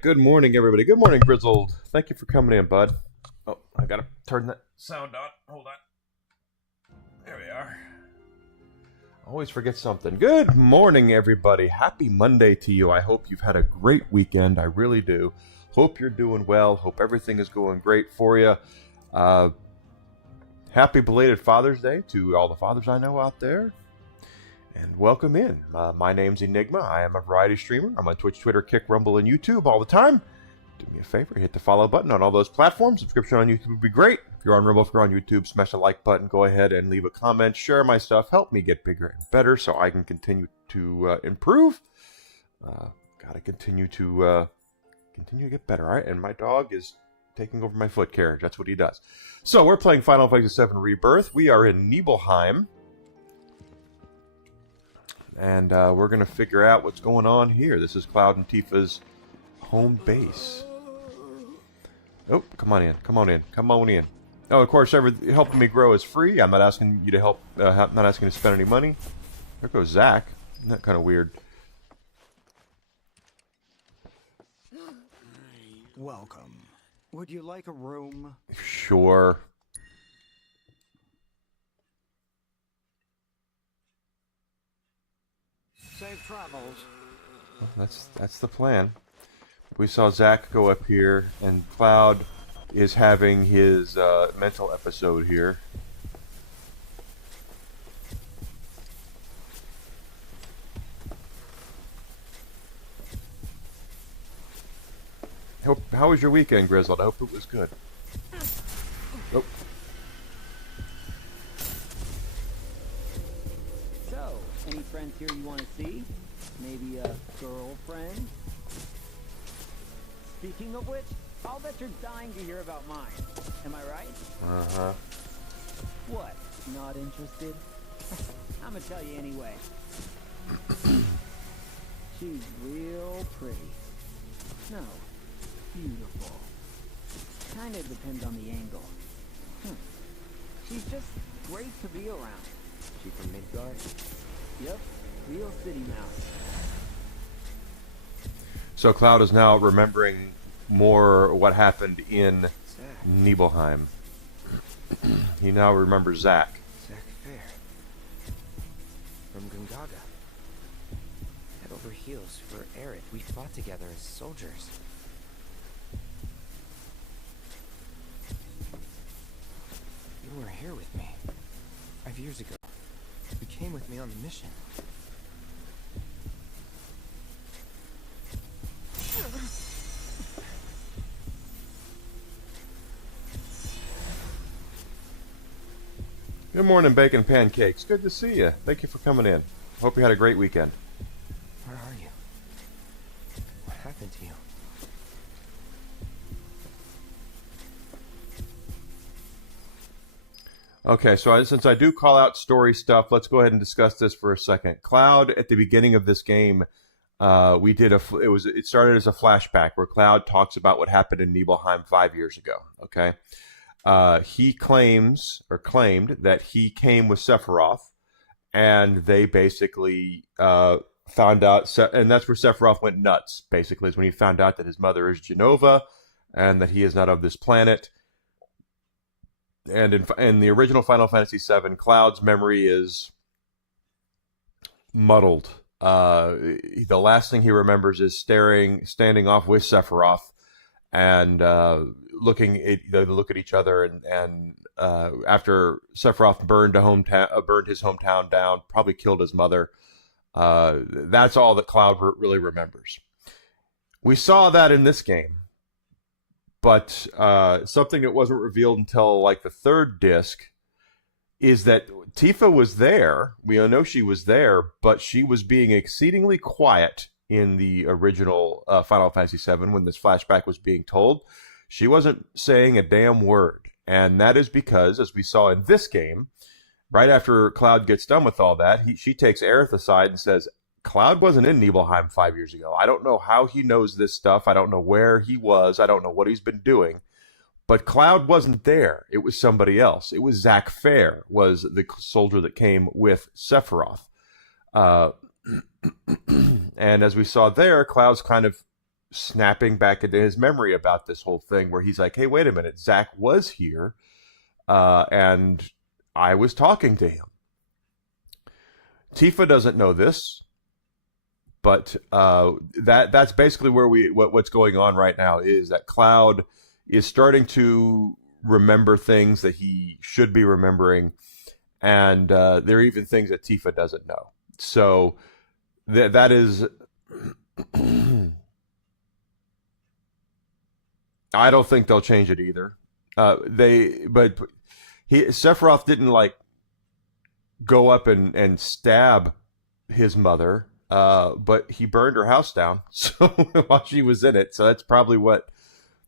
right. Good morning, everybody. Good morning, Grizzled. Thank you for coming in, bud. Oh, I gotta turn that sound on. Hold on. There we are. Always forget something. Good morning, everybody. Happy Monday to you. I hope you've had a great weekend. I really do. Hope you're doing well. Hope everything is going great for you. Happy belated Father's Day to all the fathers I know out there. And welcome in. My name's Enigma. I am a variety streamer. I'm on Twitch, Twitter, Kick, Rumble, and YouTube all the time. Do me a favor, hit the follow button on all those platforms. Subscription on YouTube would be great. If you're on Rumble, if you're on YouTube, smash the like button. Go ahead and leave a comment. Share my stuff. Help me get bigger and better so I can continue to improve. Gotta continue to get better, all right? And my dog is taking over my foot carriage. That's what he does. So we're playing Final Fantasy VII Rebirth. We are in Nibelheim. And we're going to figure out what's going on here. This is Cloud and Tifa's home base. Oh, come on in. Come on in. Come on in. Oh, of course, helping me grow is free. I'm not asking you to help. Not asking you to spend any money. There goes Zach. Isn't that kind of weird? Welcome. Would you like a room? Sure. Safe travels. Well, that's the plan. We saw Zach go up here, and Cloud is having his mental episode here. How was your weekend, Grizzled? I hope it was good. Oh. So, any friends here you want to see? Maybe a girlfriend? Speaking of which, I'll bet you're dying to hear about mine. Am I right? Uh-huh. What? Not interested? I'm gonna tell you anyway. She's real pretty. No, beautiful. Kinda depends on the angle. She's just great to be around. She from Midgard? Yep, real city mouse. So Cloud is now remembering more what happened in Zack. Nibelheim. He now remembers Zack. Zack Fair. From Gungaga. Head over heels for Aerith. We fought together as soldiers. You were here with me 5 years ago. You came with me on the mission. Good morning, Bacon Pancakes. Good to see you. Thank you for coming in. Hope you had a great weekend. Where are you? What happened to you? Okay, so since I do call out story stuff, let's go ahead and discuss this for a second. Cloud, at the beginning of this game, it started as a flashback where Cloud talks about what happened in Nibelheim 5 years ago. Okay, he claimed that he came with Sephiroth, and they basically found out, and that's where Sephiroth went nuts. Basically, is when he found out that his mother is Genova, and that he is not of this planet. And in the original Final Fantasy VII, Cloud's memory is muddled. The last thing he remembers is standing off with Sephiroth, and they look at each other, and after Sephiroth burned his hometown down, probably killed his mother. That's all that Cloud really remembers. We saw that in this game. But something that wasn't revealed until like the third disc is that Tifa was there. We know she was there, but she was being exceedingly quiet in the original Final Fantasy VII when this flashback was being told. She wasn't saying a damn word. And that is because, as we saw in this game, right after Cloud gets done with all that, she takes Aerith aside and says, Cloud wasn't in Nibelheim 5 years ago. I don't know how he knows this stuff. I don't know where he was. I don't know what he's been doing. But Cloud wasn't there. It was somebody else. It was Zack Fair, was the soldier that came with Sephiroth. And as we saw there, Cloud's kind of snapping back into his memory about this whole thing, where he's like, "Hey, wait a minute, Zach was here, and I was talking to him." Tifa doesn't know this, but that's basically where what's going on right now, is that Cloud is starting to remember things that he should be remembering, and there are even things that Tifa doesn't know. So that is. I don't think they'll change it either. Sephiroth didn't like go up and stab his mother, but he burned her house down. So while she was in it, so that's probably what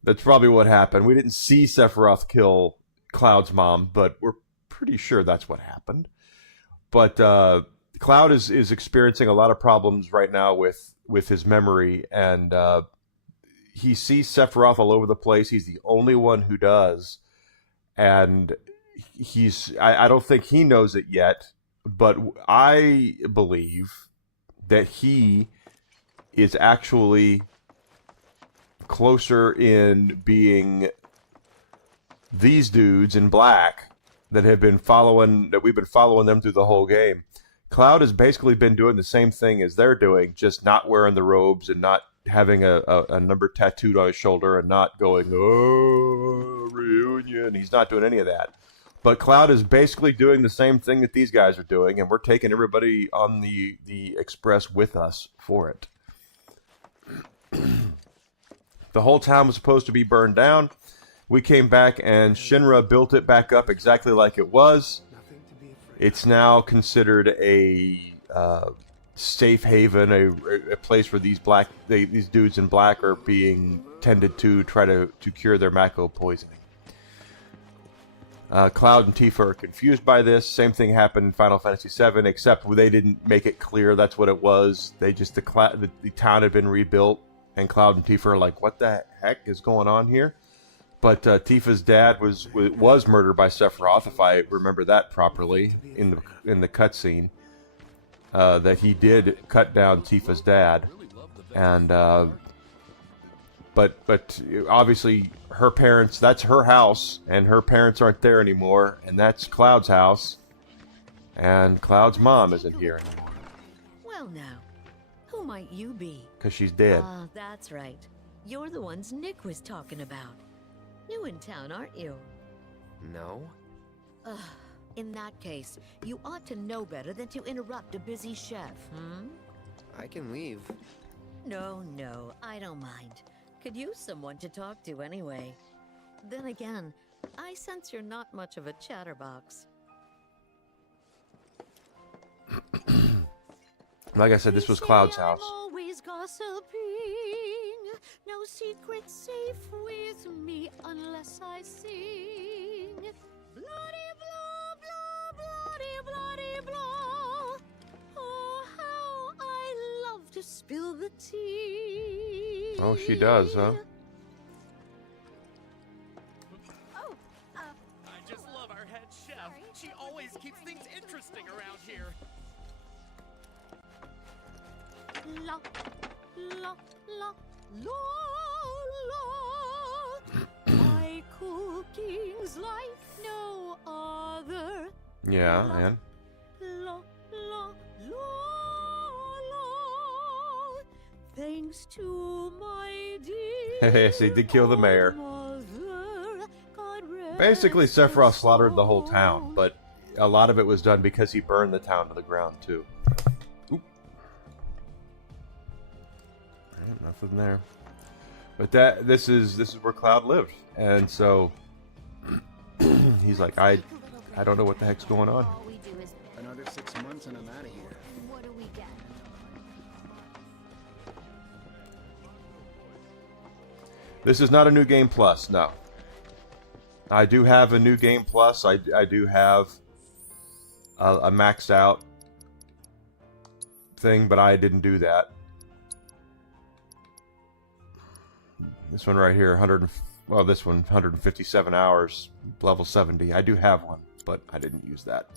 happened. We didn't see Sephiroth kill Cloud's mom, but we're pretty sure that's what happened. But Cloud is experiencing a lot of problems right now with his memory, and he sees Sephiroth all over the place. He's the only one who does, and I don't think he knows it yet, but I believe that he is actually closer in being these dudes in black that we've been following them through the whole game. Cloud has basically been doing the same thing as they're doing, just not wearing the robes and not having a number tattooed on his shoulder and not going, "Oh, reunion." He's not doing any of that. But Cloud is basically doing the same thing that these guys are doing, and we're taking everybody on the express with us for it. The whole town was supposed to be burned down. We came back and Shinra built it back up exactly like it was. It's now considered a safe haven, a place where these dudes in black are being tended to try to cure their Mako poisoning. Cloud and Tifa are confused by this. Same thing happened in Final Fantasy VII, except they didn't make it clear that's what it was. They just the town had been rebuilt, and Cloud and Tifa are like, "What the heck is going on here?" But Tifa's dad was murdered by Sephiroth, if I remember that properly, in the cutscene. That he did cut down Tifa's dad, and but obviously her parents, that's her house, and her parents aren't there anymore, and that's Cloud's house, and Cloud's mom isn't here anymore. Well now, who might you be? Because she's dead. Ah, that's right. You're the ones Nick was talking about. New in town, aren't you? No? Ugh. In that case, you ought to know better than to interrupt a busy chef, I can leave. No, I don't mind. Could use someone to talk to anyway. Then again, I sense you're not much of a chatterbox. Like I said, this was Cloud's house. I'm always gossiping. No secret safe with me unless I sing. Bloody blah, blah, bloody, bloody blah. Oh, how I love to spill the tea. Oh, she does, huh? I just love our head chef. She always keeps things interesting around here. La, la, la, la, my cooking's like no other. Yeah, and La, la, la, la, thanks to my dear. so he did kill the mayor. Mother, God Basically, rest her Sephiroth slaughtered the whole soul. town, but a lot of it was done because he burned the town to the ground too. Oop. Nothing there. But this is where Cloud lived, and so he's like, I don't know what the heck's going on. All we do is Another 6 months and I'm out of here. what do we get? This is not a new game plus, no. I do have a new game plus. I do have a maxed out thing, but I didn't do that. This one right here, this one, 157 hours, level 70. I do have one, but I didn't use that.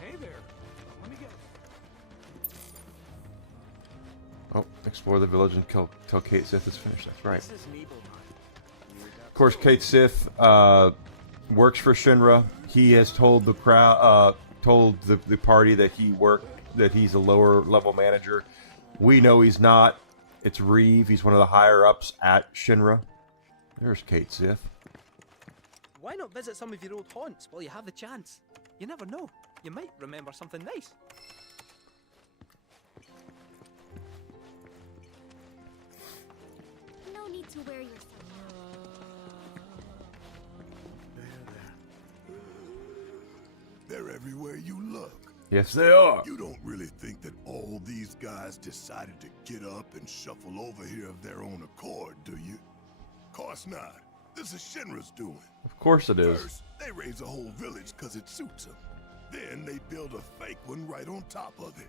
Hey there. Oh, explore the village and till Kate Sith is finished. That's right. This is Nibelheim. Of course, Kate Sith works for Shinra. He has told the crowd, told the party that he's a lower level manager. We know he's not. It's Reeve. He's one of the higher ups at Shinra. There's Kate Sith. Why not visit some of your old haunts while you have the chance? You never know. You might remember something nice. No need to wear yourself. They're everywhere you look. Yes, they are. You don't really think that all these guys decided to get up and shuffle over here of their own accord, do you? Course not. This is Shinra's doing. Of course it is. First, they raise a whole village because it suits them. Then they build a fake one right on top of it.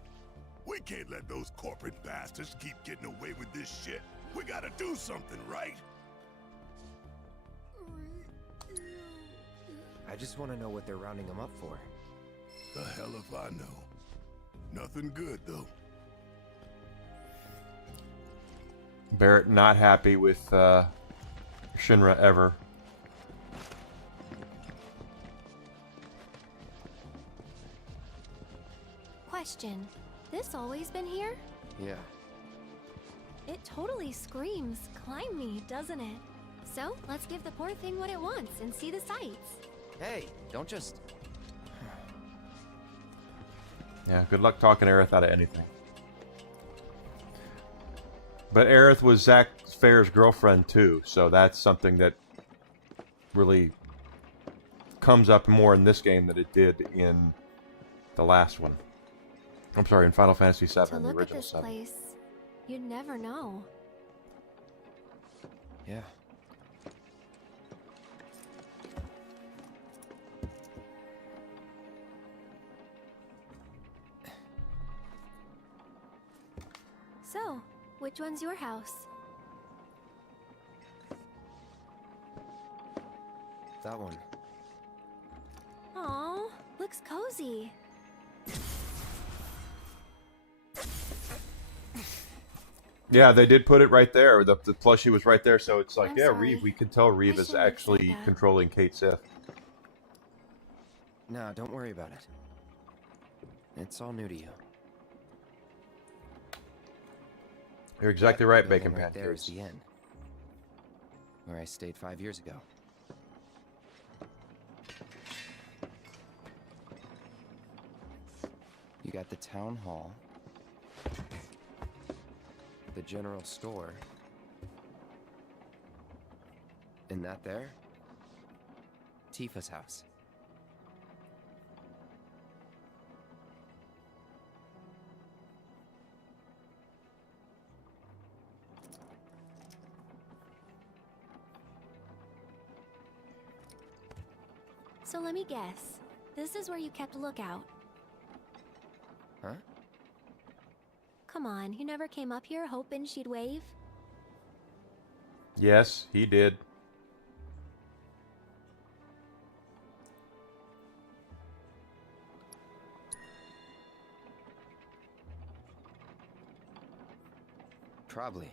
We can't let those corporate bastards keep getting away with this shit. We gotta do something, right? I just want to know what they're rounding them up for. The hell if I know. Nothing good, though. Barrett not happy with Shinra ever. Question. This always been here? Yeah. It totally screams climb me, doesn't it? So, let's give the poor thing what it wants and see the sights. Hey, don't just... Yeah, good luck talking Aerith out of anything. But Aerith was Zack Fair's girlfriend too, so that's something that really comes up more in this game than it did in the last one. I'm sorry, in Final Fantasy VII, To the look at original this 7. place, you'd never know. Yeah. So, which one's your house? That one. Aw, looks cozy. Yeah, they did put it right there. The plushie was right there, so it's like, I'm yeah, sorry. Reeve. We can tell Reeve I is shouldn't have said actually that. controlling Kate Sith. Nah, don't worry about it. It's all new to you. You're exactly right, That Bacon building right there is Pancakes. the inn. Where I stayed 5 years ago. You got the town hall, the general store, and that there, Tifa's house. So let me guess. This is where you kept lookout. Huh? Come on, you never came up here hoping she'd wave? Yes, he did. Probably.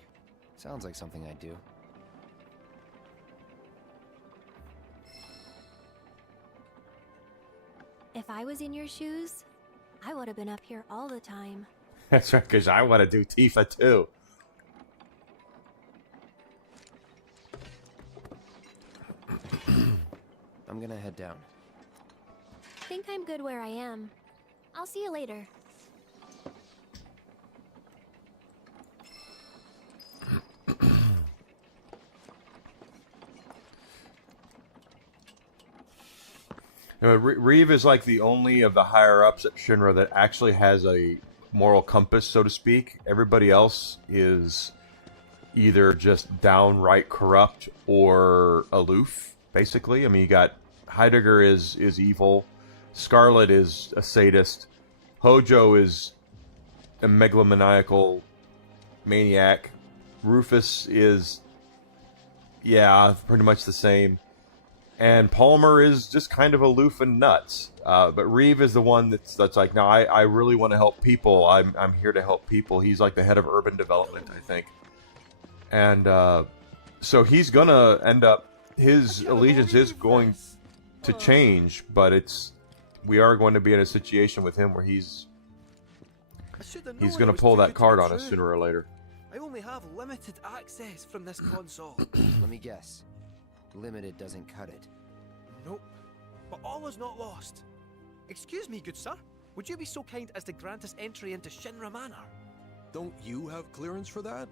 Sounds like something I'd do. If I was in your shoes, I would have been up here all the time. That's right, because I want to do Tifa too. I'm gonna head down. Think I'm good where I am. I'll see you later. You know, Reeve is like the only of the higher ups at Shinra that actually has a moral compass, so to speak. Everybody else is either just downright corrupt or aloof, basically. I mean, you got Heidegger is evil, Scarlet is a sadist, Hojo is a megalomaniacal maniac, Rufus is, yeah, pretty much the same. and Palmer is just kind of aloof and nuts. But Reeve is the one that's like, no, I really want to help people. I'm here to help people. He's like the head of urban development, I think. And so he's gonna end up, his allegiance is going to change, but we are going to be in a situation with him where he's going to pull that card on us sooner or later. I only have limited access from this console. Let me guess. Limited doesn't cut it. Nope. But all is not lost. Excuse me, good sir. Would you be so kind as to grant us entry into Shinra Manor? Don't you have clearance for that?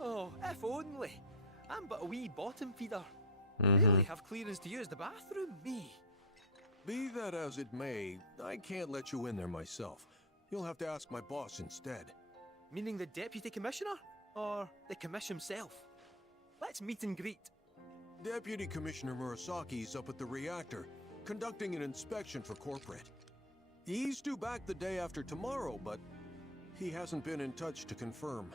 Oh, if only. I'm but a wee bottom feeder. Barely have clearance to use the bathroom, me. Be that as it may, I can't let you in there myself. You'll have to ask my boss instead. Meaning the deputy commissioner? Or the commission himself? Let's meet and greet. Deputy Commissioner Murasaki's up at the reactor, conducting an inspection for corporate. He's due back the day after tomorrow, but he hasn't been in touch to confirm.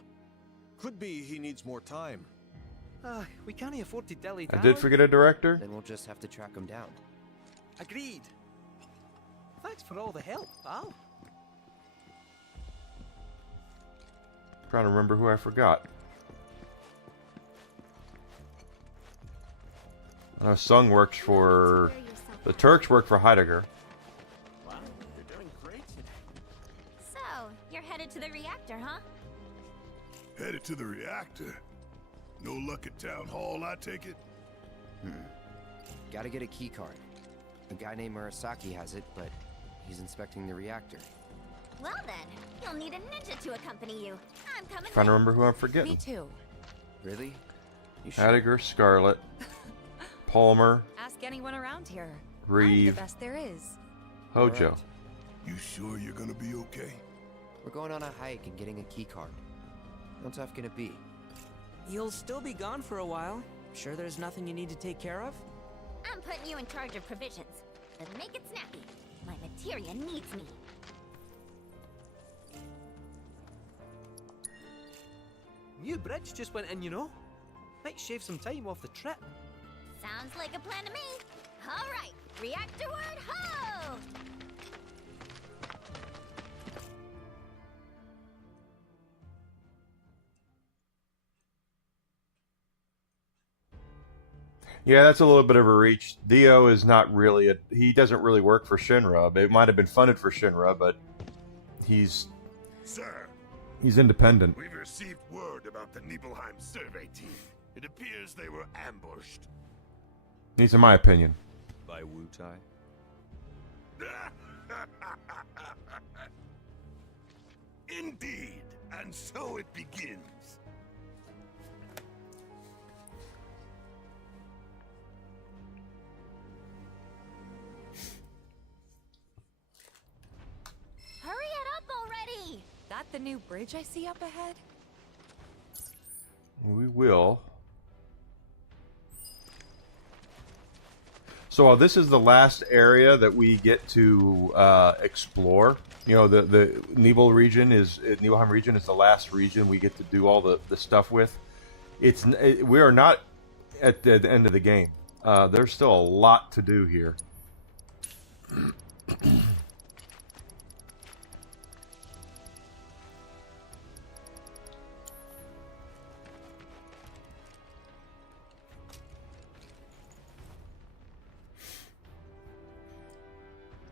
Could be he needs more time. We can't afford to dilly I dally. did forget a director. Then we'll just have to track him down. Agreed. Thanks for all the help, pal. Trying to remember who I forgot. Sung works for... The Turks work for Heidegger. Wow, you're doing great today. So, you're headed to the reactor, huh? Headed to the reactor. No luck at town hall, I take it? Gotta get a key card. A guy named Murasaki has it, but he's inspecting the reactor. Well then, you'll need a ninja to accompany you. I'm coming. Trying to remember who I'm forgetting. Me too. Really? You sure? Heidegger, Scarlet, Palmer, Ask anyone around here. Reeve, I'm the best there is. Hojo. Alright. You sure you're gonna be okay? We're going on a hike and getting a key card. How tough can it be? You'll still be gone for a while. Sure there's nothing you need to take care of? I'm putting you in charge of provisions. But make it snappy. My materia needs me. New bridge just went in, you know. Might shave some time off the trip. Sounds like a plan to me. All right, reactorward ho! Yeah, that's a little bit of a reach. Dio is not really he doesn't really work for Shinra. It might have been funded for Shinra, but he's Sir, independent. we've received word about the Nibelheim survey team. It appears they were ambushed. These are my opinion. By Wu Tai? Indeed, and so it begins. Hurry it up already! That the new bridge I see up ahead? We will. So this is the last area that we get to explore. You know, the Nibelheim region is the last region we get to do all the stuff with. We are not at the end of the game. There's still a lot to do here.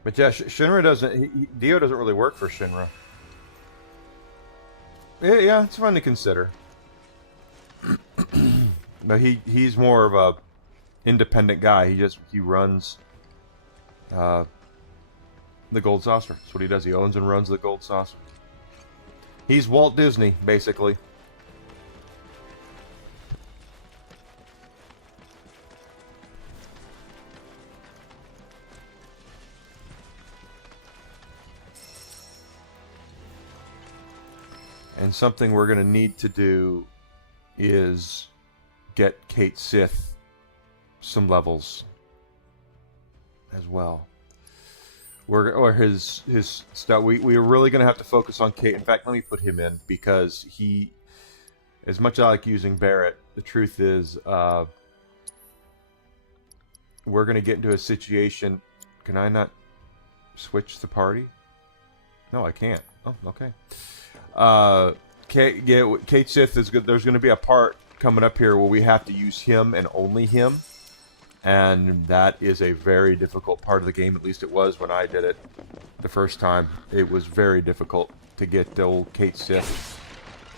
But yeah, Shinra doesn't. Dio doesn't really work for Shinra. Yeah, it's fun to consider. But he's more of a independent guy. He runs the Gold Saucer. That's what he does. He owns and runs the Gold Saucer. He's Walt Disney, basically. And something we're going to need to do is get Kate Sith some levels as well. His stuff. We are really going to have to focus on Kate. In fact, let me put him in because he, as much as I like using Barrett, the truth is we're going to get into a situation. Can I not switch the party? No, I can't. Oh, okay. Kate Sith is good. There's going to be a part coming up here where we have to use him and only him, and that is a very difficult part of the game. At least it was when I did it the first time. It was very difficult to get the old Kate Sith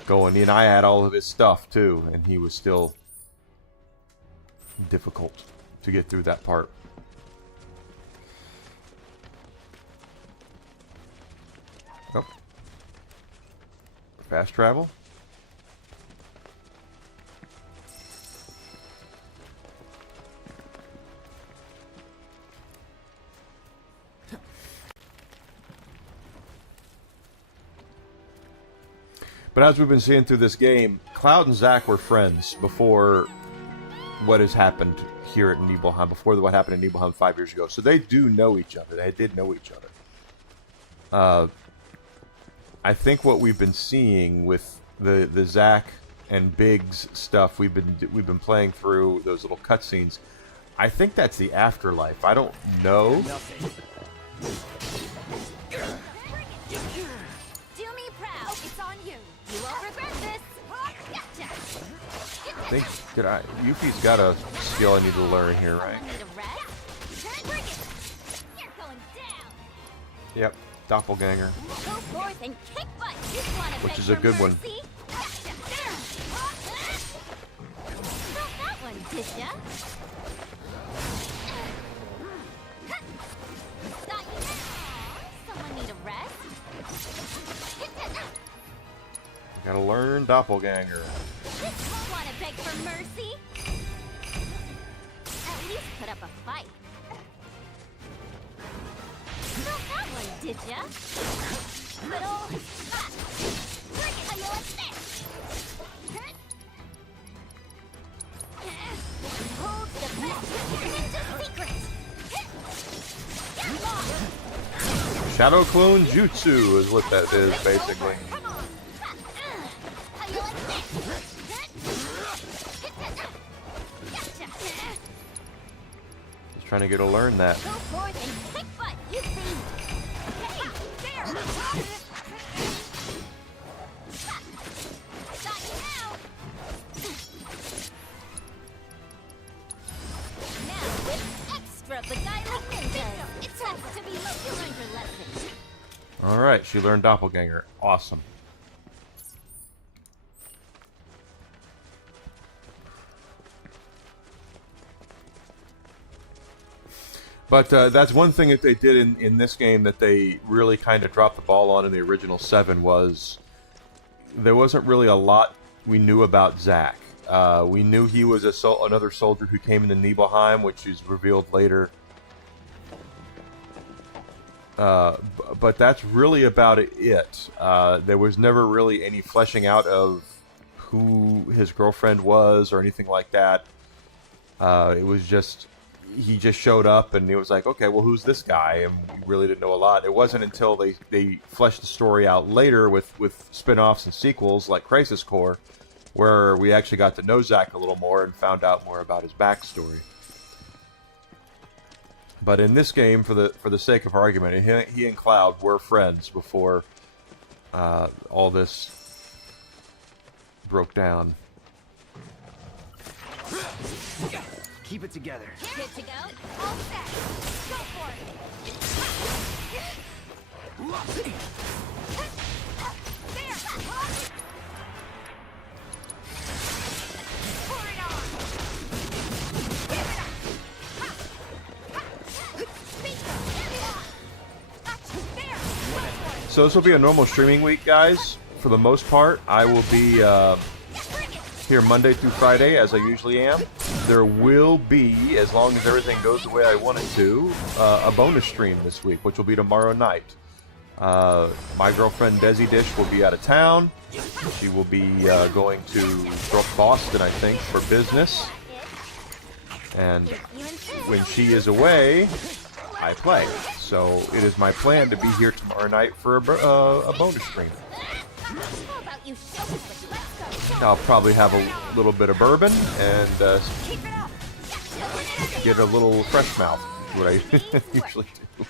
going. And I had all of his stuff too, and he was still difficult to get through that part. Oh. Fast travel. But as we've been seeing through this game, Cloud and Zack were friends before what has happened here at Nibelheim, before what happened in Nibelheim 5 years ago. So they do know each other. They did know each other. I think what we've been seeing with the Zack and Biggs stuff, we've been playing through those little cutscenes. I think that's the afterlife. I don't know. I think Yuffie's got a skill I need to learn here, right? Yep, Doppelganger. Which is a good one. Gotta learn Doppelganger. Wanna beg for mercy? At least put up a fight. Not that one, did ya? Little... Bring it how you like this! Hold the best ninja secrets! Shadow Clone Jutsu is what that is, basically. Trying to get to learn that. Go forth and kick butt, you see. Hey, there. Got you now. Now with extra beguiling ninjas. It has to be you learned your lesson. All right, she learned Doppelganger. Awesome. But that's one thing that they did in this game that they really kind of dropped the ball on in the original 7 was there wasn't really a lot we knew about Zack. We knew he was another soldier who came into Nibelheim, which is revealed later. But that's really about it. There was never really any fleshing out of who his girlfriend was or anything like that. It was just... he just showed up and it was like, okay, well, who's this guy? And we really didn't know a lot. It wasn't until they fleshed the story out later with spin-offs and sequels like Crisis Core where we actually got to know Zack a little more and found out more about his backstory. But in this game, for the sake of argument, he and Cloud were friends before all this broke down. Keep it together. Good to go? All set. Go for it. There. Pour it on. Give it up. There. So this will be a normal streaming week, guys. For the most part, I will be here Monday through Friday, as I usually am. There will be, as long as everything goes the way I want it to, a bonus stream this week, which will be tomorrow night. My girlfriend Desi Dish will be out of town. She will be going to Boston, I think, for business. And when she is away, I play. So it is my plan to be here tomorrow night for a bonus stream. I'll probably have a little bit of bourbon and get a little fresh mouth, is what I usually do.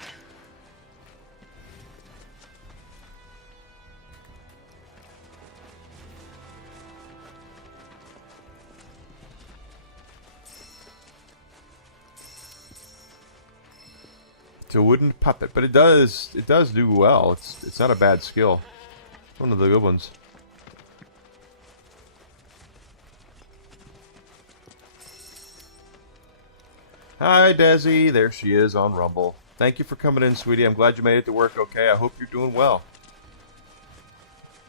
It's a wooden puppet, but it does do well. It's not a bad skill. It's one of the good ones. Hi, Desi. There she is on Rumble. Thank you for coming in, sweetie. I'm glad you made it to work okay. I hope you're doing well.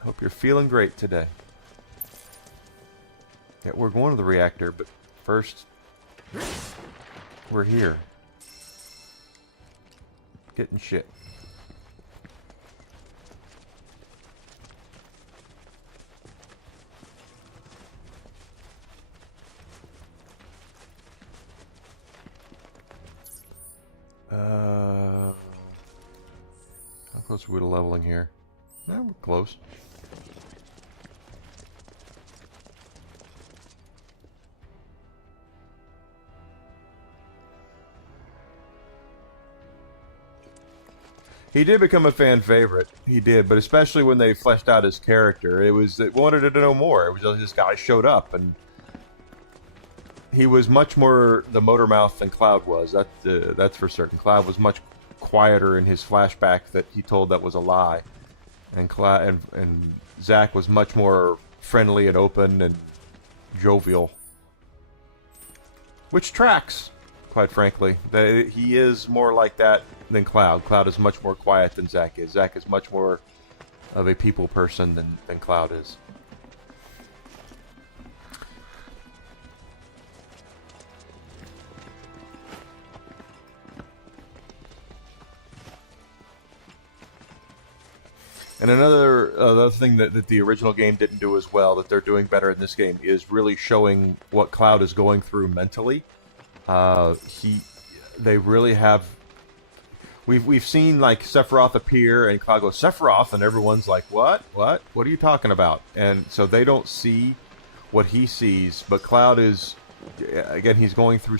I hope you're feeling great today. Yeah, we're going to the reactor, but first, we're here. Getting shit. How close are we to leveling here? No, we're close. He did become a fan favorite. He did, but especially when they fleshed out his character, it wanted to know more. It was just this guy showed up, and he was much more the motor mouth than Cloud was. That's for certain. Cloud was much quieter in his flashback that he told that was a lie, and Zack was much more friendly and open and jovial, which tracks. Quite frankly, he is more like that than Cloud. Cloud is much more quiet than Zack is. Zack is much more of a people person than Cloud is. And another thing that the original game didn't do as well, that they're doing better in this game, is really showing what Cloud is going through mentally. They really have. We've seen like Sephiroth appear, and Cloud goes Sephiroth, and everyone's like, "What? What? What are you talking about?" And so they don't see what he sees. But Cloud is, again, he's going through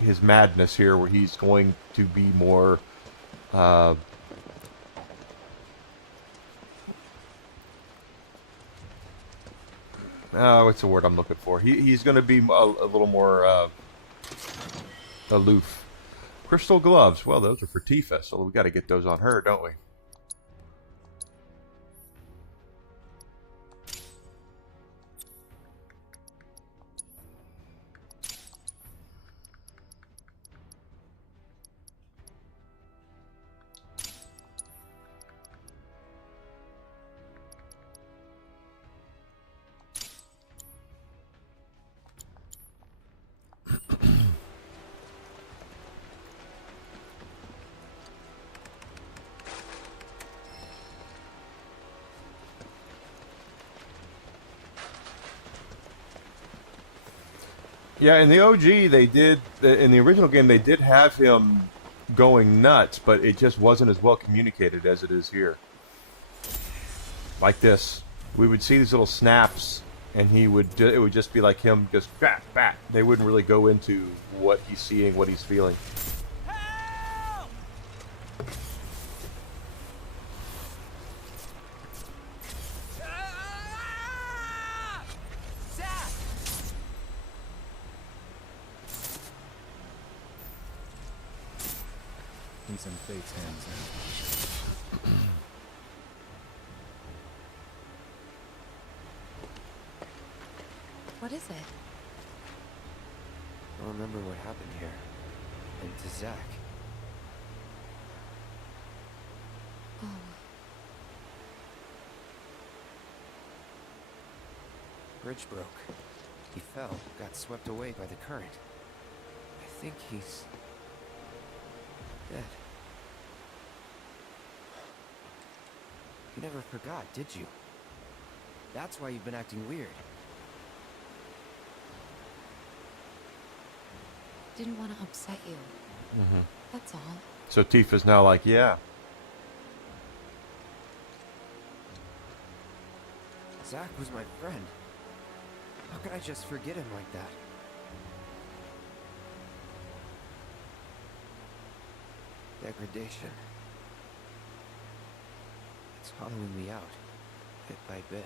his madness here, where he's going to be more. Oh, what's the word I'm looking for? He's going to be a little more aloof. Crystal gloves. Well, those are for Tifa, so we got to get those on her, don't we? Yeah, in the OG, in the original game, they did have him going nuts, but it just wasn't as well communicated as it is here. Like this. We would see these little snaps, and it would just be like him just bat, bat. They wouldn't really go into what he's seeing, what he's feeling. He's in Fate's hands now. What is it? I remember what happened here. And to Zack. Oh. Bridge broke. He fell, got swept away by the current. I think he's dead. You never forgot, did you? That's why you've been acting weird. Didn't want to upset you. Mm-hmm. That's all. So Tifa's now like, yeah. Zack was my friend. How could I just forget him like that? Degradation. It's hollowing me out, bit by bit.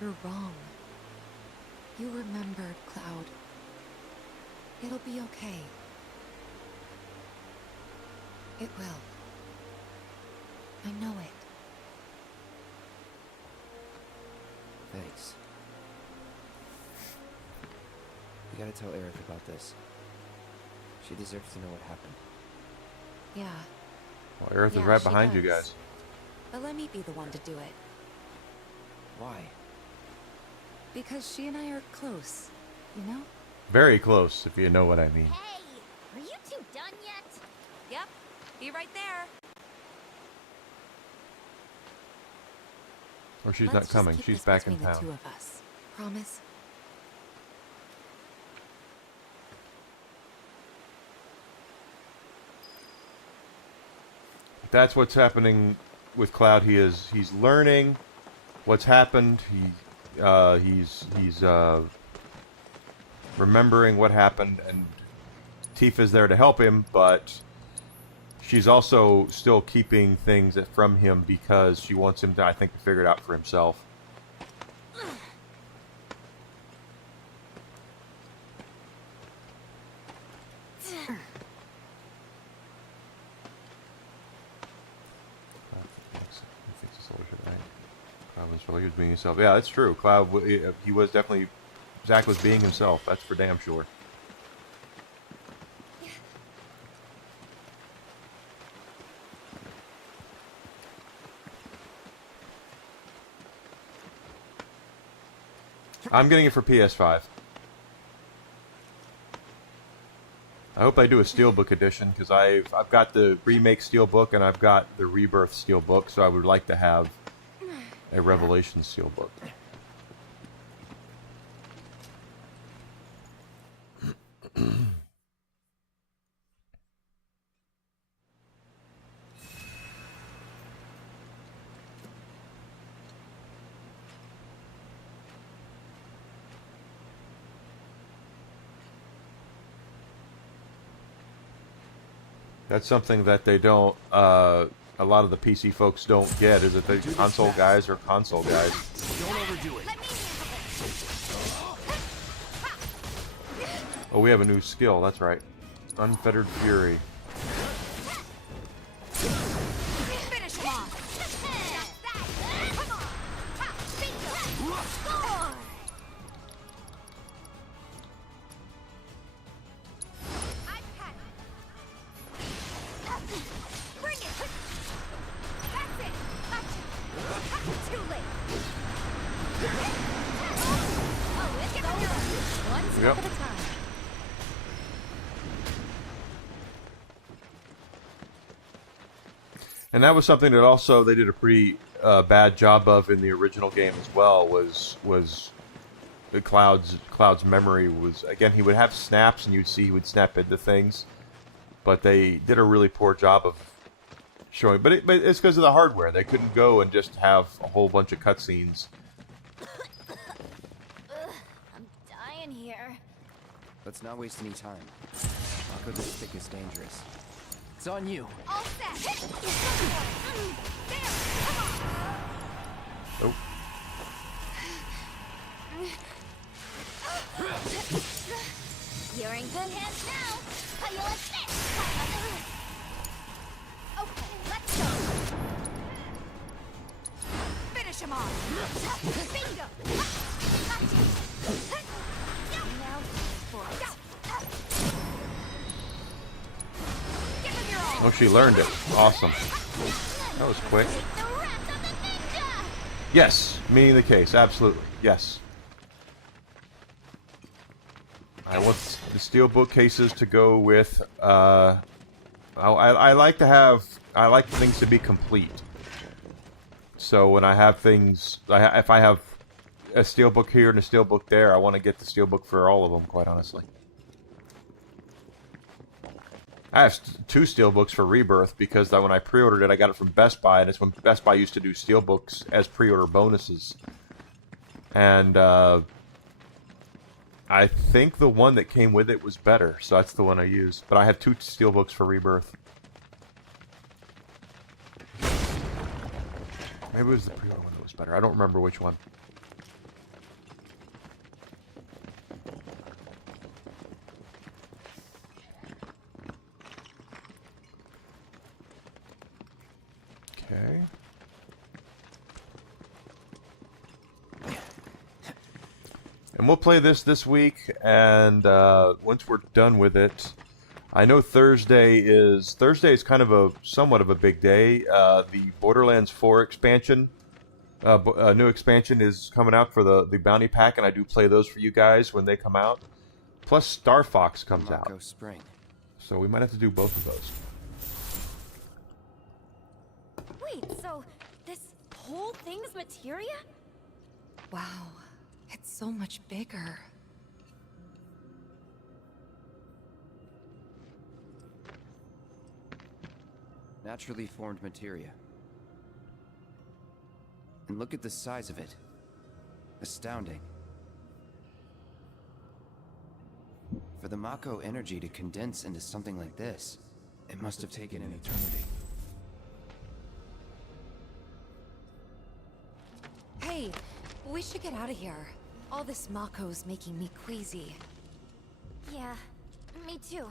You're wrong. You remembered, Cloud. It'll be okay. It will. I know it. Thanks. We gotta tell Aerith about this. She deserves to know what happened. Yeah. Well, Aerith is right behind you guys. But let me be the one to do it. Why? Because she and I are close, you know? Very close, if you know what I mean. Hey, are you two done yet? Yep. Be right there. Or she's Let's not just coming. keep She's this back in between town. the two of us. Promise? That's what's happening with Cloud. He's learning what's happened. He's remembering what happened, and Tifa's there to help him, but she's also still keeping things from him because she wants him to, I think, to figure it out for himself. He was being himself. Yeah, that's true. Cloud, he was definitely, Zack was being himself. That's for damn sure. I'm getting it for PS5. I hope I do a Steelbook edition, because I've got the remake Steelbook and I've got the Rebirth Steelbook, so I would like to have a Revelation Steelbook. That's something that they don't, a lot of the PC folks don't get, is that the console guys are console guys. Don't overdo it. Oh, we have a new skill, that's right. Unfettered Fury. Finish him off. Come on. Bingo. Score. I've had it. Bring it. That's it. Gotcha. Too late. Oh, it's over. One step Yep. at a time. And that was something that also they did a pretty bad job of in the original game as well, was the Cloud's memory was, again, he would have snaps and you'd see he would snap into things, but they did a really poor job of showing, but it's because of the hardware. They couldn't go and just have a whole bunch of cutscenes. I'm dying here. Let's not waste any time. Mako this stick is dangerous. It's on you. All set. There. Come on. Oh. You're in good hands now. How you like this? Okay, let's go. Finish him off. Bingo. Gotcha. Now for it. Give him your all. Oh, she learned it. Awesome. That was quick. The wrath of the ninja. Yes, meaning the case. Absolutely. Yes. I want the steelbook cases to go with. I like to have. I like things to be complete. So when I have things, if I have a steelbook here and a steelbook there, I want to get the steelbook for all of them. Quite honestly, I have two steelbooks for Rebirth because when I pre-ordered it, I got it from Best Buy, and it's when Best Buy used to do steelbooks as pre-order bonuses, and I think the one that came with it was better, so that's the one I used. But I have 2 steelbooks for Rebirth. Maybe it was the pre-order one that was better. I don't remember which one. Okay. And we'll play this week, and once we're done with it, I know Thursday is kind of a somewhat of a big day. The Borderlands 4 expansion, a new expansion is coming out for the bounty pack, and I do play those for you guys when they come out. Plus Star Fox comes out. Spring. So we might have to do both of those. Wait, so this whole thing's materia? Wow, it's so much bigger. Naturally formed materia. And look at the size of it. Astounding. For the Mako energy to condense into something like this, it must have taken an eternity. Hey, we should get out of here. All this Mako's making me queasy. Yeah, me too.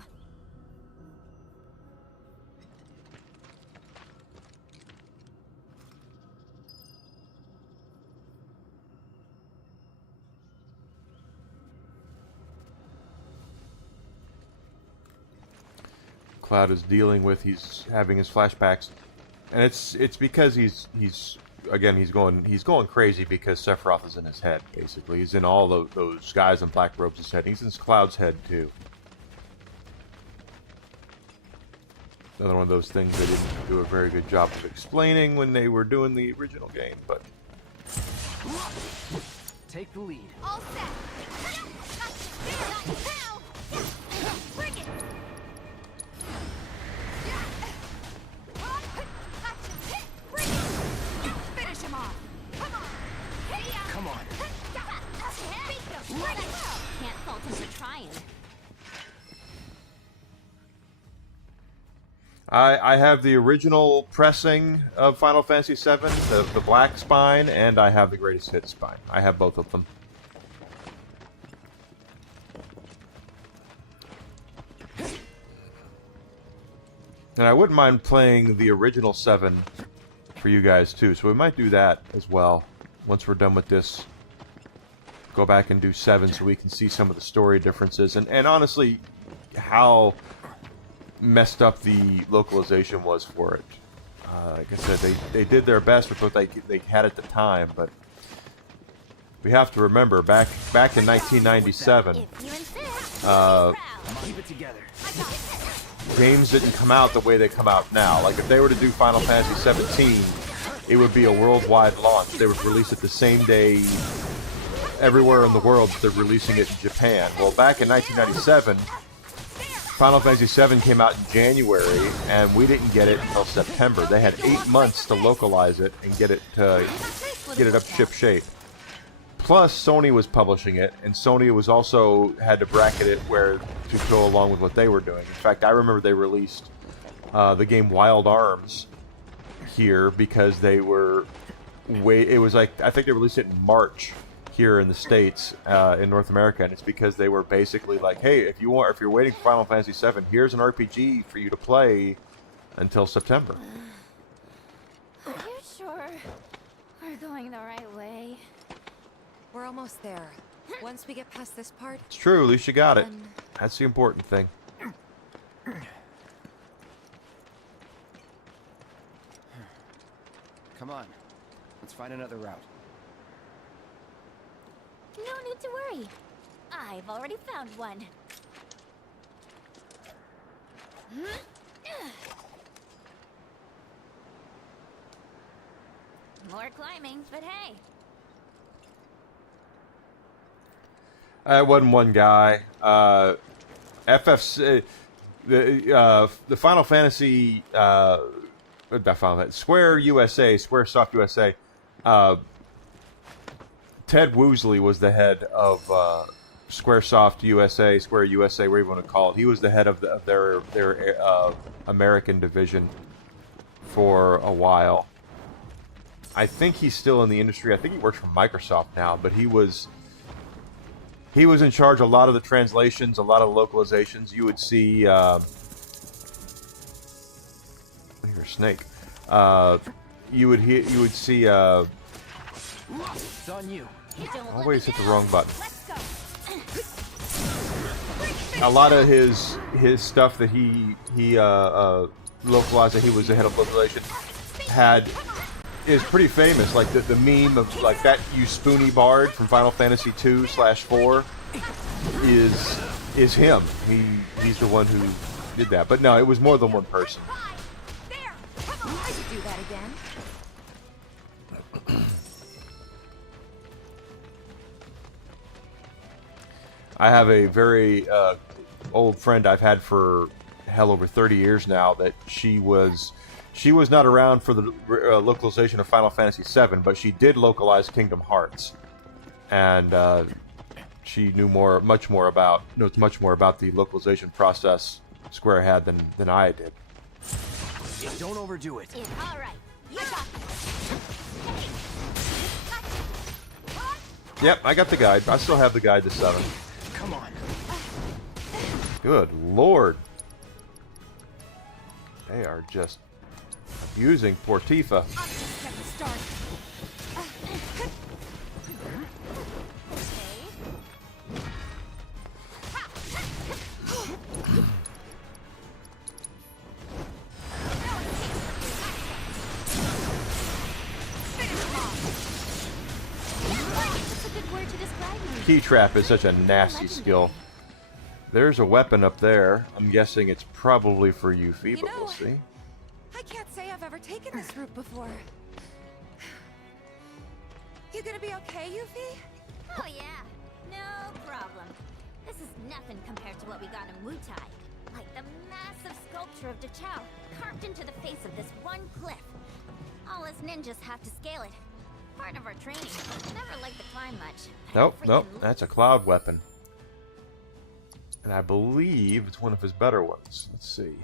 Cloud is dealing with, he's having his flashbacks, and it's because he's going crazy because Sephiroth is in his head. Basically, he's in all those guys in black robes' head. He's in Cloud's head too. Another one of those things they didn't do a very good job of explaining when they were doing the original game, but take the lead. All set. Bring it. Finish him off. Come on. Come on. Can't fault him for trying. I have the original pressing of Final Fantasy VII, the black spine, and I have the greatest hits spine. I have both of them. And I wouldn't mind playing the original 7 for you guys too, so we might do that as well once we're done with this. Go back and do 7 so we can see some of the story differences, and honestly how messed up the localization was for it. Like I said, they did their best with what they had at the time, but we have to remember back in 1997, Keep it together. games didn't come out the way they come out now. Like if they were to do Final Fantasy 17, it would be a worldwide launch. They would release it the same day everywhere in the world, but they're releasing it in Japan. Well, back in 1997, Final Fantasy VII came out in January, and we didn't get it until September. They had 8 months to localize it and get it up ship shape. Plus, Sony was publishing it, and Sony was also had to bracket it where to go along with what they were doing. In fact, I remember they released the game Wild Arms here because they were it was like, I think they released it in March here in the States, in North America, and it's because they were basically like, hey, if you're waiting for Final Fantasy VII, here's an RPG for you to play until September. Are you sure we're going the right way? We're almost there. Once we get past this part... It's true, at least you got it. then- That's the important thing. Come on, let's find another route. No need to worry. I've already found one. More climbing, but hey. It wasn't one guy. FFC, the Final Fantasy, Square USA, Squaresoft USA. Ted Woosley was the head of Squaresoft USA, Square USA, whatever you want to call it. He was the head of, their American division for a while. I think he's still in the industry. I think he works for Microsoft now, but he was in charge of a lot of the translations, a lot of the localizations. You would see here's a snake. You would see It's on you. always hit the wrong button. A lot of his stuff that he localized, that he was the head of localization, is pretty famous. Like the meme of like that you spoony bard from Final Fantasy 2/4 is him. He's the one who did that. But no, it was more than one person. There! Come on, I could do that again. I have a very old friend I've had for hell over 30 years now. That she was not around for the localization of Final Fantasy VII, but she did localize Kingdom Hearts, and she knows much more about the localization process Square had than I did. Yeah, don't overdo it. All right. You got Yep, I got the guide. I still have the guide to 7. Come on. Good Lord. They are just abusing poor Tifa. Key trap is such a nasty skill. There's a weapon up there. I'm guessing it's probably for Yuffie, but we'll see. I can't say I've ever taken this route before. You gonna be okay, Yuffie? Oh yeah, no problem. This is nothing compared to what we got in Wutai. Like the massive sculpture of Dachau carved into the face of this one cliff. All us ninjas have to scale it. Part of our training. Never liked to climb much. Nope, that's a cloud weapon. And I believe it's one of his better ones. Let's see.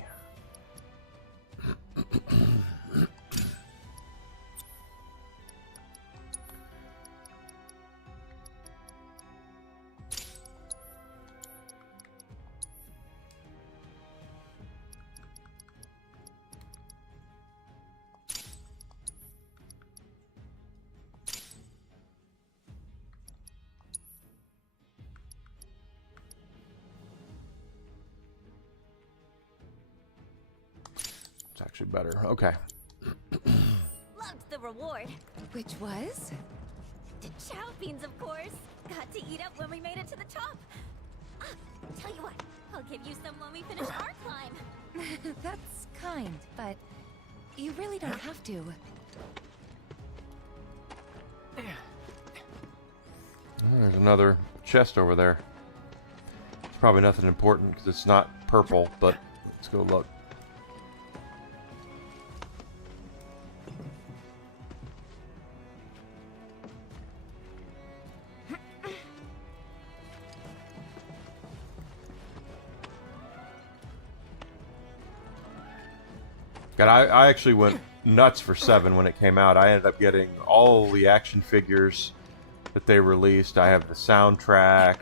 It's actually better. Okay. Loved the reward. Which was? Dachau beans, of course. Got to eat up when we made it to the top. Ah, tell you what, I'll give you some when we finish our climb. That's kind, but you really don't have to. There's another chest over there. It's probably nothing important because it's not purple, but let's go look. God, I actually went nuts for 7 when it came out. I ended up getting all the action figures that they released. I have the soundtrack,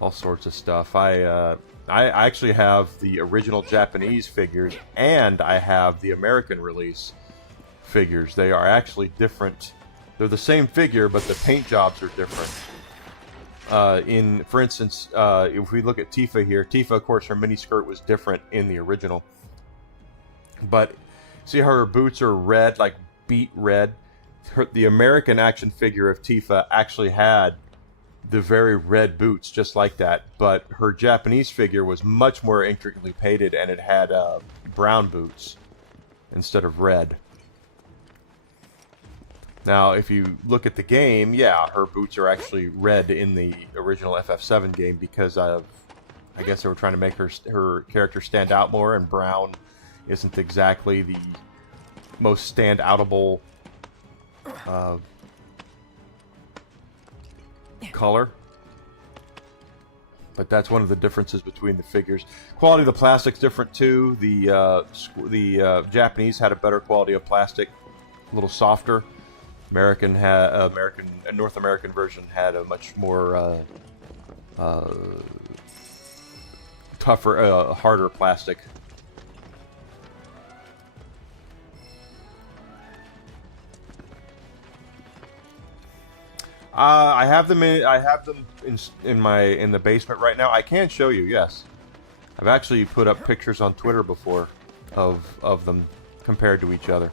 all sorts of stuff. I actually have the original Japanese figures, and I have the American release figures. They are actually different. They're the same figure, but the paint jobs are different. For instance, if we look at Tifa here, Tifa, of course, her miniskirt was different in the original. But see how her boots are red, like beet red? The American action figure of Tifa actually had the very red boots, just like that. But her Japanese figure was much more intricately painted, and it had brown boots instead of red. Now, if you look at the game, yeah, her boots are actually red in the original FF7 game because I guess they were trying to make her character stand out more, and brown isn't exactly the most stand-outable color. But that's one of the differences between the figures. Quality of the plastic's different too. The Japanese had a better quality of plastic, a little softer. North American version had a much more tougher, harder plastic. I have them in the basement right now. I can show you. Yes, I've actually put up pictures on Twitter before of them compared to each other.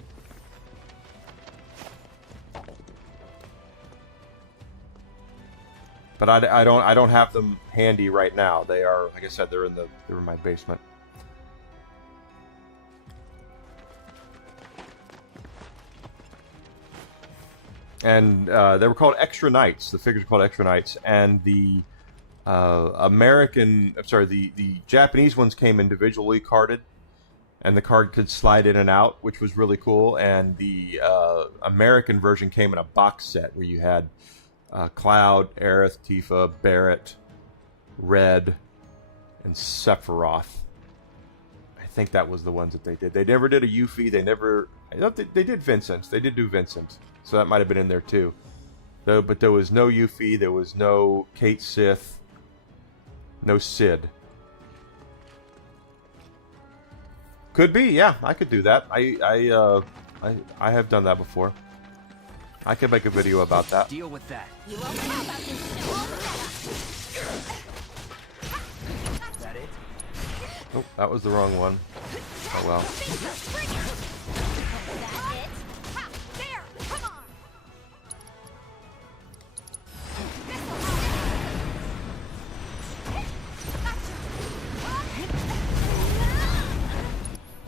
But I don't have them handy right now. They are, like I said, they're in my basement. And they were called Extra Knights. The figures are called Extra Knights, and the the Japanese ones came individually carded, and the card could slide in and out, which was really cool. And the American version came in a box set where you had Cloud, Aerith, Tifa, Barret, Red, and Sephiroth. I think that was the ones that they did. They never did a Yuffie. They did Vincent. They did do Vincent. So that might have been in there too. But there was no Yuffie, there was no Kate Sith, no Sid. Could be, yeah, I could do that. I have done that before. I could make a video about that. Deal with that. You won't know about this. That it? Oh, that was the wrong one. Oh well.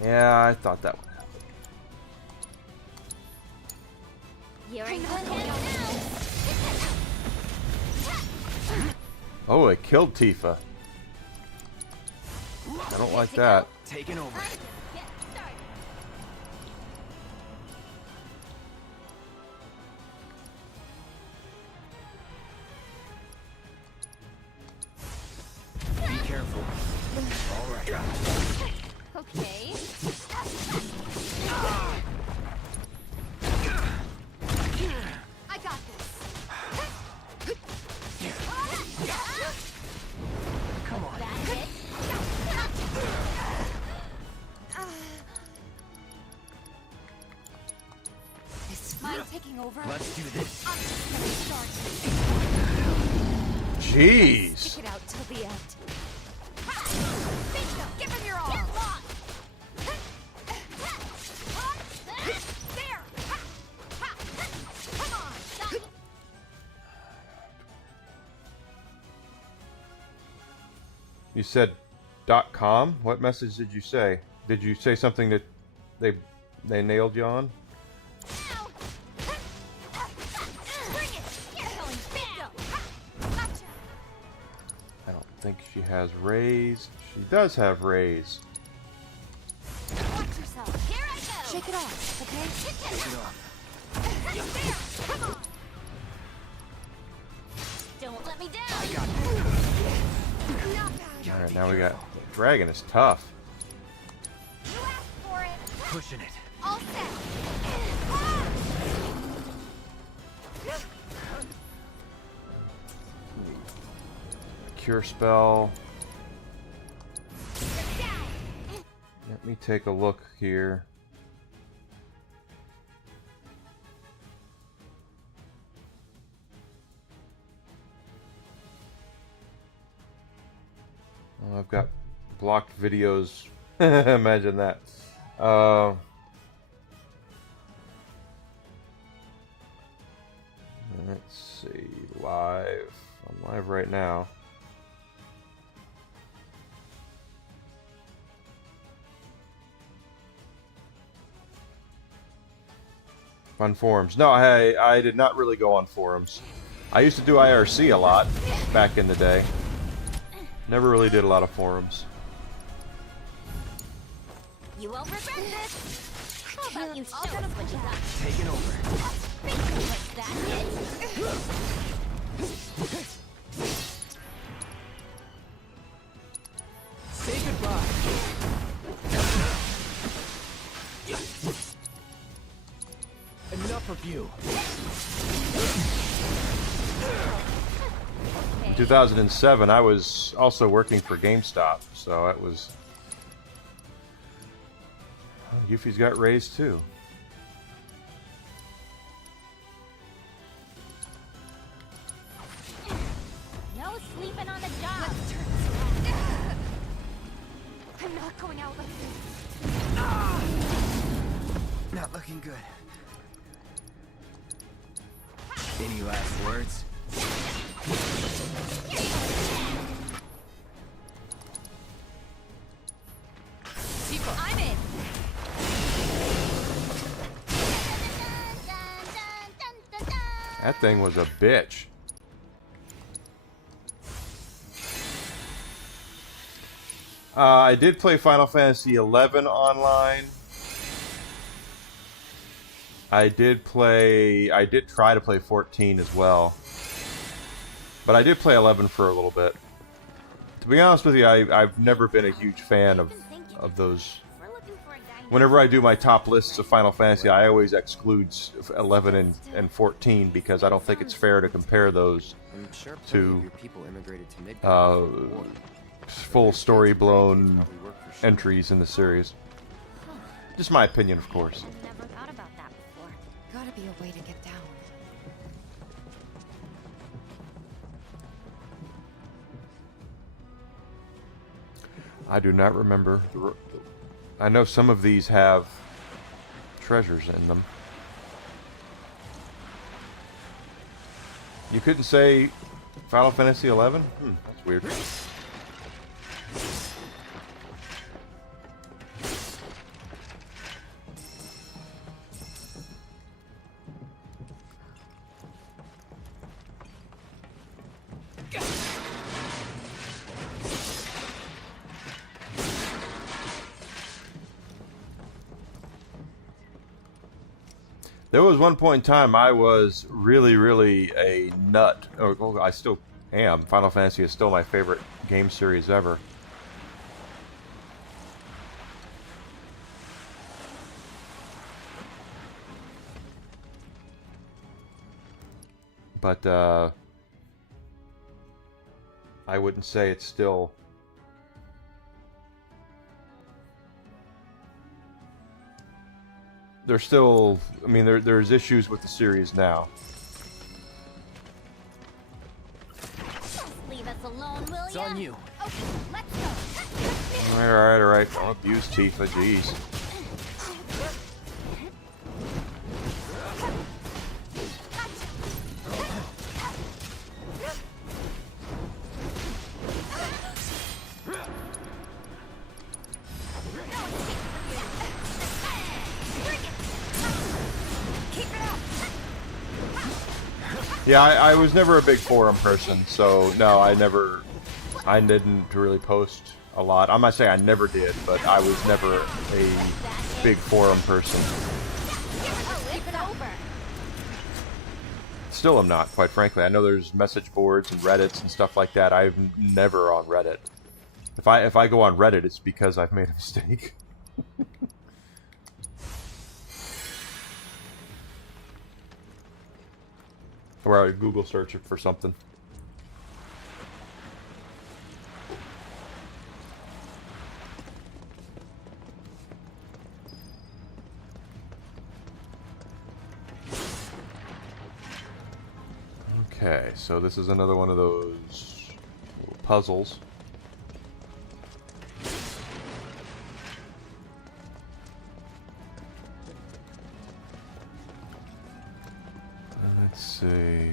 Yeah, I thought that would happen. You're in good hands now. Oh, it killed Tifa. I don't like that. Taking over. Be careful. All right. Okay. I got this. Come on. That's it. Is mine taking over? Let's do this. I'm just gonna start. Jeez. Stick it out till the end. Bingo. Give him your all. Get lost. There. Come on. Stop. You said .com? What message did you say? Did you say something that they nailed you on? I don't think she has rays. She does have rays. Watch yourself. Here I go. Shake it off, okay? Take it off. There. Come on. Don't let me down. I got this. Alright, now we got... Dragon is tough. You asked for it. Pushing it. All set. Cure spell. Let me take a look here. Oh, I've got blocked videos. Imagine that. Let's see. Live. I'm live right now. On forums. No, I did not really go on forums. I used to do IRC a lot back in the day. Never really did a lot of forums. You won't regret this. How about you show us what you got? Taking over. Was that it? for view. 2007, I was also working for GameStop, so it was. Oh, Yuffie's got raised too. No sleeping on the job. I'm not going out like this. Not looking good. Any last words? I'm in. That thing was a bitch. I did play Final Fantasy XI online. I did try to play 14 as well. But I did play 11 for a little bit. To be honest with you, I've never been a huge fan of those. Whenever I do my top lists of Final Fantasy, I always exclude 11 and 14 because I don't think it's fair to compare those to full story-blown entries in the series. Just my opinion, of course. Never thought about that before. Gotta be a way to get down. I do not remember. I know some of these have treasures in them. You couldn't say Final Fantasy XI? That's weird. There was one point in time I was really a nut. Oh, I still am. Final Fantasy is still my favorite game series ever. But I wouldn't say it's still. There's still, I mean, there's issues with the series now. Leave us alone, will It's on you. Okay, let's go. Alright. Don't abuse Tifa, jeez. Yeah, I was never a big forum person, so no, I didn't really post a lot. I'm not saying I never did, but I was never a big forum person. Still am not, quite frankly. I know there's message boards and Reddits and stuff like that. I'm never on Reddit. If I go on Reddit, it's because I've made a mistake. Or I Google search it for something. Okay, so this is another one of those little puzzles. Let's see.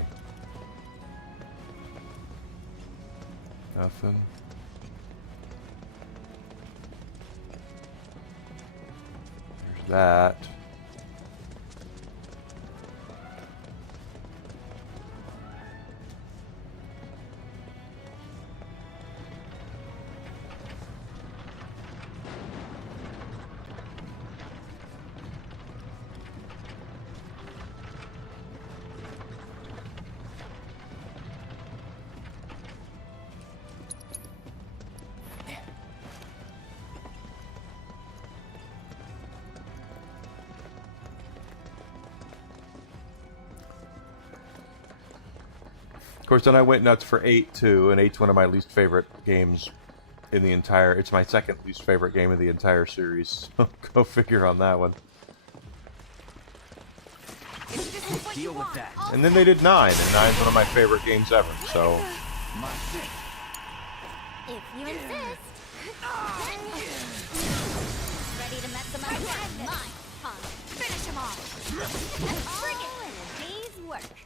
Nothing. There's that. Of course, then I went nuts for 8 too, and 8's one of my least favorite games in the entire. It's my second least favorite game of the entire series. So go figure on that one. Deal with that. And then they did 9, and 9's one of my favorite games ever. So. If you insist. Ready to mess them up? Mine, huh? Finish him off. Bring it in a day's work.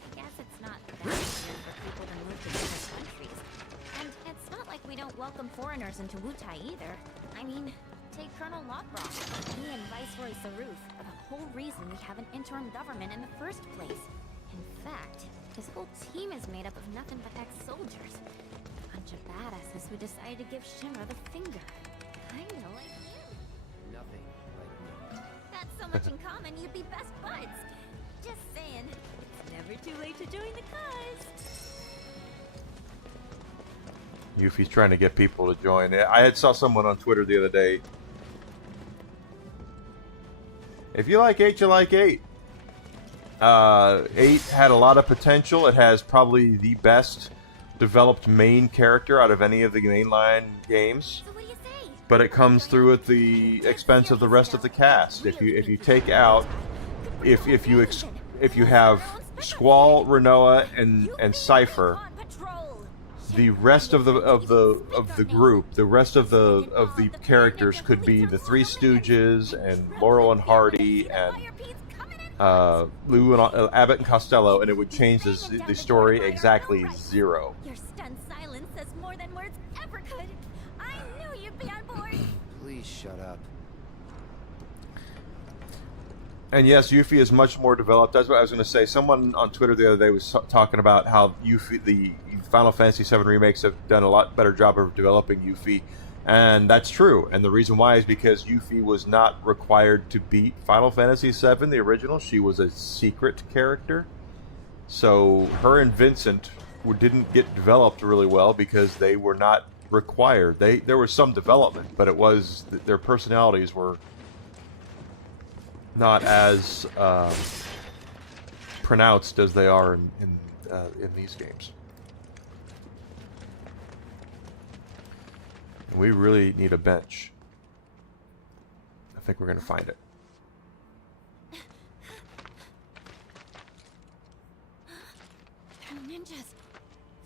I guess it's not that easy for people to move to different countries. And it's not like we don't welcome foreigners into Wutai either. I mean, take Colonel Lockrock. He and Viceroy Saruf are the whole reason we have an interim government in the first place. In fact, his whole team is made up of nothing but ex-soldiers. A bunch of badasses who decided to give Shinra the finger. Kinda like you. Nothing like me. That's so much in common, you'd be best buds. Just saying. It's never too late to join the cause. Yuffie's trying to get people to join. I had saw someone on Twitter the other day. If you like 8, you like 8. 8 had a lot of potential. It has probably the best developed main character out of any of the mainline games. So what do you say? But it comes through at the expense of the rest of the cast. If you take out, if you have Squall, Renoa, and Cypher, the rest of the group, the rest of the characters could be the Three Stooges and Laurel and Hardy and Lou and Abbott and Costello, and it would change the story exactly 0. Your stunned silence says more than words ever could. I knew you'd be on board. Please shut up. And yes, Yuffie is much more developed. That's what I was going to say. Someone on Twitter the other day was talking about how Yuffie, the Final Fantasy VII remakes have done a lot better job of developing Yuffie. And that's true. And the reason why is because Yuffie was not required to beat Final Fantasy VII, the original. She was a secret character. So her and Vincent didn't get developed really well because they were not required. There was some development, but it was their personalities were not as pronounced as they are in these games. And we really need a bench. I think we're going to find it. They're ninjas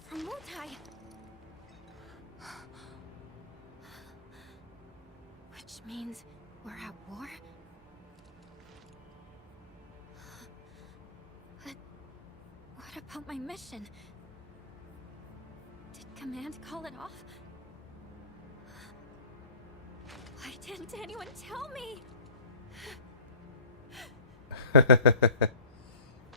from Wutai. Which means we're at war? But what about my mission? Did Command call it off? Why didn't anyone tell me?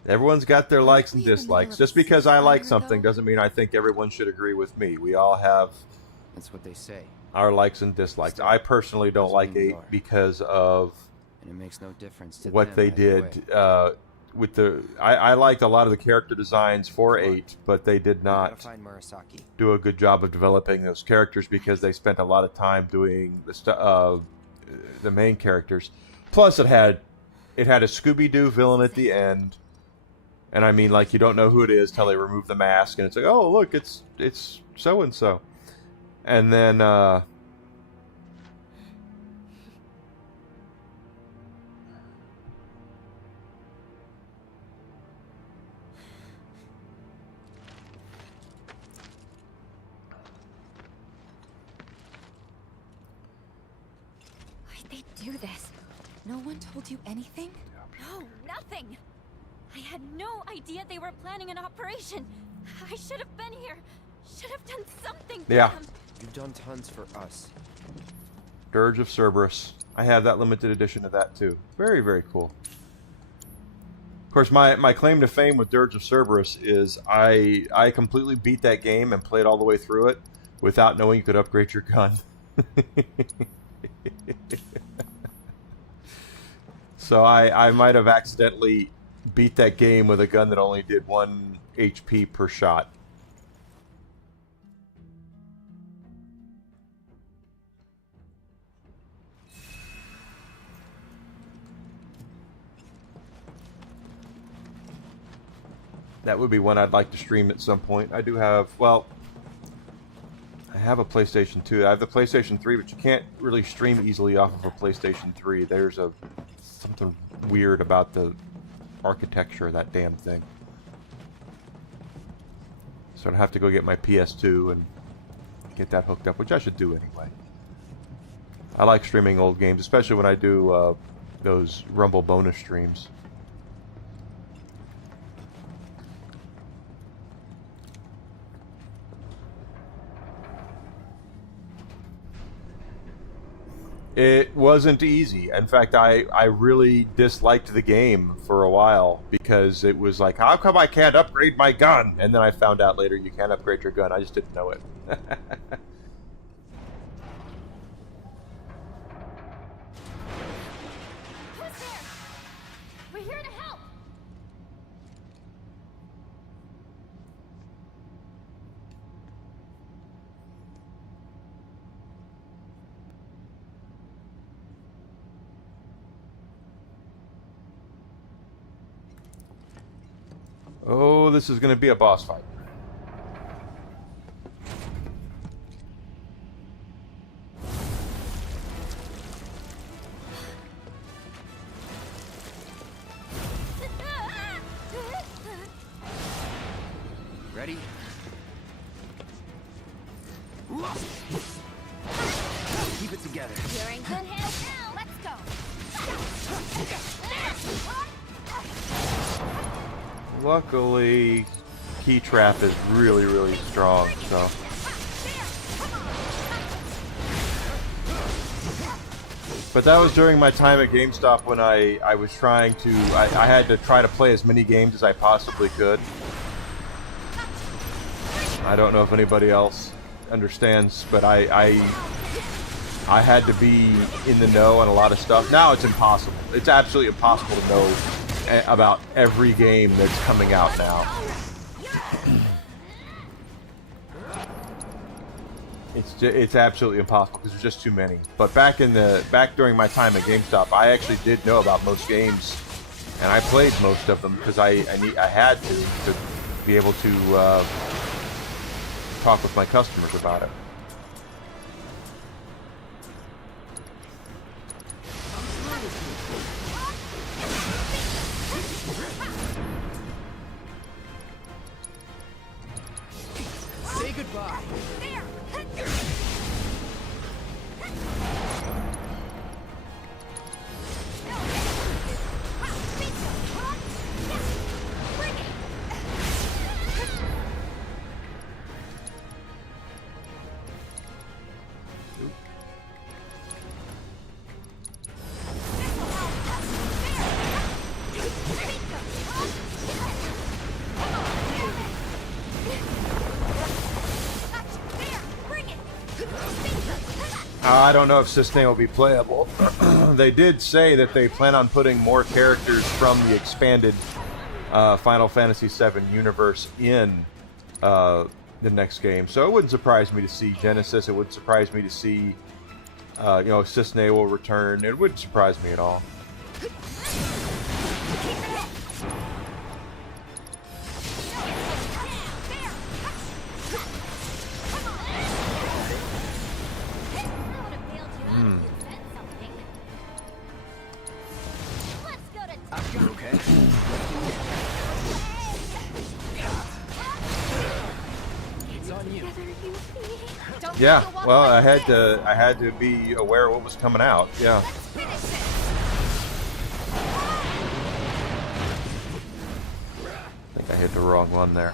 Everyone's got their likes and dislikes. Just because I like something doesn't mean I think everyone should agree with me. We all have That's what they say. our likes and dislikes. I personally don't like 8 because of And it makes no difference to what them they either did way. with the. I liked a lot of the character designs for 8, but they did We gotta not find Murasaki. do a good job of developing those characters because they spent a lot of time doing the main characters. Plus, it had a Scooby-Doo villain at the end, and I mean, like, you don't know who it is till they remove the mask, and it's like, oh look, it's so and so, and then Why'd they do this? No one told you anything? No, nothing. I had no idea they were planning an operation. I should have been here. Should have done something for Yeah. them. You've done tons for us. Dirge of Cerberus. I have that limited edition of that too. Very, very cool. Of course, my claim to fame with Dirge of Cerberus is I completely beat that game and played all the way through it without knowing you could upgrade your gun. So I might have accidentally beat that game with a gun that only did 1 HP per shot. That would be one I'd like to stream at some point. I do have, well, I have a PlayStation 2. I have the PlayStation 3, but you can't really stream easily off of a PlayStation 3. There's something weird about the architecture of that damn thing. So I'd have to go get my PS2 and get that hooked up, which I should do anyway. I like streaming old games, especially when I do those Rumble bonus streams. It wasn't easy. In fact, I really disliked the game for a while because it was like, how come I can't upgrade my gun? And then I found out later you can't upgrade your gun. I just didn't know it. Who's there? We're here to help. Oh, this is going to be a boss fight. Ready? Keep it together. You're in good hands now. Let's go. Luckily, Key Trap is really, really strong, so... But that was during my time at GameStop when I was trying to... I had to try to play as many games as I possibly could. I don't know if anybody else understands, but I had to be in the know on a lot of stuff. Now it's impossible. It's absolutely impossible to know about every game that's coming out now. It's absolutely impossible because there's just too many. But back during my time at GameStop, I actually did know about most games, and I played most of them because I had to be able to talk with my customers about it. Say goodbye. I don't know if Sistane will be playable. They did say that they plan on putting more characters from the expanded Final Fantasy VII universe in the next game. So it wouldn't surprise me to see Genesis. It wouldn't surprise me to see, Sistane will return. It wouldn't surprise me at all. Yeah, well, I had to be aware of what was coming out. Yeah. I think I hit the wrong one there.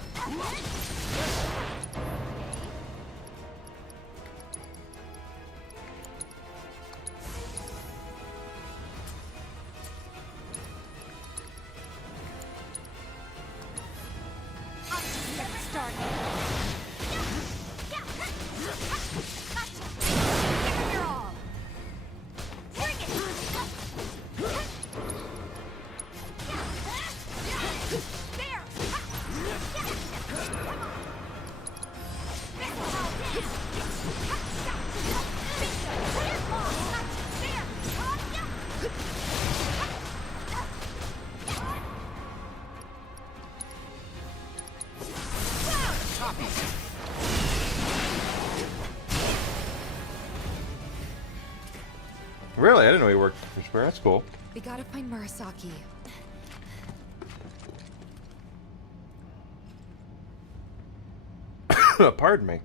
Really? I didn't know he worked for Square. That's cool. We gotta find Murasaki. Pardon me.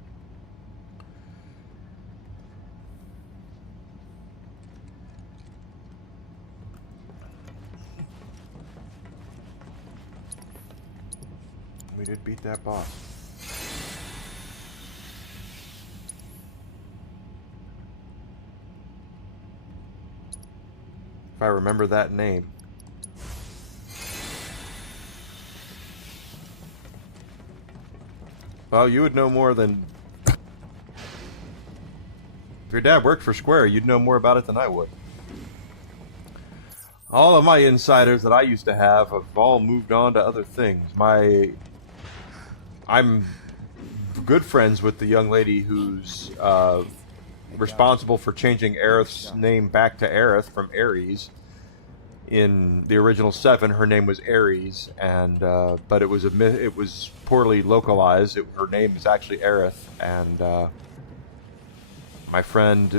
We did beat that boss. If I remember that name. Well, you would know more than... If your dad worked for Square, you'd know more about it than I would. All of my insiders that I used to have all moved on to other things. I'm good friends with the young lady who's responsible for changing Aerith's name back to Aerith from Ares. In the original 7, her name was Ares, and but it was poorly localized. Her name is actually Aerith, and my friend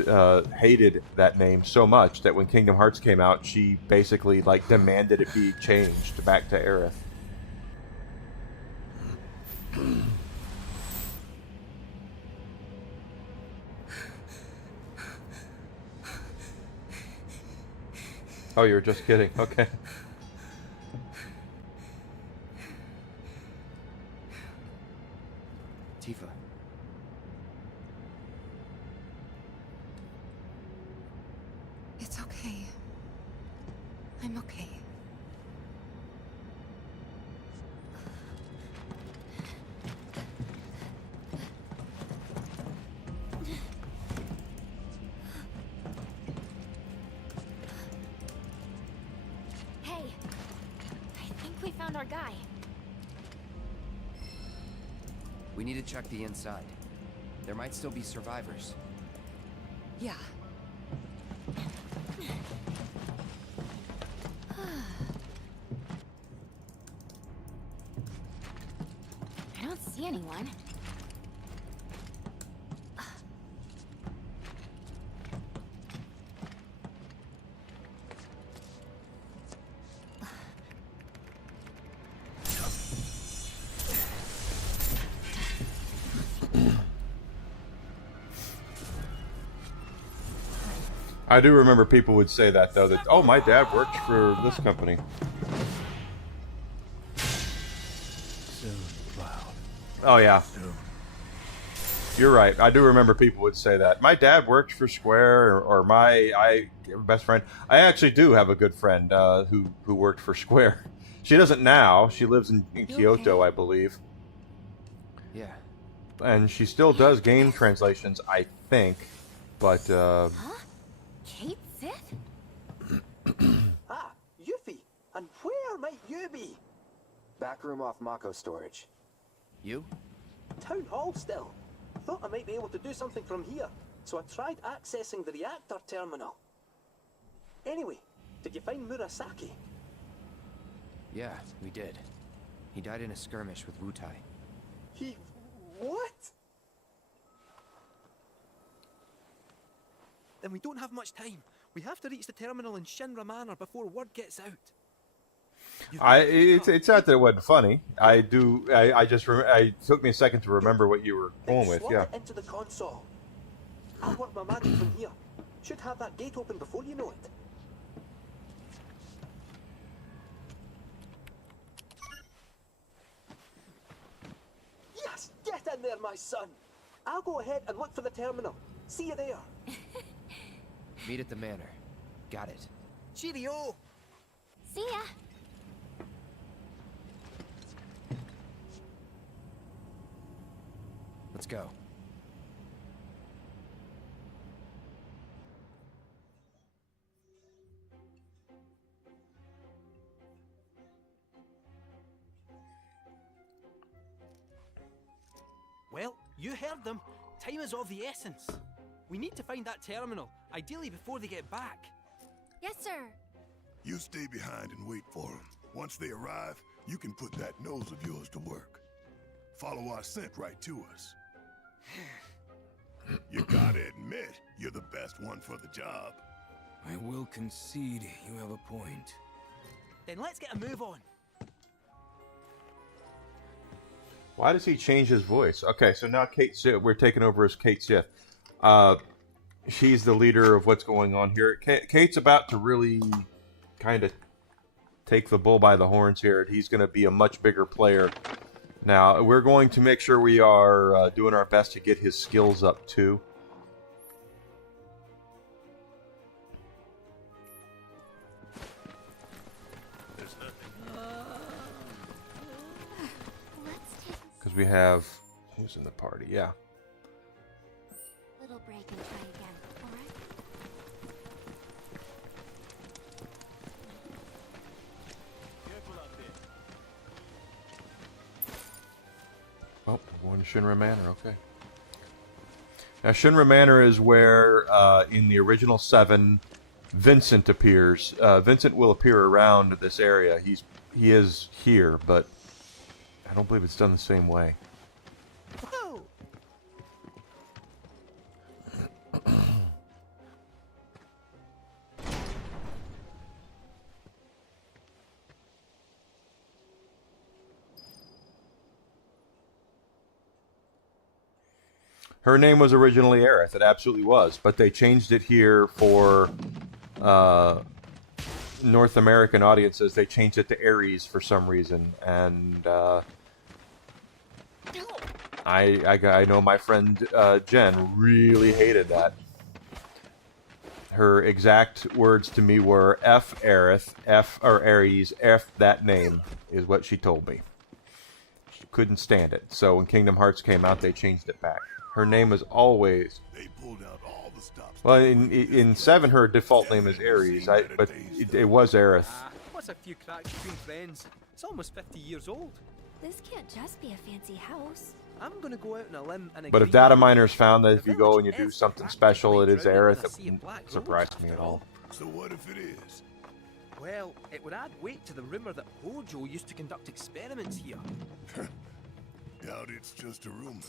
hated that name so much that when Kingdom Hearts came out, she basically demanded it be changed back to Aerith. Oh, you were just kidding. Okay. Tifa. It's okay. I'm okay. Hey, I think we found our guy. We need to check the inside. There might still be survivors. Yeah. I don't see anyone. I do remember people would say that, though, that, oh, my dad worked for this company. Soon, Cloud. Oh, yeah. Soon. You're right. I do remember people would say that. My dad worked for Square, or my best friend. I actually do have a good friend who worked for Square. She doesn't now. She lives in Kyoto, I believe. Yeah. And she still does game translations, I think. But, Huh? Kate Sith? Ah, Yuffie! And where might you be? Back room off Mako storage. You? Town hall still. Thought I might be able to do something from here, so I tried accessing the reactor terminal. Anyway, did you find Murasaki? Yeah, we did. He died in a skirmish with Wutai. He... what? Then we don't have much time. We have to reach the terminal in Shinra Manor before word gets out. it's not that it wasn't funny. It took me a second to remember what you were going with, Slot yeah. it into the console. I'll work my magic from here. Should have that gate open before you know it. Yes! Get in there, my son! I'll go ahead and look for the terminal. See you there. Meet at the manor. Got it. Cheerio! See ya! Let's go. Well, you heard them. Time is of the essence. We need to find that terminal, ideally before they get back. Yes, sir. You stay behind and wait for them. Once they arrive, you can put that nose of yours to work. follow our scent right to us. You gotta admit, you're the best one for the job. I will concede you have a point. Then let's get a move on. Why does he change his voice? Okay, so now Kate Sith, we're taking over as Kate Sith. She's the leader of what's going on here. Kate's about to really kind of take the bull by the horns here. He's going to be a much bigger player. Now, we're going to make sure we are doing our best to get his skills up too. Because we have... Who's in the party? Yeah. Little break and try again, alright? Oh, we're going to Shinra Manor, okay. Now, Shinra Manor is where, in the original 7, Vincent appears. Vincent will appear around this area. He is here, but I don't believe it's done the same way. Her name was originally Aerith. It absolutely was, but they changed it here for North American audiences. They changed it to Ares for some reason, and I know my friend Jen really hated that. Her exact words to me were "F Aerith, F or Ares, F that name," is what she told me. She couldn't stand it. So when Kingdom Hearts came out, they changed it back. Her name is always... They pulled out all the stops. Well, in 7, her default name is Ares, but it was Aerith. What's a few cracks between friends? It's almost 50 years old. This can't just be a fancy house. I'm gonna go out on a limb and But if data miners found that if you go and you do something special, it is Aerith, it wouldn't surprise me at all. So what if it is? Well, it would add weight to the rumor that Hojo used to conduct experiments here. Doubt it's just a rumor.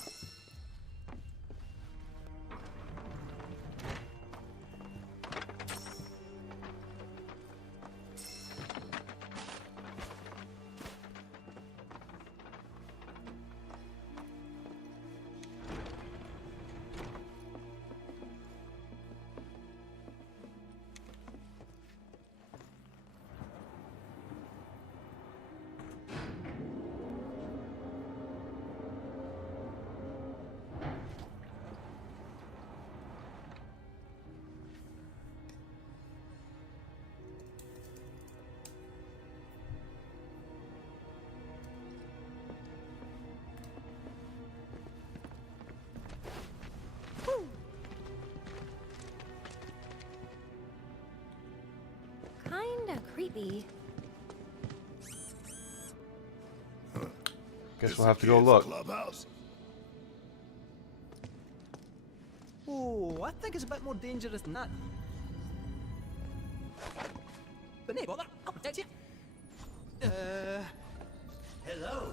Kinda creepy. Guess we'll have to go look. Clubhouse. Oh, I think it's a bit more dangerous than that. But no bother, I'll protect you. Hello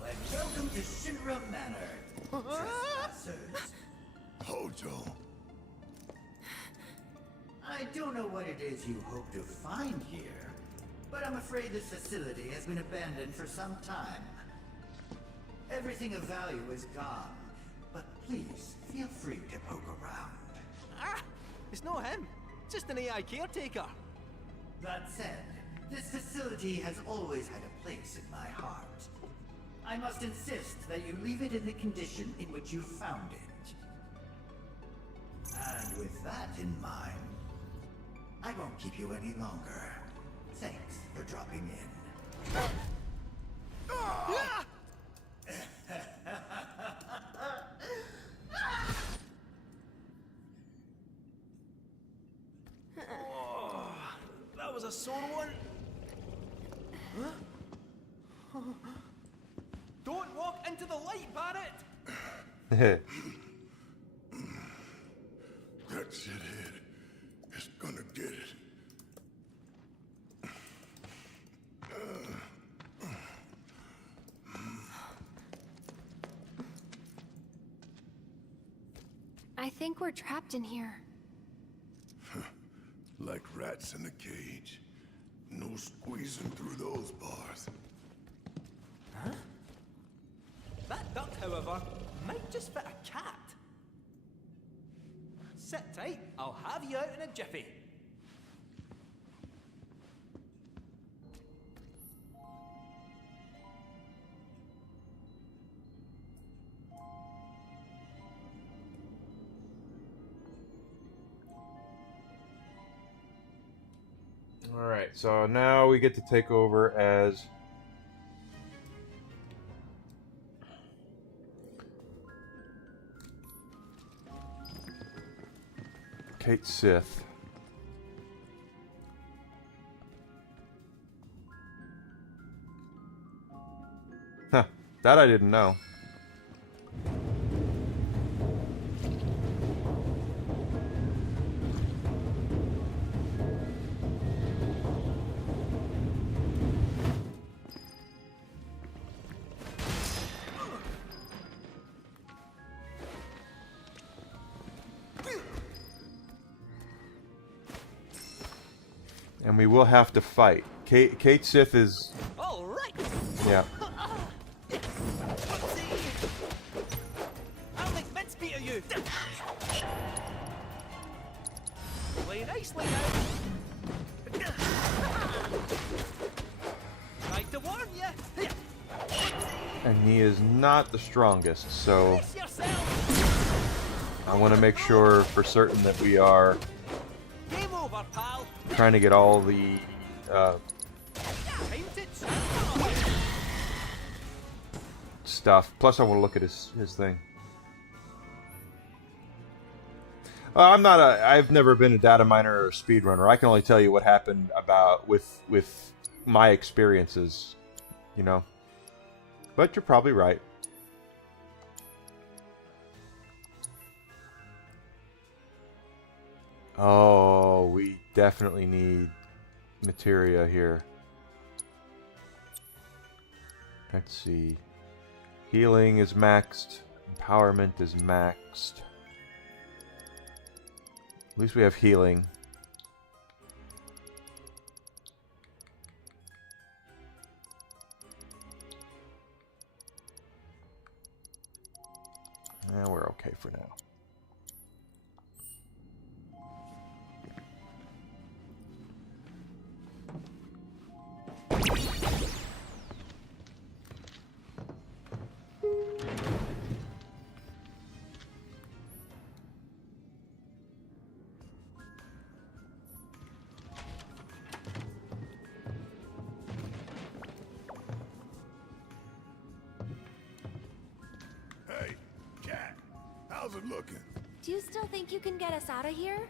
and welcome to Shinra Manor. Trespassers. Hojo. I don't know what it is you hope to find here, but I'm afraid this facility has been abandoned for some time. Everything of value is gone, but please feel free to poke around. Ah, it's not him. It's just an AI caretaker. That said, this facility has always had a place in my heart. I must insist that you leave it in the condition in which you found it. And with that in mind, I won't keep you any longer. Thanks for dropping in. Oh, that was a sore one. Huh? Don't walk into the light, Barrett! That shithead is gonna get it. I think we're trapped in here. Like rats in a cage. No squeezing through those bars. Huh? That duck, however, might just fit a cat. Sit tight, I'll have you out in a jiffy. Alright, so now we get to take over as Kate Sith. Huh, that I didn't know. And we will have to fight. Kate Sith is... All right. Yeah. I'll make mincemeat of you. Play nicely now. Tried to warn you. And he is not the strongest, so... I want to make sure for certain that we are... Game over, pal. Trying to get all the stuff. Plus, I want to look at his thing. I've never been a data miner or a speedrunner. I can only tell you what happened with my experiences, you know. But you're probably right. Oh, we definitely need materia here. Let's see. Healing is maxed. Empowerment is maxed. At least we have healing. Yeah, we're okay for now. Hey, cat, how's it looking? Do you still think you can get us out of here?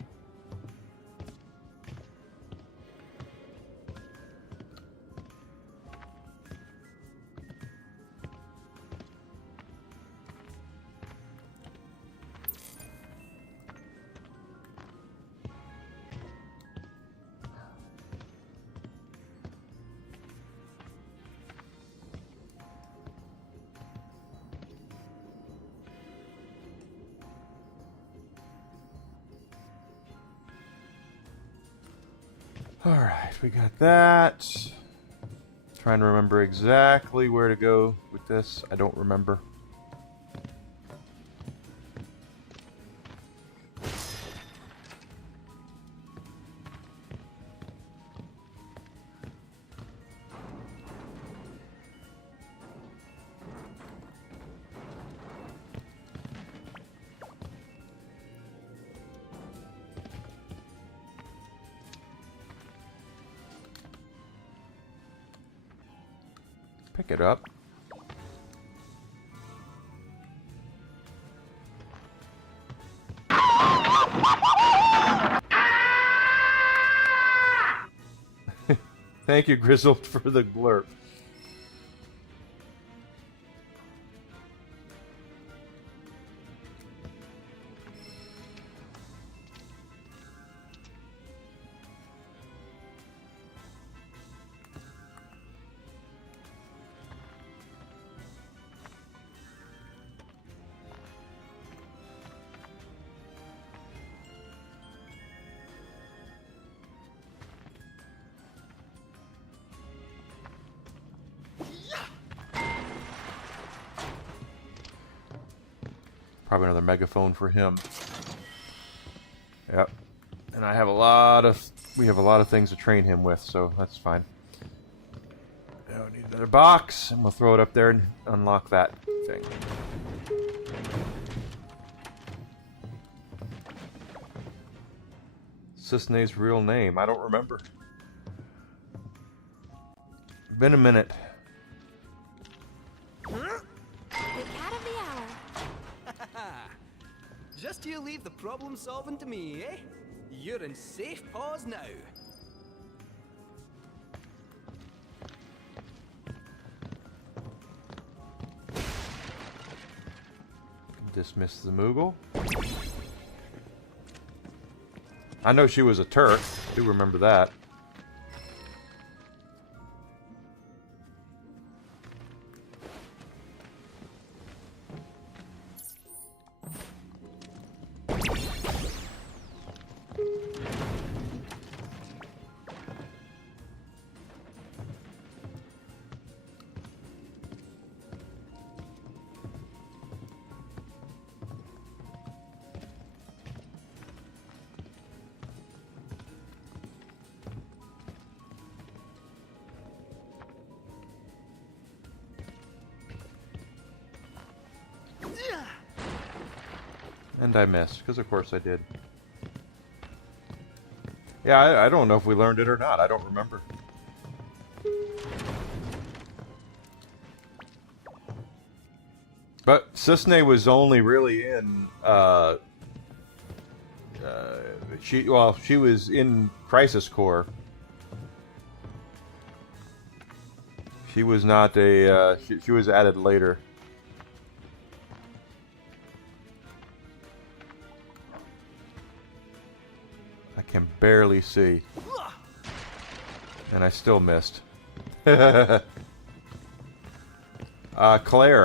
Alright, we got that. Trying to remember exactly where to go with this. I don't remember. Pick it up. Thank you, Grizzled, for the blurb. probably another megaphone for him. Yep. And I have a lot of... We have a lot of things to train him with, so that's fine. I don't need another box, and we'll throw it up there and unlock that thing. Cisne's real name, I don't remember. Been a minute. The cat of the hour. Just you leave the problem solving to me, eh? You're in safe paws now. Dismiss the Moogle. I know she was a Turk. I do remember that. And I missed, because of course I did. Yeah, I don't know if we learned it or not. I don't remember. But Cisne was only really in, she was in Crisis Core. She was not a, she was added later. I can barely see. And I still missed. Claire,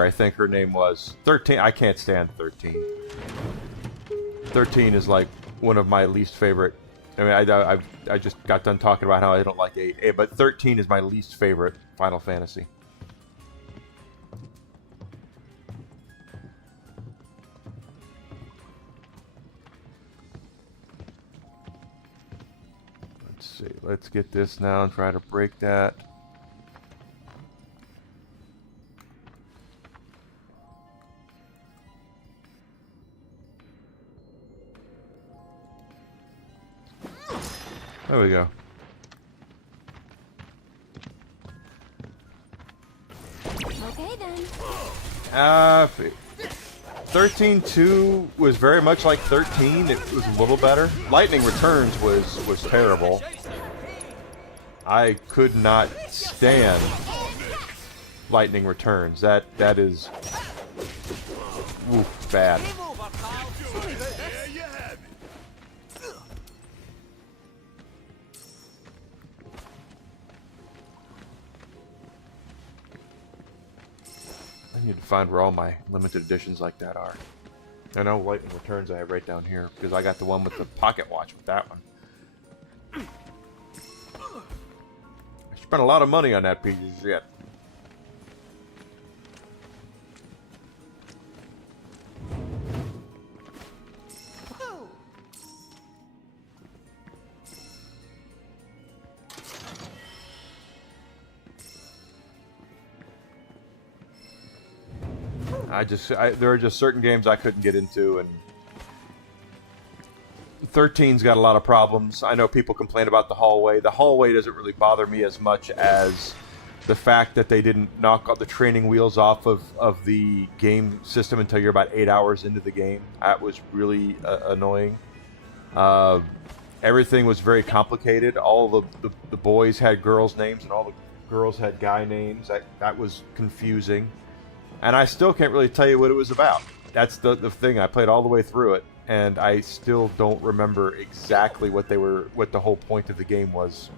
I think her name was. 13, I can't stand 13. 13 is like one of my least favorite. I mean, I just got done talking about how I don't like 8, but 13 is my least favorite Final Fantasy. Let's see, let's get this now and try to break that. There we go. Okay then. 13-2 was very much like 13. It was a little better. Lightning Returns was terrible. I could not stand Lightning Returns. That is bad. I need to find where all my limited editions like that are. I know Lightning Returns I have right down here, because I got the one with the pocket watch with that one. I spent a lot of money on that piece yet. There are just certain games I couldn't get into, and 13's got a lot of problems. I know people complain about the hallway. The hallway doesn't really bother me as much as the fact that they didn't knock all the training wheels off of the game system until you're about 8 hours into the game. That was really annoying. Everything was very complicated. All the boys had girls' names, and all the girls had guy names. That was confusing. And I still can't really tell you what it was about. That's the thing. I played all the way through it, and I still don't remember exactly what the whole point of the game was.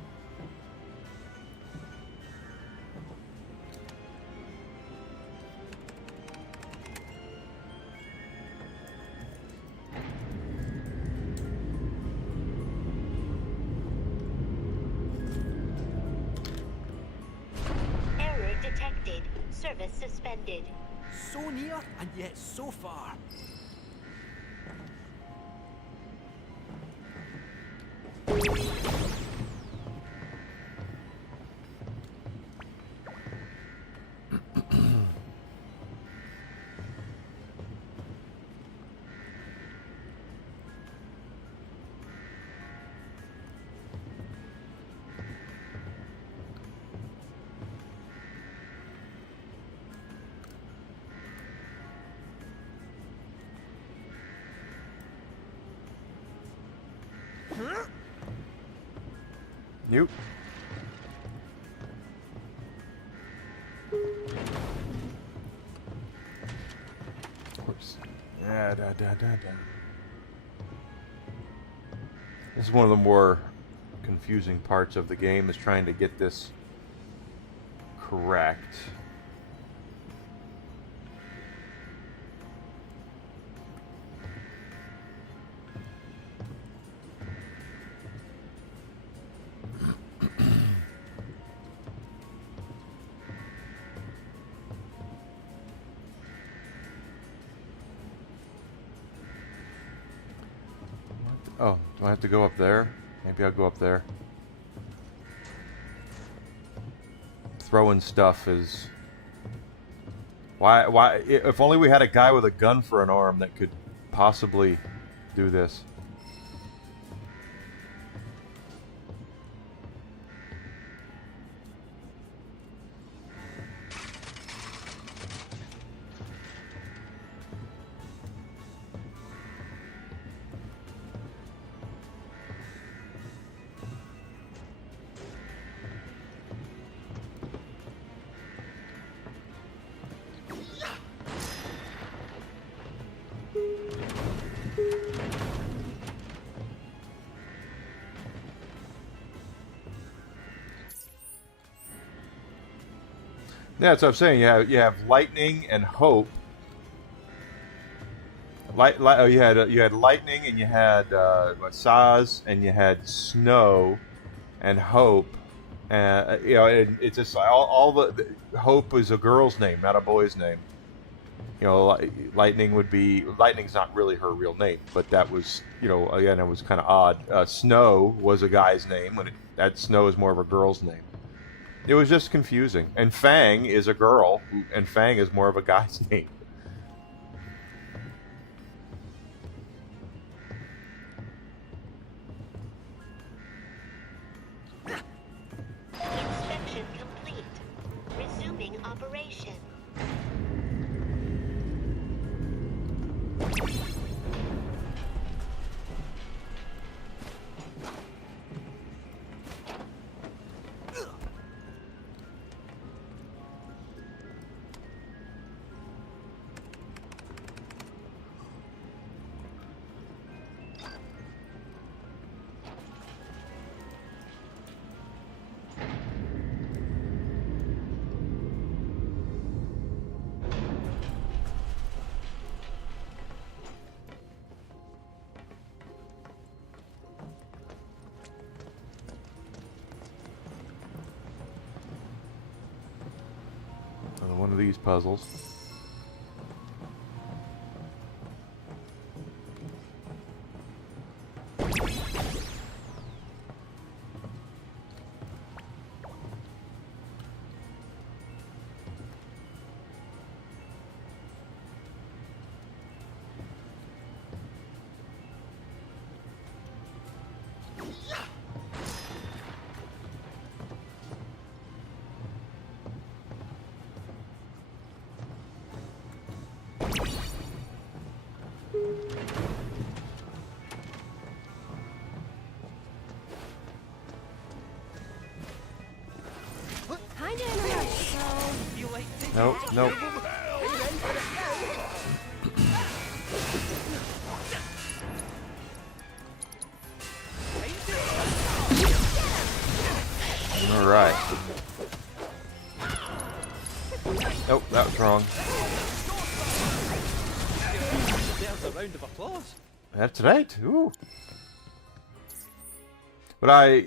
Error detected. Service suspended. So near and yet so far. Nope. Whoops. This is one of the more confusing parts of the game, is trying to get this correct. Oh, do I have to go up there? Maybe I'll go up there. Throwing stuff is... Why? If only we had a guy with a gun for an arm that could possibly do this. Yeah, that's what I'm saying. You have lightning and hope. You had lightning, and you had Saz, and you had snow, and hope, and it's just all the hope is a girl's name, not a boy's name. Lightning's not really her real name, but that was again, it was kind of odd. Snow was a guy's name, that Snow is more of a girl's name. It was just confusing. And Fang is a girl, and Fang is more of a guy's name. Inspection complete. Resuming operation. One of these puzzles. Nope, nope. All right. Nope, that was wrong. There's a round of applause. That's right. Ooh. But I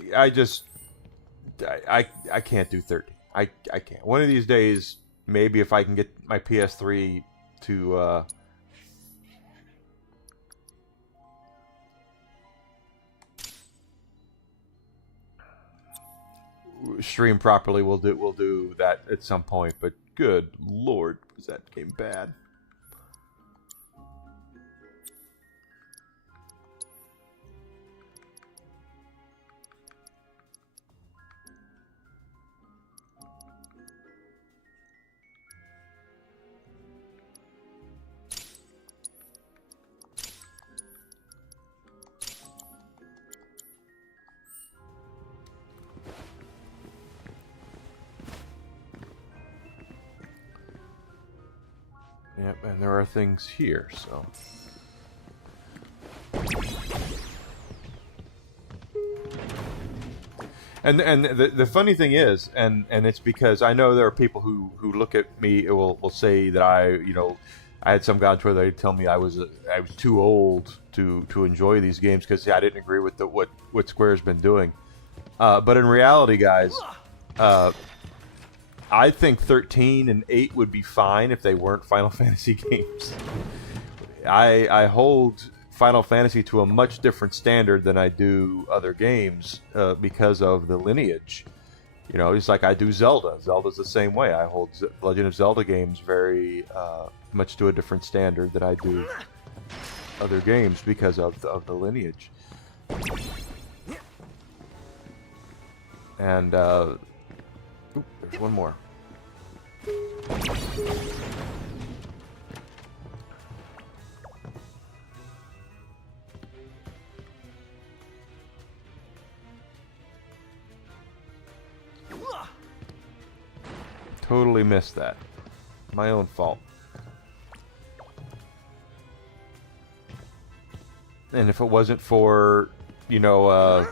can't do 30. I can't. One of these days, maybe if I can get my PS3 to stream properly, we'll do that at some point. But good Lord, was that game bad? Yep, and there are things here, so. And the funny thing is, and it's because I know there are people who look at me will say that I had some guy on Twitter that would tell me I was too old to enjoy these games because I didn't agree with what Square's been doing. But in reality, guys, I think 13 and 8 would be fine if they weren't Final Fantasy games. I hold Final Fantasy to a much different standard than I do other games because of the lineage. You know, it's like I do Zelda. Zelda's the same way. I hold Legend of Zelda games very much to a different standard than I do other games because of the lineage. And there's one more. Totally missed that. My own fault. And if it wasn't for, you know,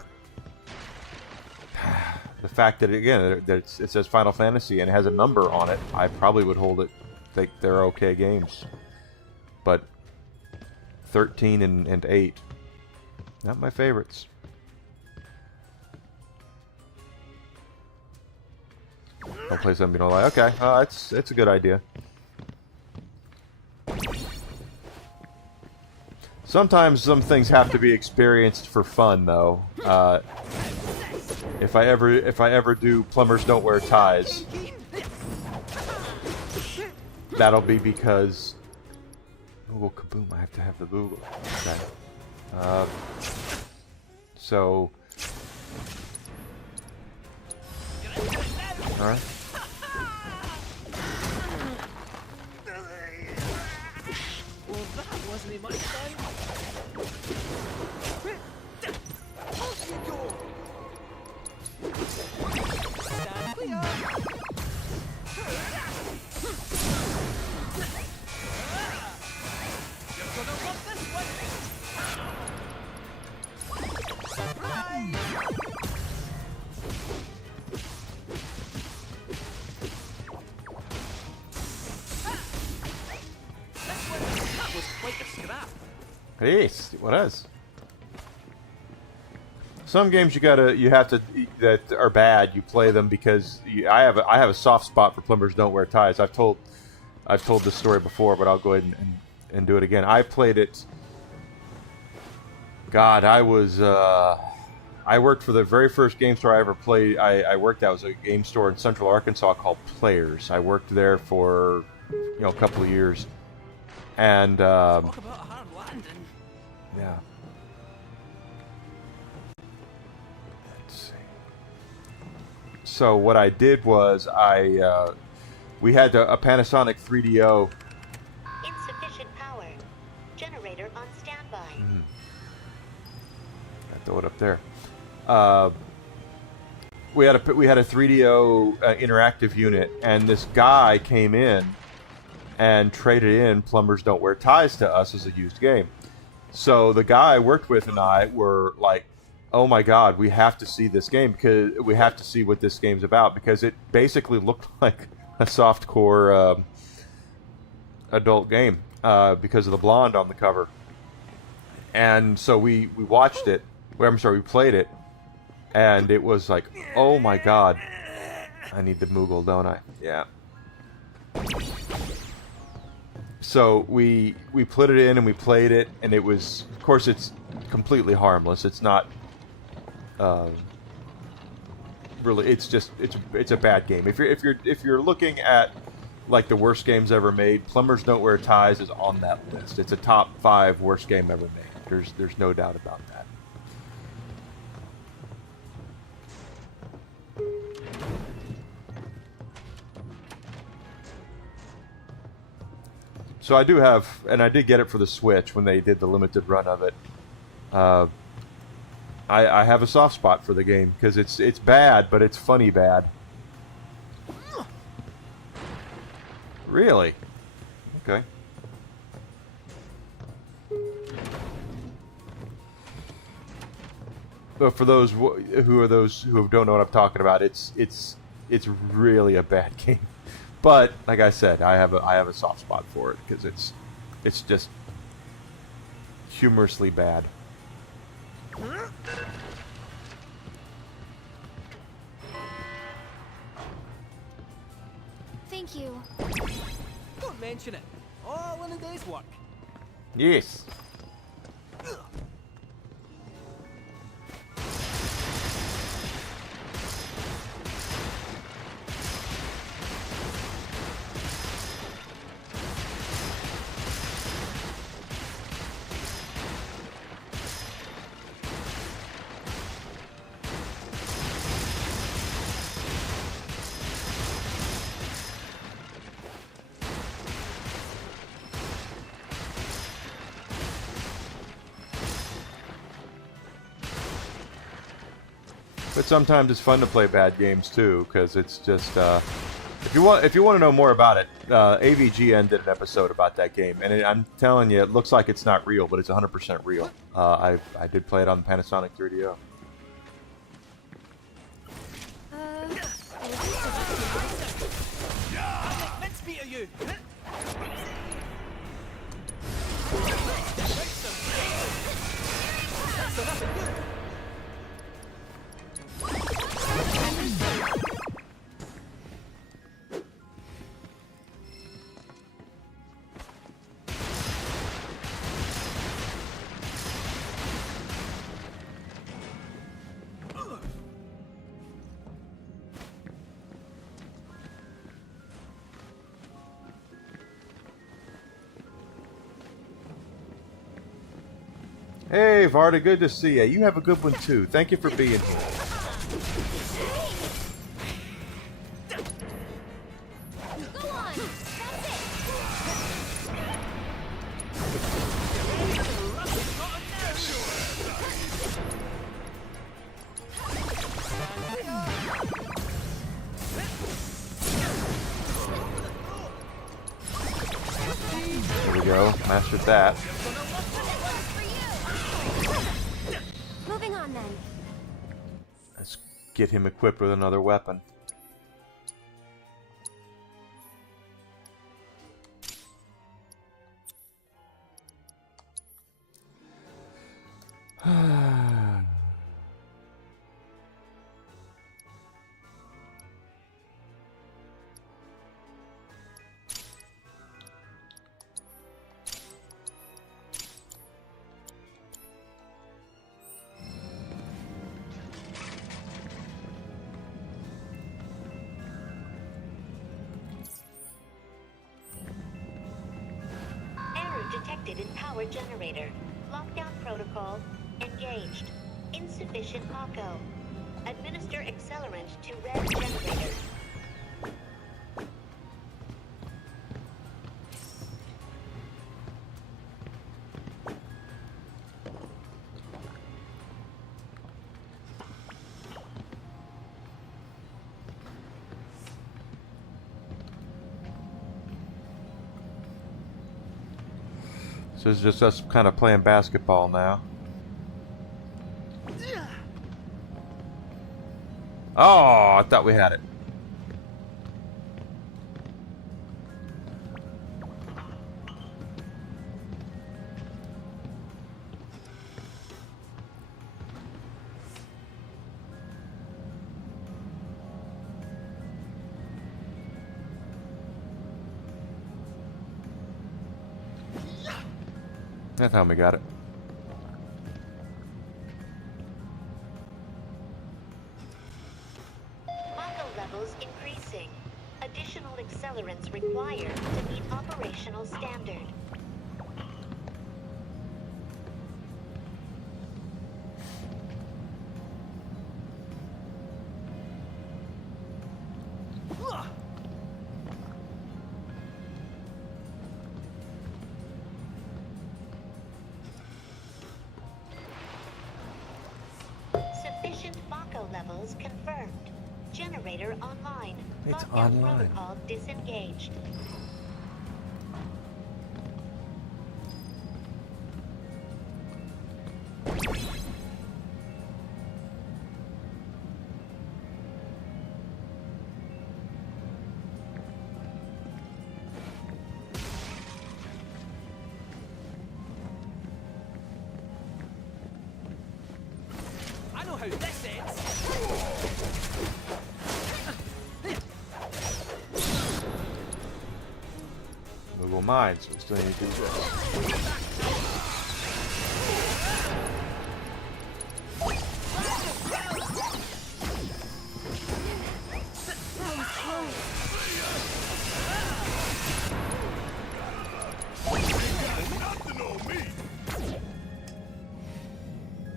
the fact that, again, that it says Final Fantasy and it has a number on it, I probably would hold it, think they're okay games. But 13 and 8, not my favorites. Don't play something, you know, like, okay, it's a good idea. Sometimes some things have to be experienced for fun, though. If I ever do Plumbers Don't Wear Ties, that'll be because Google Kaboom. I have to have the Google. Okay. So. All right. Well, that wasn't any much fun. Off you go. Stand clear. You're gonna love this one. Surprise! Yes, what is? Some games you have to that are bad. You play them because I have a soft spot for Plumbers Don't Wear Ties. I've told this story before, but I'll go ahead and do it again. I played it. God, I worked for the very first game store I ever played. I worked. That was a game store in Central Arkansas called Players. I worked there for a couple of years, and Talk about a hard landing. yeah. Let's see. So what I did was we had a Panasonic 3DO. Insufficient power. Generator on standby. I throw it up there. We had a 3DO interactive unit, and this guy came in and traded in Plumbers Don't Wear Ties to us as a used game. So the guy I worked with and I were like, oh my God, we have to see this game because we have to see what this game's about, because it basically looked like a softcore adult game because of the blonde on the cover. And so we watched it. I'm sorry, we played it, and it was like, oh my God, I need the Moogle, don't I? Yeah. So we put it in and we played it, and it was, of course, it's completely harmless. It's not really. It's just it's a bad game. If you're looking at like the worst games ever made, Plumbers Don't Wear Ties is on that list. It's a top 5 worst game ever made. There's no doubt about that. So I do have, and I did get it for the Switch when they did the limited run of it. I have a soft spot for the game because it's bad, but it's funny bad. Really? Okay. but for those who don't know what I'm talking about, it's really a bad game. But like I said, I have a soft spot for it because it's just humorously bad. Thank you. Don't mention it. All in a day's work. Yes. But sometimes it's fun to play bad games too, because it's just if you want to know more about it, AVGN did an episode about that game, and I'm telling you, it looks like it's not real, but it's 100% real. I did play it on the Panasonic 3DO. Let's meet you. Hey, Varda, good to see you. You have a good one too. Thank you for being here. There we go. Mastered that. Moving on then. Let's get him equipped with another weapon. Detected in power generator. Lockdown protocol engaged. Insufficient Mako. Administer accelerant to red generator. So it's just us kind of playing basketball now. Oh, I thought we had it. That's how we got it. Mako levels increasing. Additional accelerants required to meet operational standard. Sufficient Mako levels confirmed. Generator online. It's Lockdown online. protocol disengaged. how this ends. Movable mine, so we still need to do this.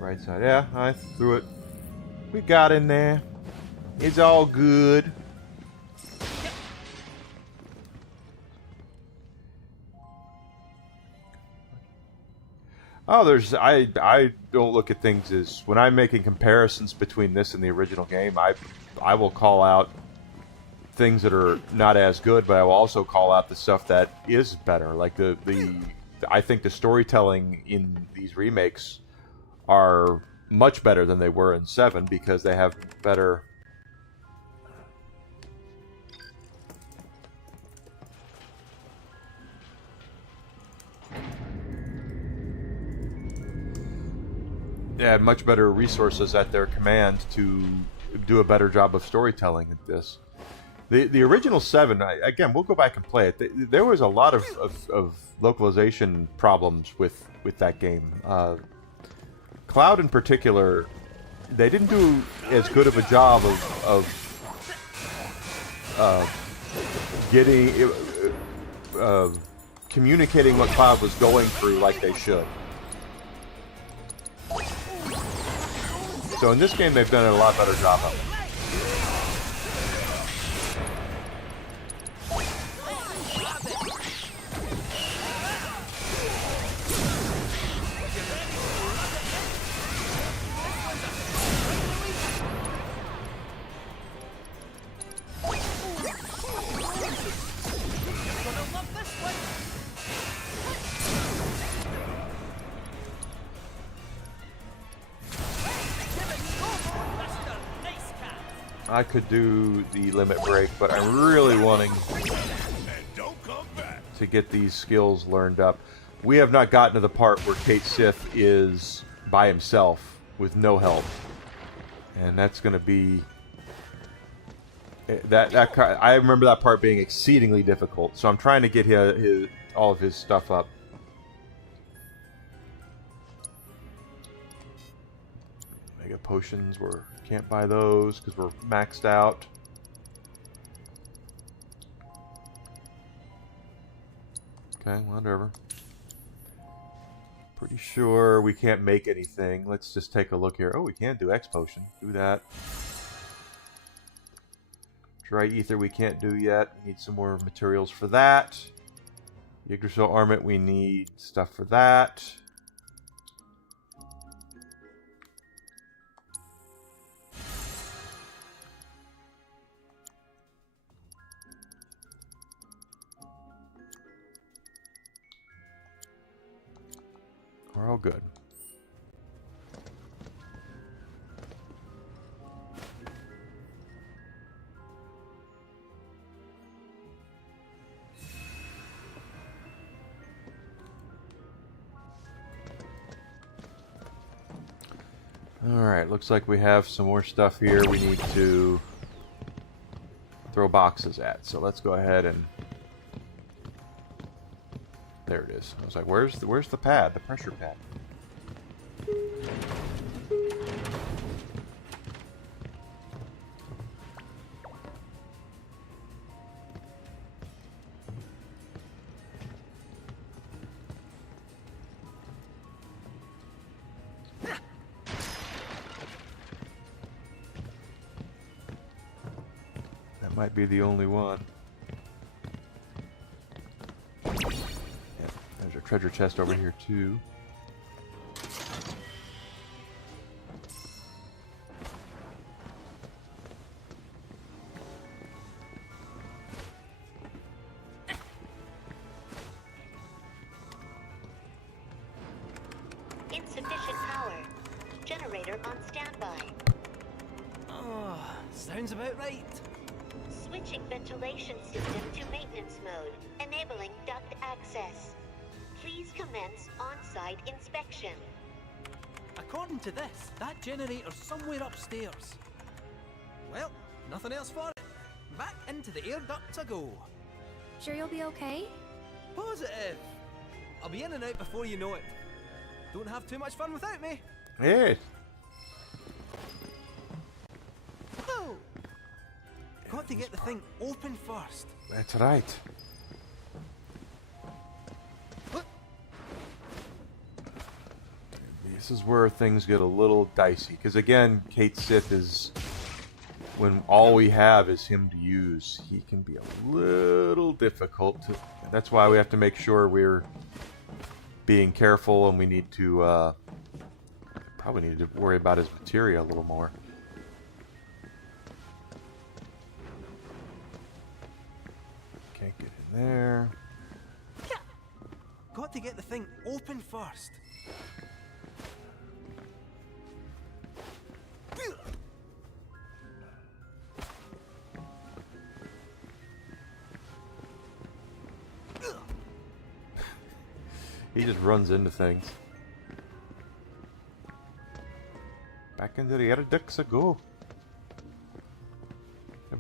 Right side, yeah, I threw it. We got in there. It's all good. Oh, I don't look at things as when I'm making comparisons between this and the original game. I will call out things that are not as good, but I will also call out the stuff that is better. Like I think the storytelling in these remakes are much better than they were in 7 because they have better. Yeah, much better resources at their command to do a better job of storytelling than this. The original 7, again, we'll go back and play it. There was a lot of localization problems with that game. Cloud in particular, they didn't do as good of a job of getting communicating what Cloud was going through like they should. So in this game, they've done a lot better job of it. I could do the limit break, but I'm really wanting to get these skills learned up. We have not gotten to the part where Cait Sith is by himself with no help, and that's going to be I remember that part being exceedingly difficult. So I'm trying to get all of his stuff up. Mega potions can't buy those because we're maxed out. Okay, whatever. Pretty sure we can't make anything. Let's just take a look here. Oh, we can do X potion. Do that. Dry ether we can't do yet. We need some more materials for that. Yggdrasil armament, we need stuff for that. We're all good. Alright, looks like we have some more stuff here we need to throw boxes at. So let's go ahead and... There it is. I was like, where's the pad? The pressure pad. That might be the only one. There's a treasure chest over here too. Insufficient power. Generator on standby. Oh, sounds about right. Switching ventilation system to maintenance mode, enabling duct access. Please commence on-site inspection. A corner adding to this, that generator's somewhere upstairs. Well, nothing else for it. Back into the air ducts I go. Sure you'll be okay? Positive. I'll be in and out before you know it. Don't have too much fun without me. Yes. Whoa! Got to get the thing open first. That's right. This is where things get a little dicey, because again, Kate Sith is, when all we have is him to use, he can be a little difficult to, that's why we have to make sure we're being careful, and we need to probably need to worry about his materia a little more. Can't get in there. Got to get the thing open first. He just runs into things. Back into the air ducts I go.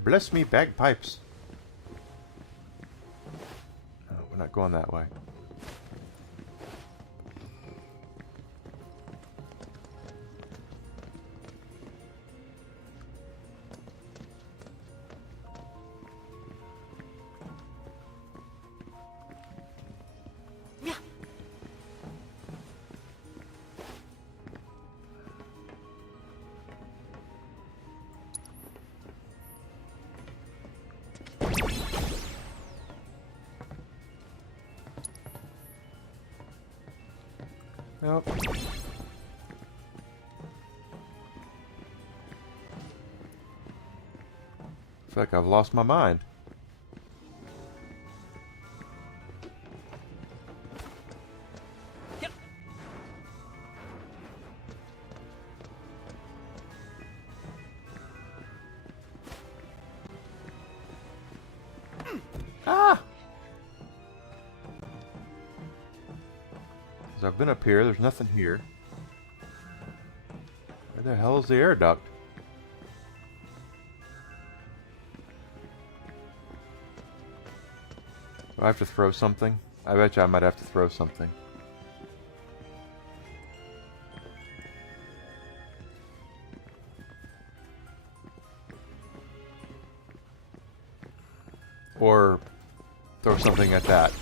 Bless me bagpipes. No, we're not going that way. Nope. I feel like I've lost my mind. Yep. Ah! So I've been up here, there's nothing here. Where the hell is the air duct? Do I have to throw something? I bet you I might have to throw something. Or throw something at that.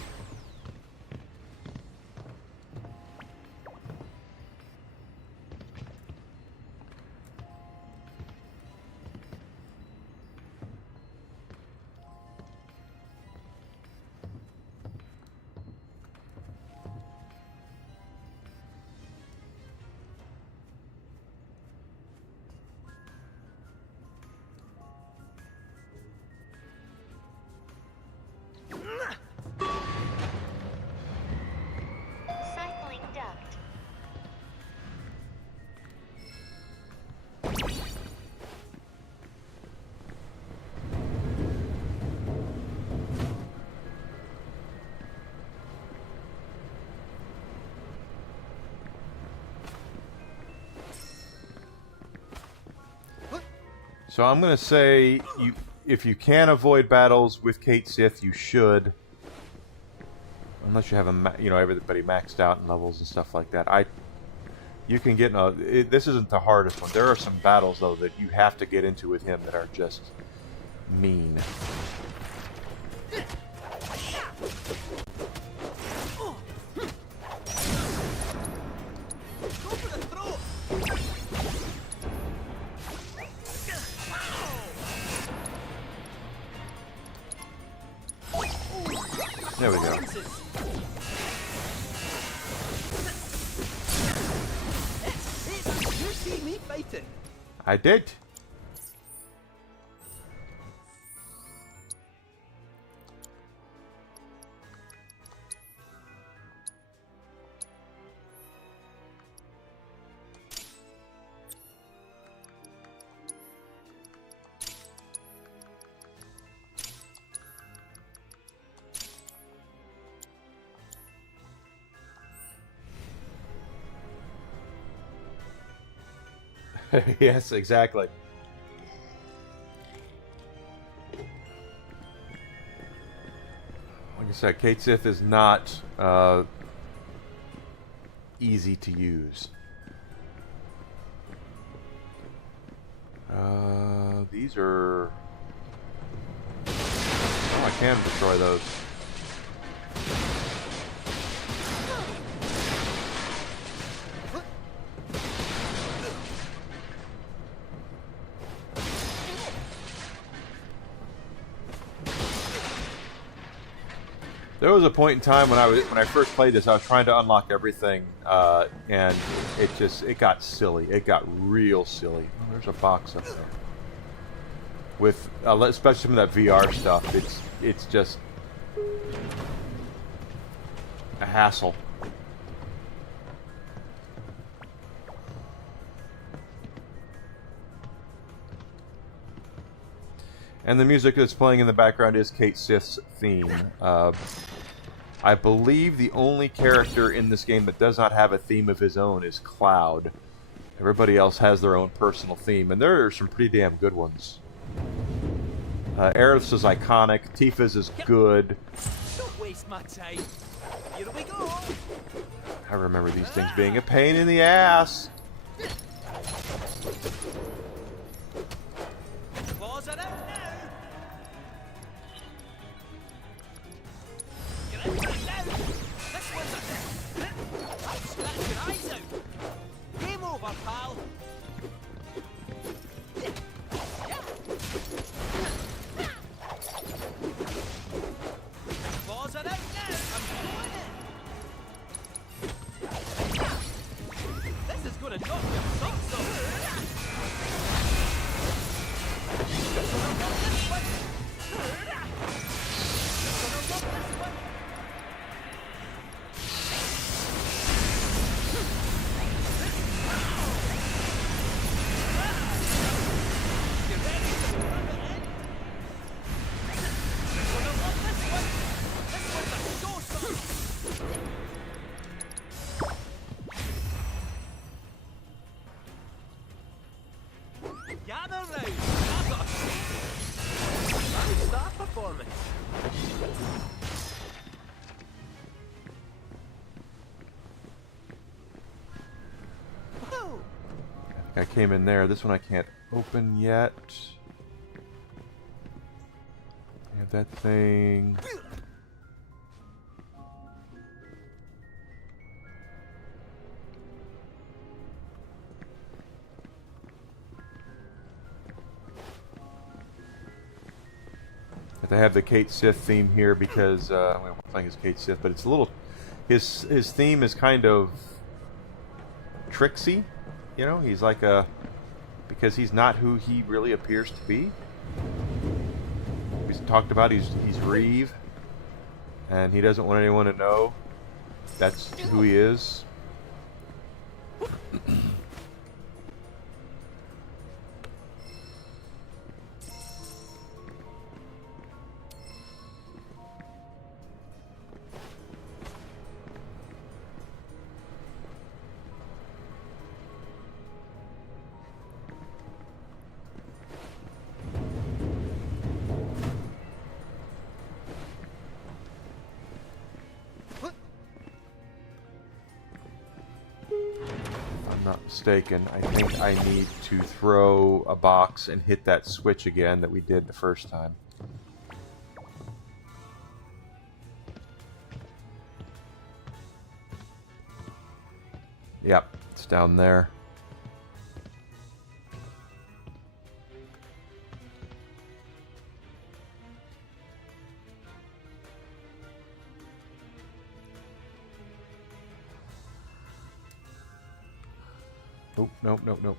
Cycling duct. So I'm gonna say if you can avoid battles with Kate Sith, you should. Unless you have everybody maxed out in levels and stuff like that. You can get this isn't the hardest one. There are some battles though that you have to get into with him that are just mean. There we go. You see me fighting? I did. Yes, exactly. Like I said, Kate Sith is not easy to use. These are... Oh, I can destroy those. There was a point in time when I first played this, I was trying to unlock everything, and it got silly. It got real silly. Oh, there's a box up there. With especially some of that VR stuff, it's just a hassle. And the music that's playing in the background is Kate Sith's theme. I believe the only character in this game that does not have a theme of his own is Cloud. Everybody else has their own personal theme, and there are some pretty damn good ones. Aerith's is iconic, Tifa's is good. Don't waste my time. Here we go. I remember these things being a pain in the ass. Claws are out now. You're in for it now. This one's I'll scratch your eyes out. Game over, pal. Claws are out now. I'm doing it. This is gonna knock your socks off. Gather round! I've got a star performance! Whoa. I came in there. This one I can't open yet. I have that thing. They have the Kate Sith theme here because we're playing as Kate Sith, but it's a little. His theme is kind of tricksy, you know. He's like because he's not who he really appears to be. He's talked about he's Reeve, and he doesn't want anyone to know that's who he is. Not mistaken, I think I need to throw a box and hit that switch again that we did the first time. Yep, it's down there. Oh, nope, nope, nope.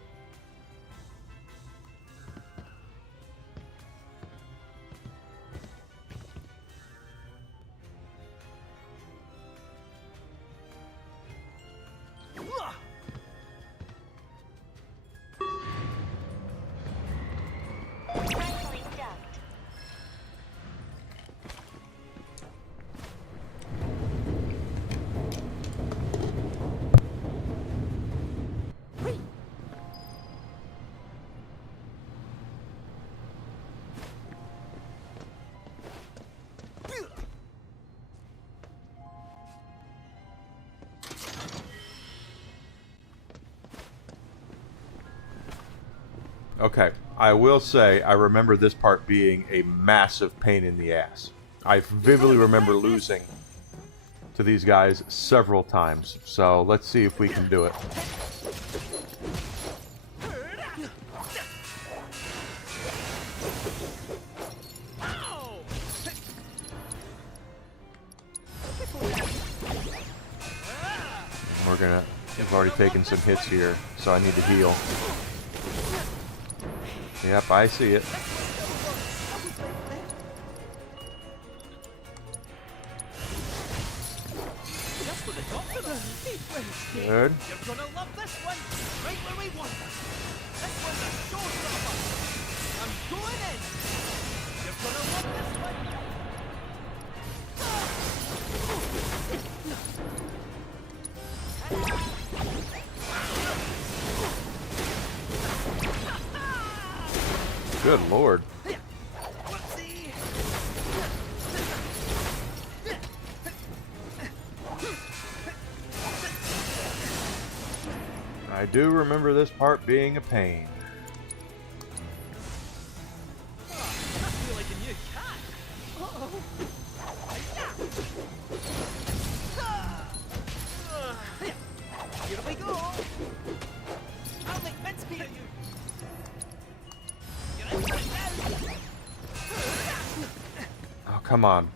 Okay, I will say I remember this part being a massive pain in the ass. I vividly remember losing to these guys several times. So let's see if we can do it. We've already taken some hits here, so I need to heal. Yep, I see it. Good. You're gonna love this one, right where we want it. This one's a showstopper. I'm going in. You're gonna love this one. Good lord. I do remember this part being a pain. I feel like a new cat. Here we go. I'll make mincemeat of you. You're in for it now. Oh, come on.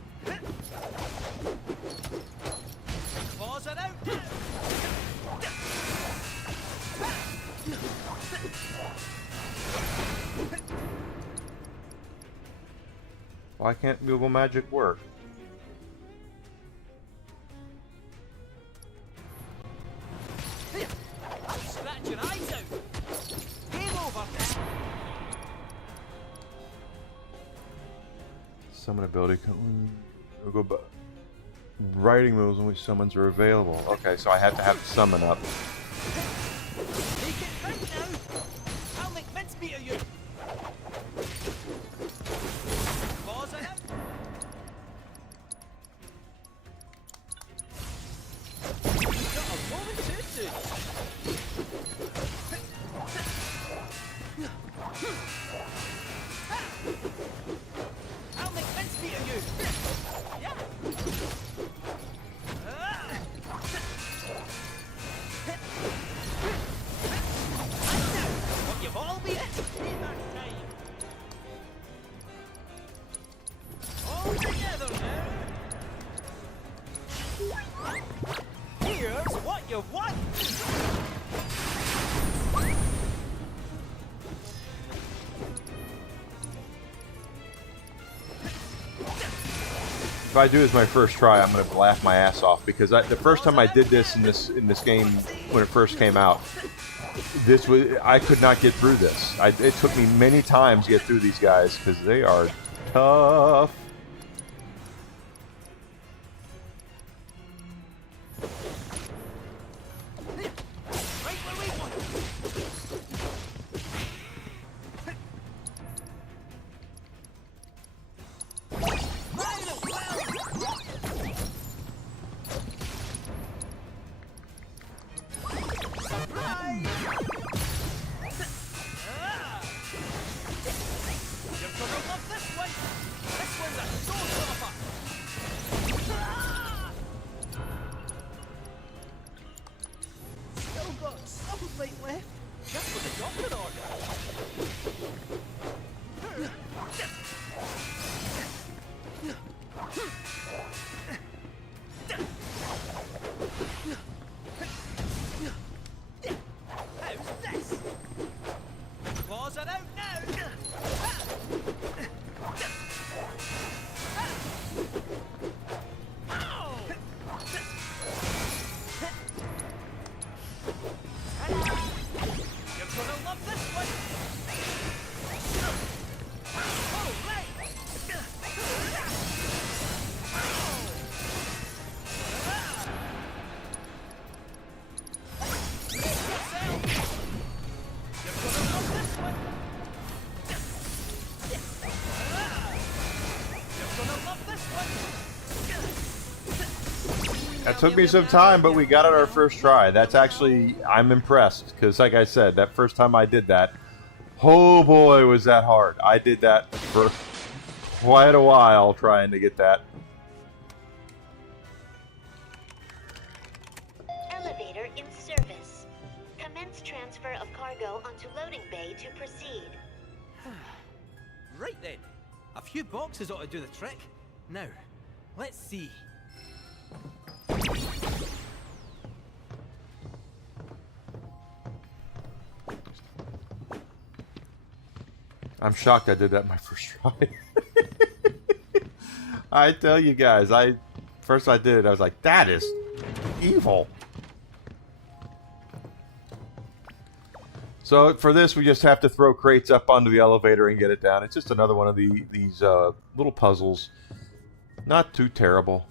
Claws are out. Why can't Google Magic work? I'll scratch your eyes out. Game over. Summon ability. We'll go back. Writing moves in which summons are available. Okay, so I have to have the summon up. Make it right now. I'll make mincemeat of you. Claws are out. You've got a moment too soon. I'll make mincemeat of you. Yeah. What you've all been payback time. All together now. Here's what you've won. If I do as my first try, I'm going to laugh my ass off because the first time I did this in this game when it first came out, I could not get through this. It took me many times to get through these guys because they are tough. Still got some fight left. Just what the doctor How's this? Claws are out now. You're gonna love this one. All right. You're gonna love this one. You're gonna love this one. That took me some time, but we got it our first try. That's actually, I'm impressed because like I said, that first time I did that, Oh boy, was that hard. I did that for quite a while trying to get that. Elevator in service. Commence transfer of cargo onto loading bay to proceed. Right then. A few boxes ought to do the trick. Now, let's see. I'm shocked I did that my first try. I tell you guys, first I did it, I was like, that is evil. So for this, we just have to throw crates up onto the elevator and get it down. It's just another one of these little puzzles. Not too terrible.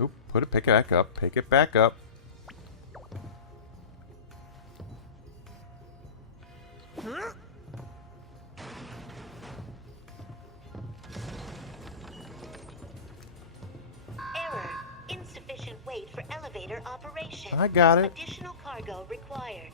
Oop, pick it back up, pick it back up. Error. Insufficient weight for elevator operation. I got it. Additional cargo required.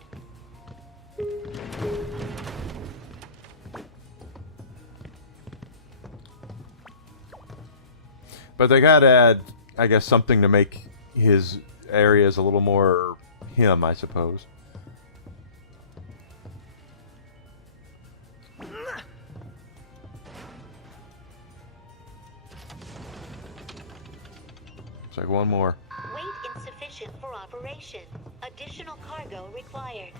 But they gotta add, I guess, something to make his areas a little more him, I suppose. It's like one more. Weight insufficient for operation. Additional cargo required.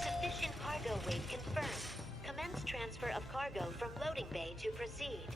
Sufficient cargo weight confirmed. Commence transfer of cargo from loading bay to proceed.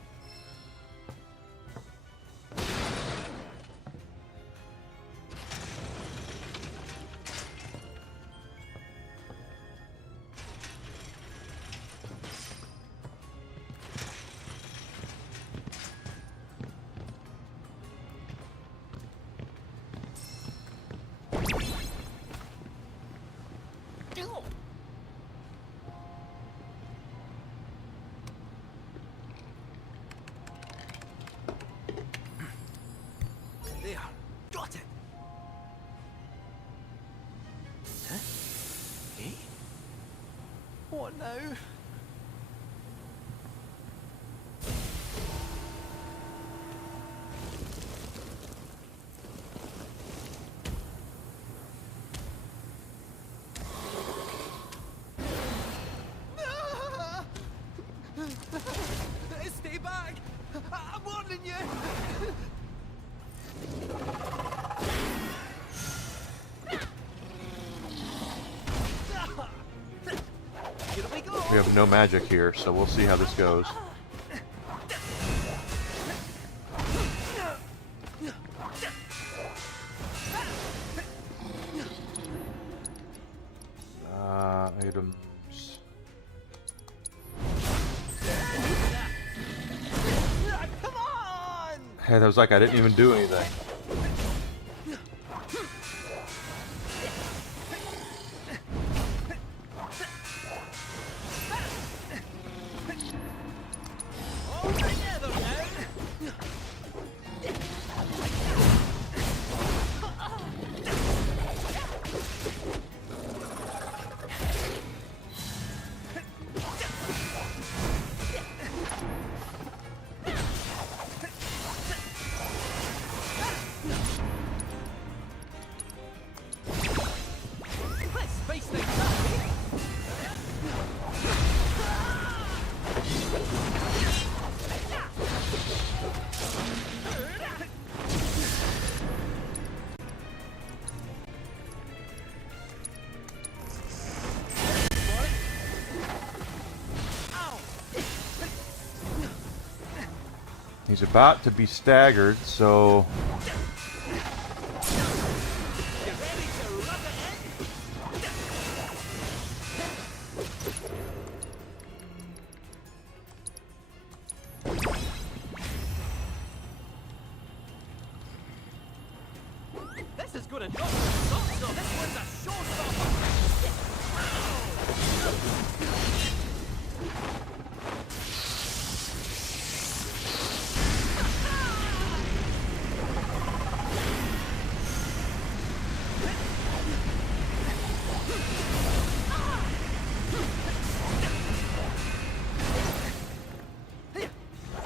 There. Got it. Huh? Eh? What now? Stay back! I'm warning you! We have no magic here, so we'll see how this goes. Items. Come on! Hey, that was like I didn't even do anything. He's about to be staggered, so... This is gonna knock the socks off. This one's a showstopper.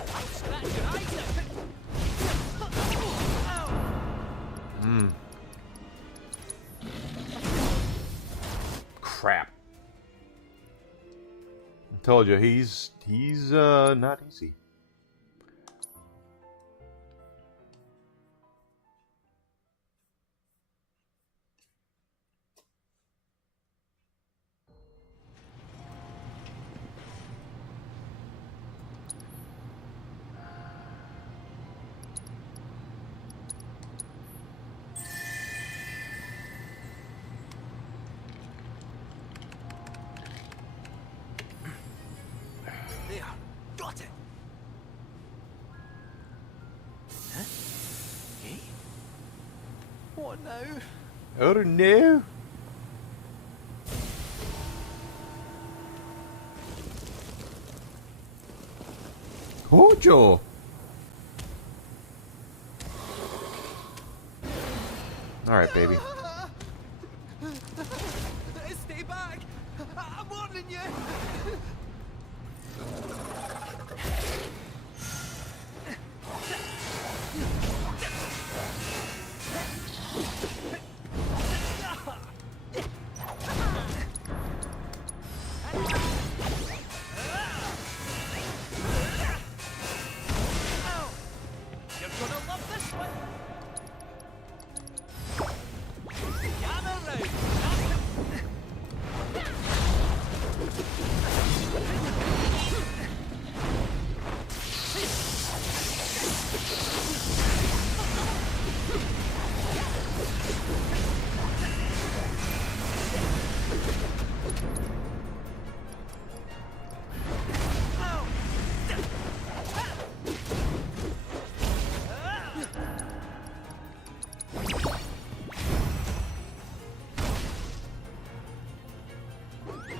I'll scratch your eyes out. Crap. I told you, he's not easy. There, got it. Huh? Hey? What now? Oh no! Hojo! Alright, baby. Stay back! I'm warning you! You're gonna love this one! Gather round!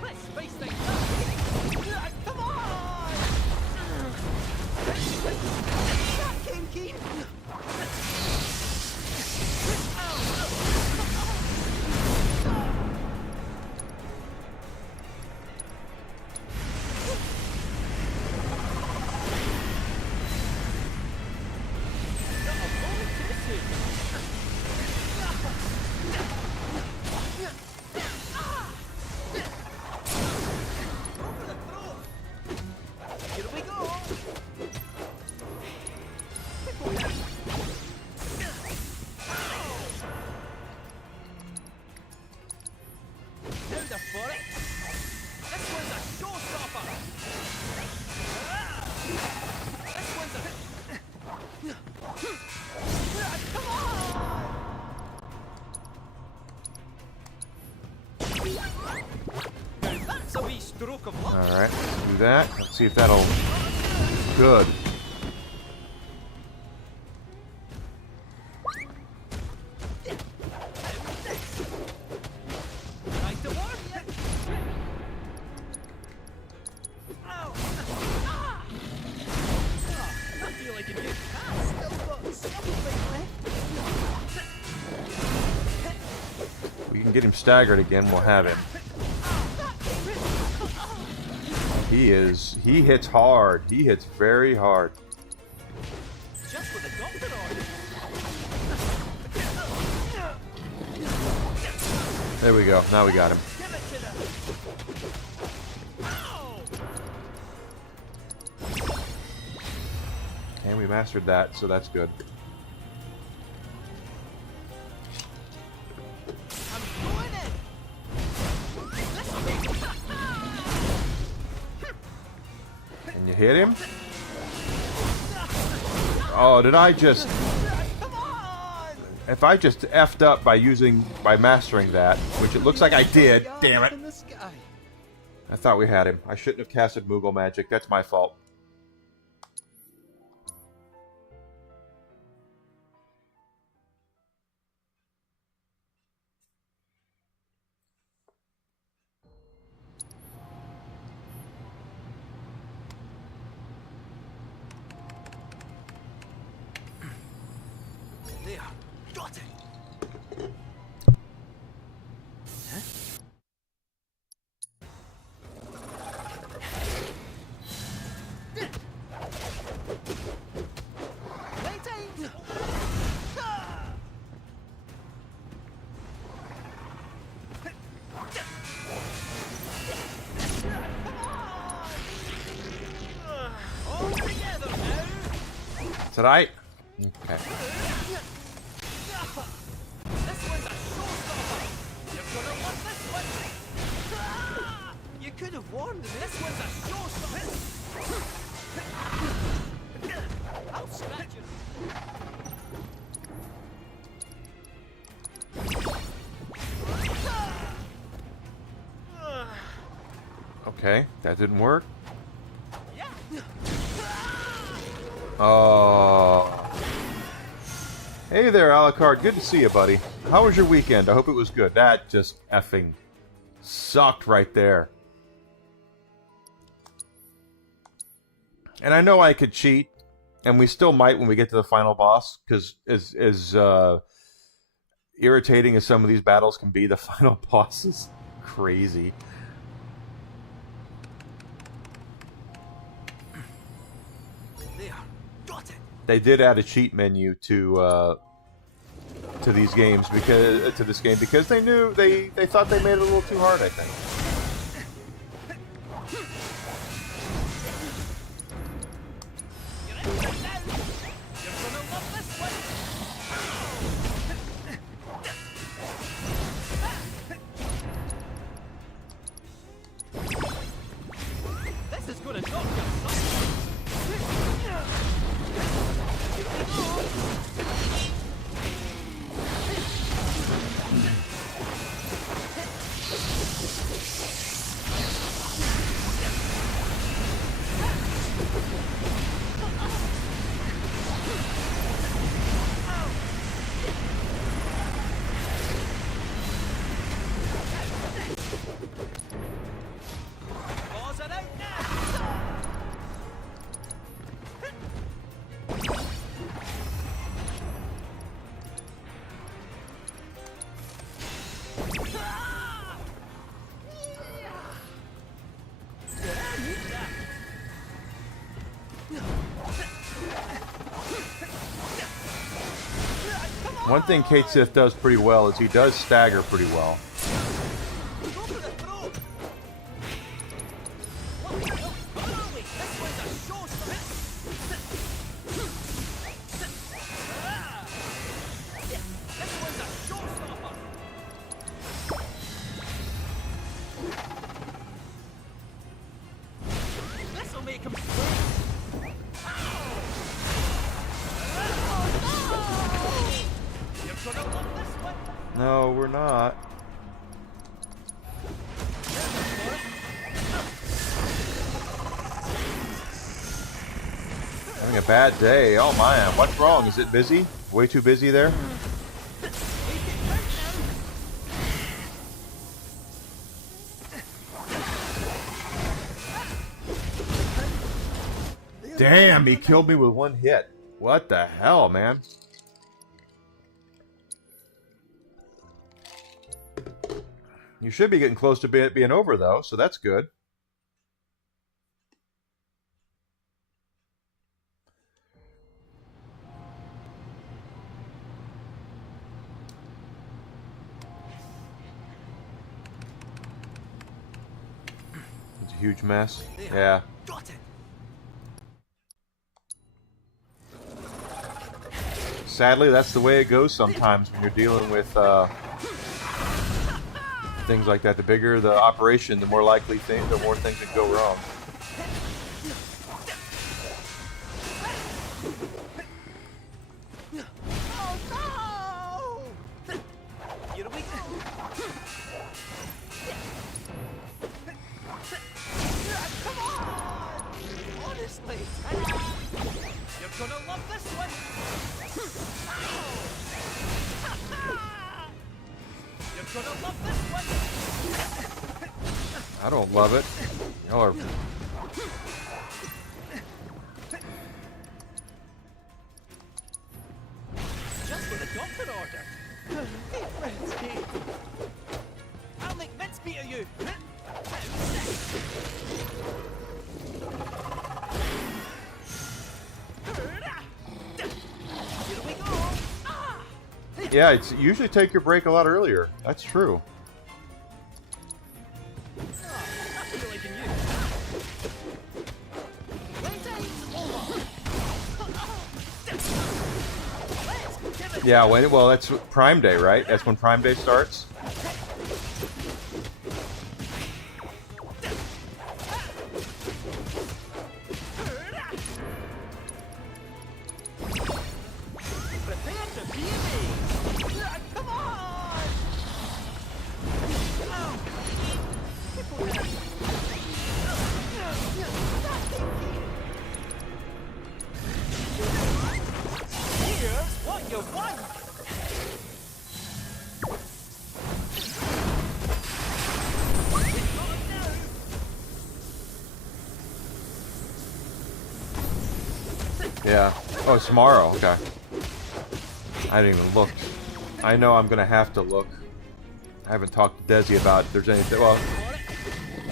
Let's spice things up! Come on! That came keen! Not a moment too soon! Over the throat! Here we go! Now they're for it! This one's a showstopper! This one's a... Come on! Now that's a wee stroke of luck! Alright, do that. Let's see if that'll... Good. Nice to warm you! Ow! Ah! I feel like a good cat. Still got something left. We can get him staggered again, we'll have him. He hits hard. He hits very hard. Just what the doctor ordered. There we go. Now we got him. Give it to them. Ow! And we mastered that, so that's good. I'm going in. And you hit him? Oh, did I just... If I just effed up by mastering that, which it looks like I did, damn it. I thought we had him. I shouldn't have casted Moogle magic. That's my fault. There. Got it. Is that right? Okay. You could have warned me. This one's a showstopper. I'll scratch you. Okay, that didn't work. Oh. Hey there, Alucard. Good to see you, buddy. How was your weekend? I hope it was good. That just effing sucked right there. And I know I could cheat, and we still might when we get to the final boss, because as irritating as some of these battles can be, the final boss is crazy. They did add a cheat menu to these games because this game because they knew they thought they made it a little too hard, I think. This is gonna knock you. One thing Kate Sith does pretty well is he does stagger pretty well. No, we're not. Having a bad day. Oh man, what's wrong? Is it busy? Way too busy there? Damn, he killed me with one hit. What the hell, man? You should be getting close to being over, though, so that's good. It's a huge mess. Yeah. Sadly, that's the way it goes sometimes when you're dealing with things like that. The bigger the operation, the more likely the more things that go wrong. gonna love this one. I don't love it. Y'all are... Just what the doctor ordered. Hey, friends, hey. I'll make mincemeat of you. Here we go. Ah! Yeah, it's usually take your break a lot earlier. That's true. I feel like in you. Playtime's over. Let's give it. Yeah, well, that's Prime Day, right? That's when Prime Day starts. Prepare to be amazed. Come on! Here's what you want. Yeah. Oh, it's tomorrow. Okay. I didn't even look. I know I'm gonna have to look. I haven't talked to Desi about if there's anything. Well,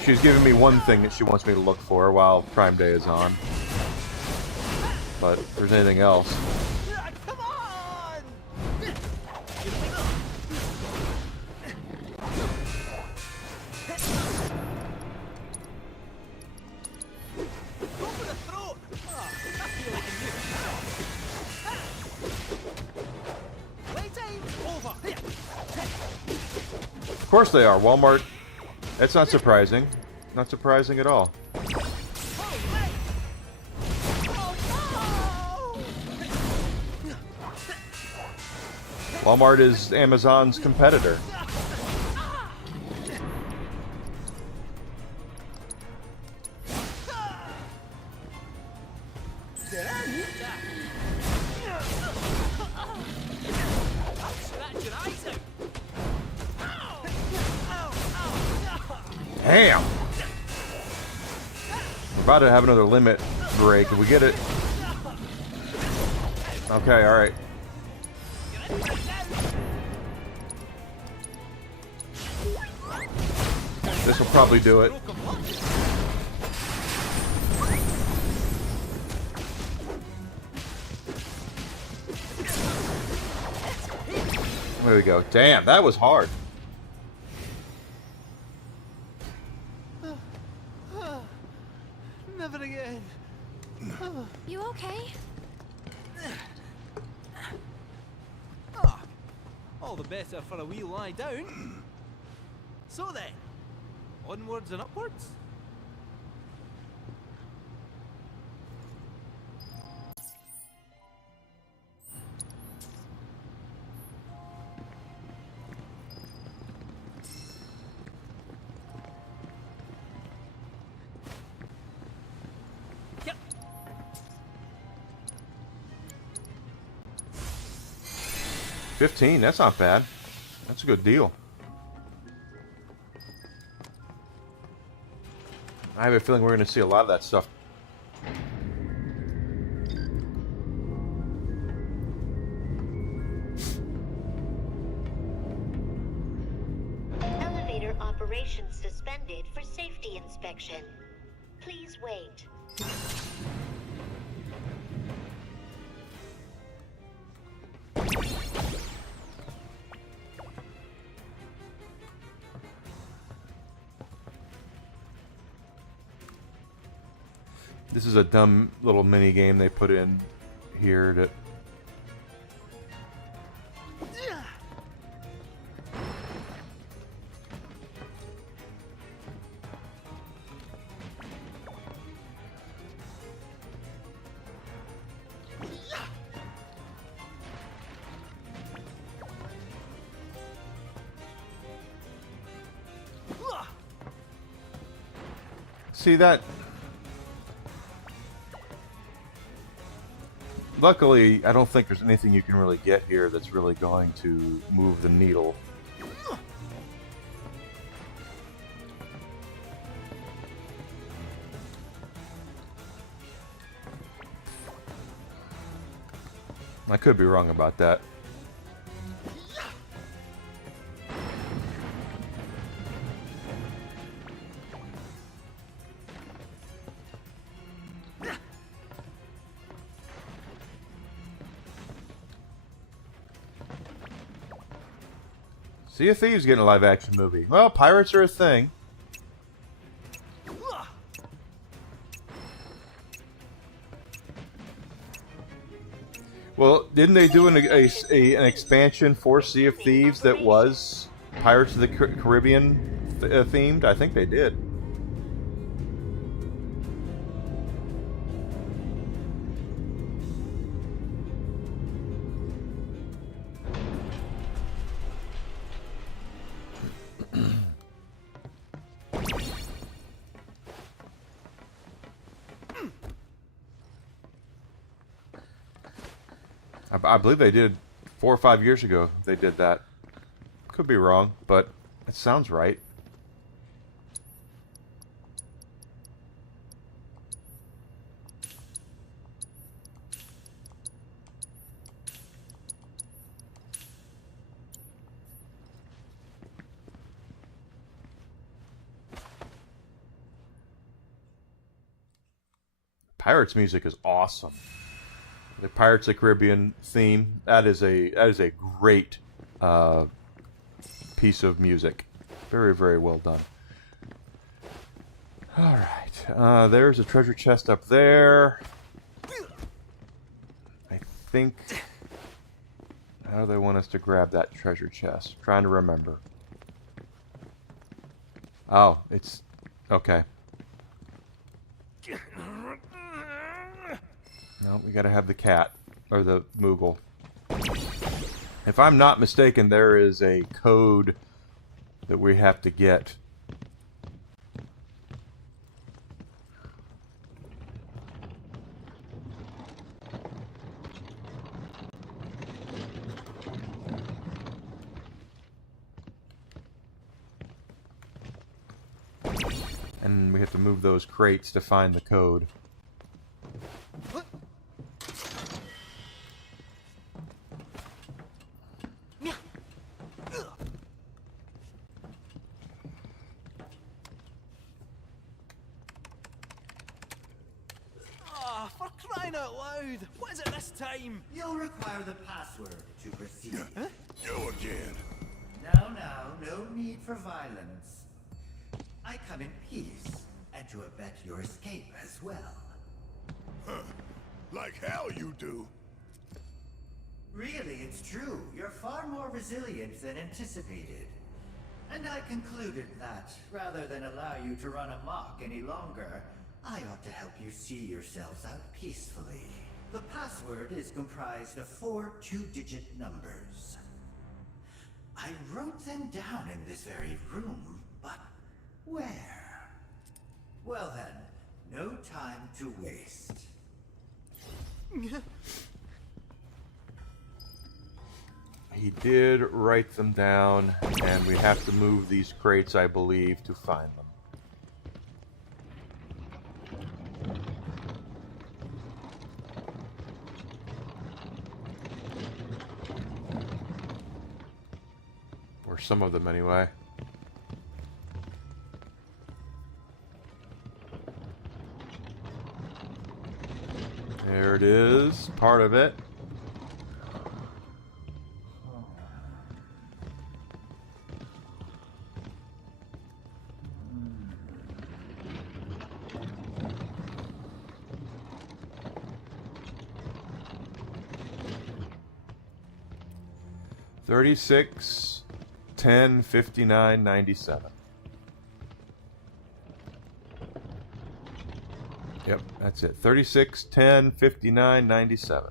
she's giving me one thing that she wants me to look for while Prime Day is on. But if there's anything else. Come on! Go for the throat! Ah, I feel like in you. Playtime's over. Of course they are. Walmart. That's not surprising. Not surprising at all. Walmart is Amazon's competitor. Damn! We're about to have another limit break. If we get it. Okay, alright. This will probably do it. There we go. Damn, that was hard. Never again. You okay? Ah, all the better for a wee lie down. So then, onwards and upwards. Yep. 15, that's not bad. That's a good deal. I have a feeling we're going to see a lot of that stuff. Elevator operations suspended for safety inspection. Please wait. This is a dumb little mini game they put in here to... See that? Luckily, I don't think there's anything you can really get here that's really going to move the needle. I could be wrong about that. Sea of Thieves getting a live action movie. Well, pirates are a thing. Well, didn't they do an expansion for Sea of Thieves that was Pirates of the Caribbean themed? I think they did. I believe they did 4 or 5 years ago. They did that. Could be wrong, but it sounds right. Pirates music is awesome. The Pirates of the Caribbean theme, that is a great piece of music. Very, very well done. Alright, there's a treasure chest up there. I think... How do they want us to grab that treasure chest? Trying to remember. Oh, it's... Okay. No, we gotta have the cat, or the Moogle. If I'm not mistaken, there is a code that we have to get. And we have to move those crates to find the code. What is it this time? You'll require the password to proceed. Huh? You again. No need for violence. I come in peace, and to abet your escape as well. Huh. Like hell you do. Really, it's true. You're far more resilient than anticipated. And I concluded that, rather than allow you to run amok any longer, I ought to help you see yourselves out peacefully. The password is comprised of 4 two-digit numbers. I wrote them down in this very room, but where? Well then, no time to waste. He did write them down, and we have to move these crates, I believe, to find them. Or some of them, anyway. There it is, part of it. $36, $10, $59, $97. Yep, that's it. $36, $10, $59, $97.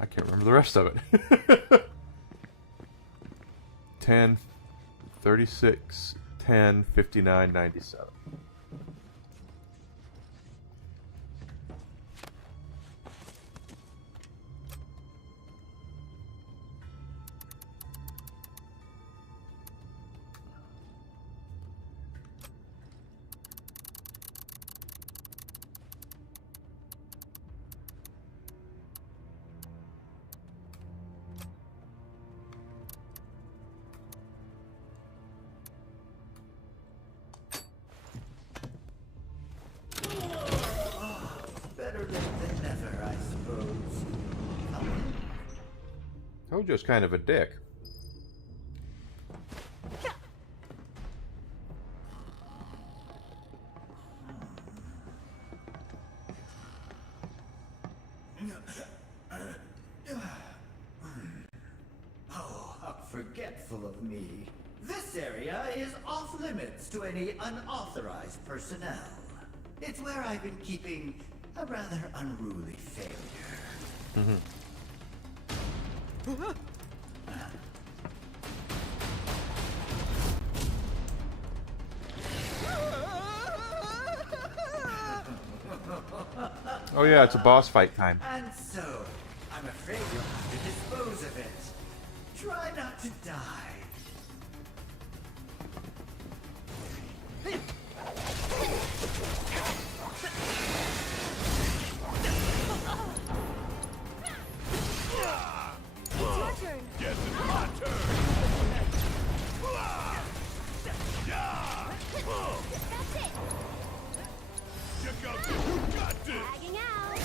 I can't remember the rest of it. 10, 36, 10, 59, 97. Better late than never, I suppose. Come in. Hojo's kind of a dick. Oh, how forgetful of me. This area is off limits to any unauthorized personnel. It's where I've been keeping a rather unruly failure. Oh yeah, it's a boss fight time. And so, I'm afraid you'll have to dispose of it. Try not to die. It's your turn. Yes, it's my turn. That's it. Check out this. You got this. Tagging out.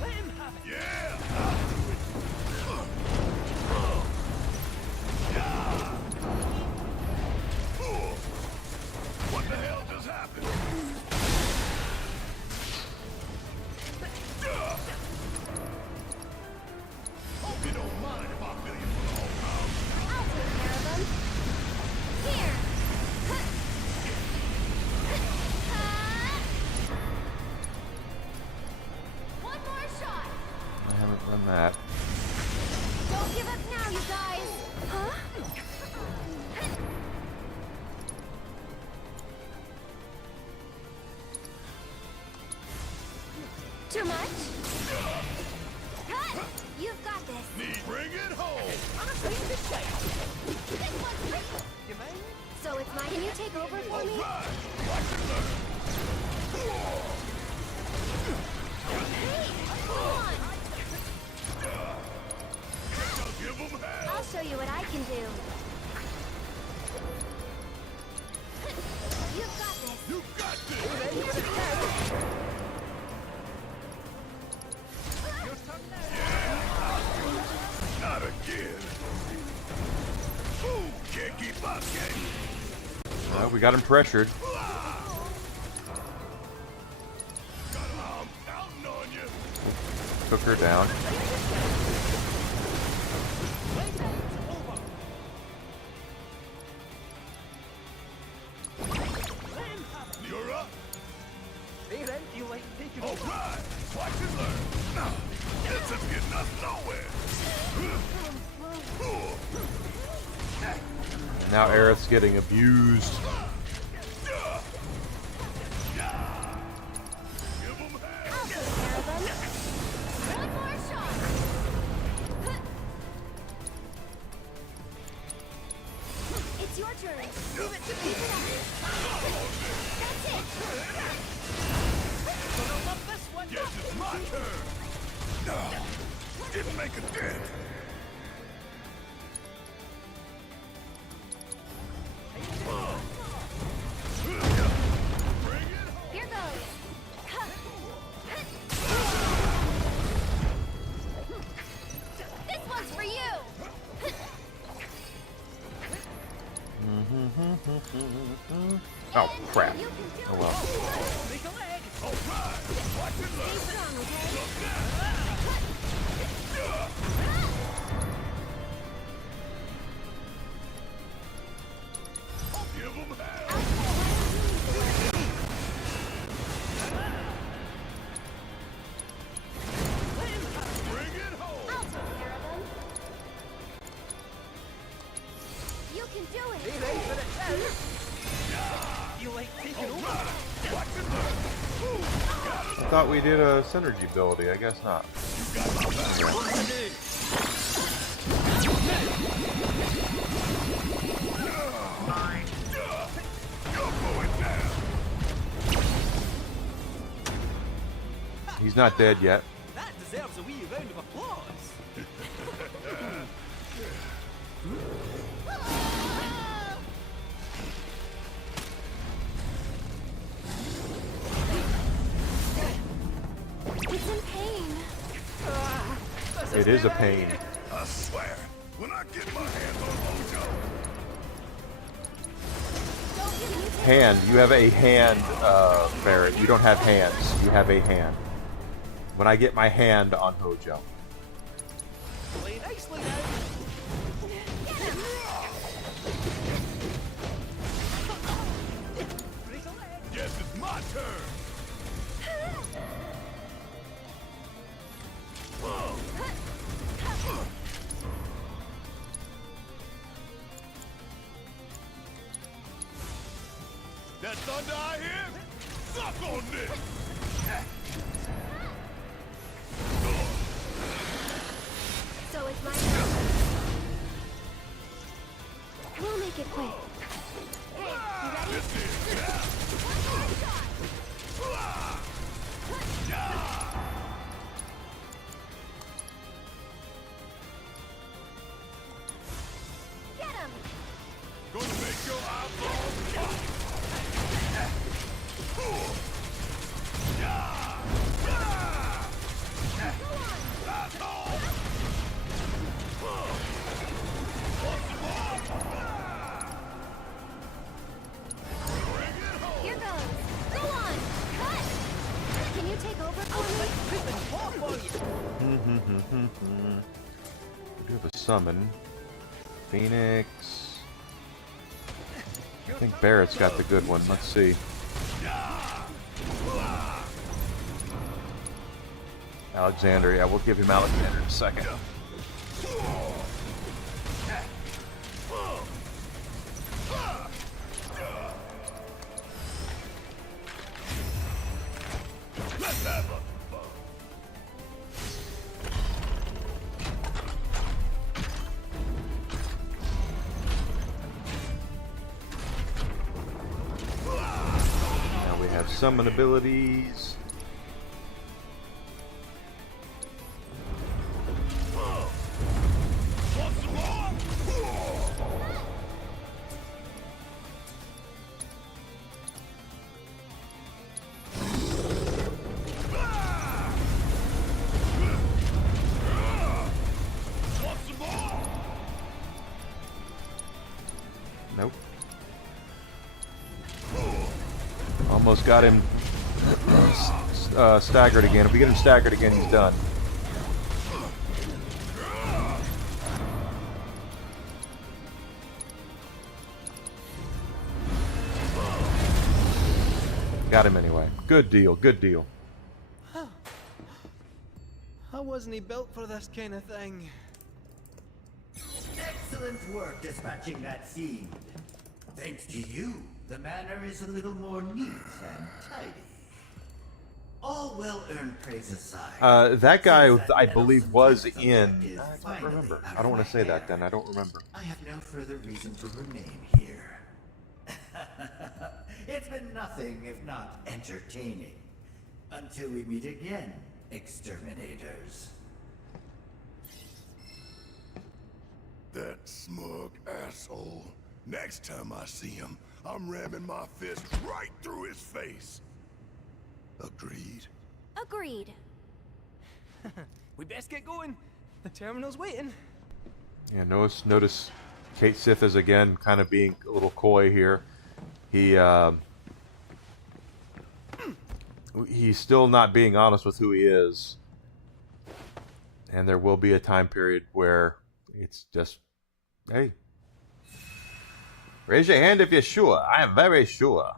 Let him have it. Yeah. I'll do it. What the hell just happened? Hope you don't mind if I fill you for the whole round. I'll take care of them. Here. One more shot. I haven't done that. Don't give up now, you guys. Huh? Too much? Cut! You've got this. Bring it home. Honestly, this way. This one's for you. You mind? So it's mine. Can you take over for me? Right. Watch and learn. Hey, come on. I'll give 'em hell. I'll show you what I can do. You've got this. You got this. Ready for the test? Your turn now. Not again. Ooh, can't keep up, gang. Well, we got him pressured. I'm counting on you. Took her down. You're up. Hey, then, you like taking All over? right. Watch and learn. Now, this is getting us nowhere. Now Aerith's getting abused. I'll take care of them. One more shot. It's your turn. Move it to me. That's it. Gonna love this one. Yes, it's my turn. Didn't make a dent. Here goes. This one's for you. Oh crap. You can do Oh well. Make a leg. All right. Watch and Stay learn. strong, okay? Give 'em hell. thought we did a synergy ability. I guess not. He's not dead yet. That deserves a wee round of applause. It's in pain. It is a pain. I swear, when I get my hands on Hojo. Hand. You have a hand, Barrett. You don't have hands. You have a hand. When I get my hand on Hojo. Play nicely now. Guess it's my turn. That thunder I hear? Suck on this! So it's my turn. We'll make it quick. Hey, you ready? Get him! Gonna make your eyeballs pop! That's all! Here goes. Go on. Cut. Can you take over for me? We do have a summon. Phoenix. I think Barrett's got the good one. Let's see. Alexander. Yeah, we'll give him Alexander in a second. Let's have a fun. Now we have summon abilities. Nope. Almost got him staggered again. If we get him staggered again, he's done. Got him anyway. Good deal, good deal. How wasn't he built for this kind of thing? Excellent work dispatching that fiend. Thanks to you, the manor is a little more neat and tidy. All well-earned praise aside. That guy, I believe, was in. I don't remember. I don't want to say that. Then I don't remember. I have no further reason to remain here. It's been nothing if not entertaining. Until we meet again, exterminators. That smug asshole. Next time I see him, I'm ramming my fist right through his face. Agreed? Agreed. We best get going. The terminal's waiting. Yeah, notice Kate Sith is again kind of being a little coy here. He's still not being honest with who he is. And there will be a time period where it's just, hey, raise your hand if you're sure. I am very sure.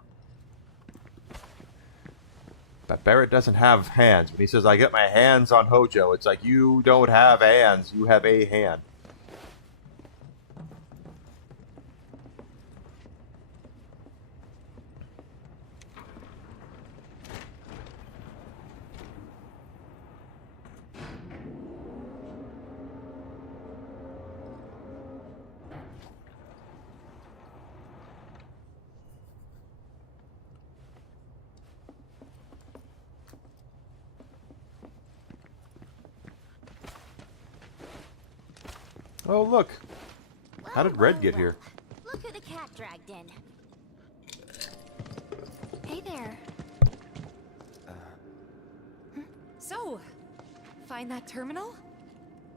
But Barrett doesn't have hands. When he says, I get my hands on Hojo, it's like, you don't have hands. You have a hand. Oh, look. How did Red get here? Look who the cat dragged in. Hey there. So, find that terminal?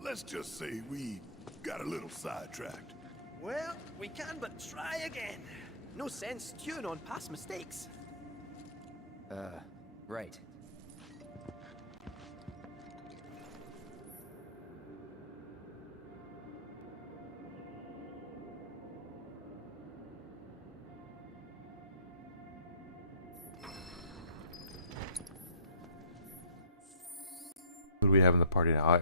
Let's just say we got a little sidetracked. Well, we can but try again. No sense stewing on past mistakes. Right. Who do we have in the party now?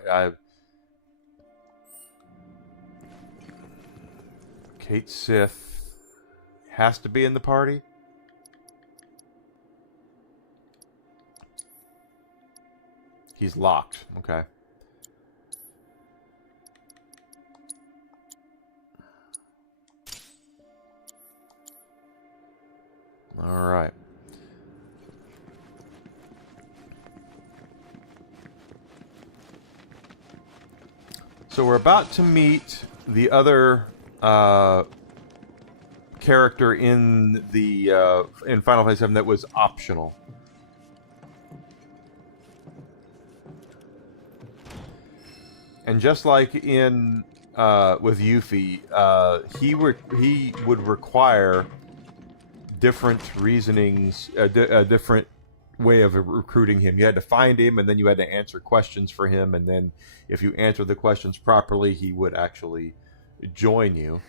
Kate Sith has to be in the party. He's locked. Okay. All right. So we're about to meet the other character in the in Final Fantasy VII that was optional. And just like in with Yuffie, he would require different reasonings, a different way of recruiting him. You had to find him, and then you had to answer questions for him, and then if you answered the questions properly, he would actually join you.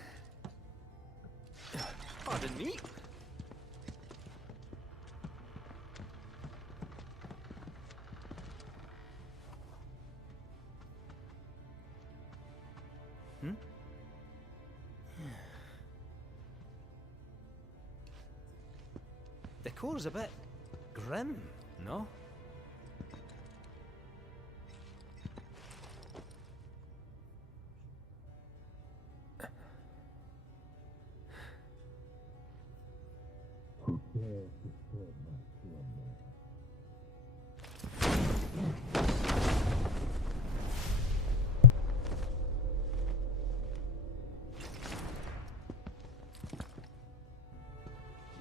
Pardon me? Decor's a bit grim, no?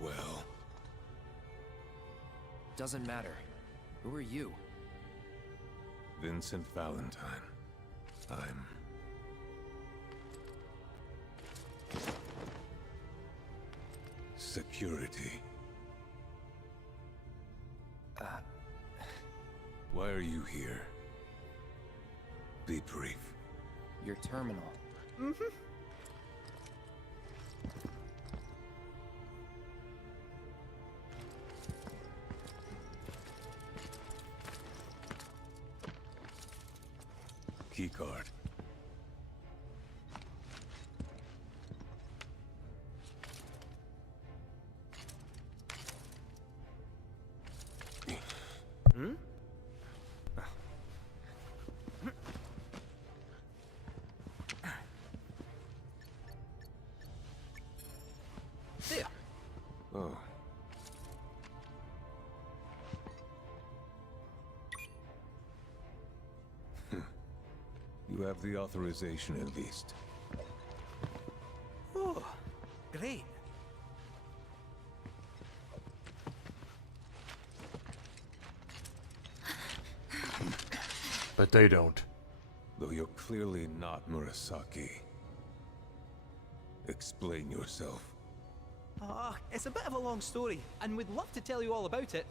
Well, Doesn't matter. Who are you? Vincent Valentine. I'm security. Why are you here? Be brief. Your terminal. Mm-hmm. Keycard. Hmm? There. Oh. You have the authorization at least. Oh, great. But they don't. Though you're clearly not Murasaki. Explain yourself. It's a bit of a long story, and we'd love to tell you all about it,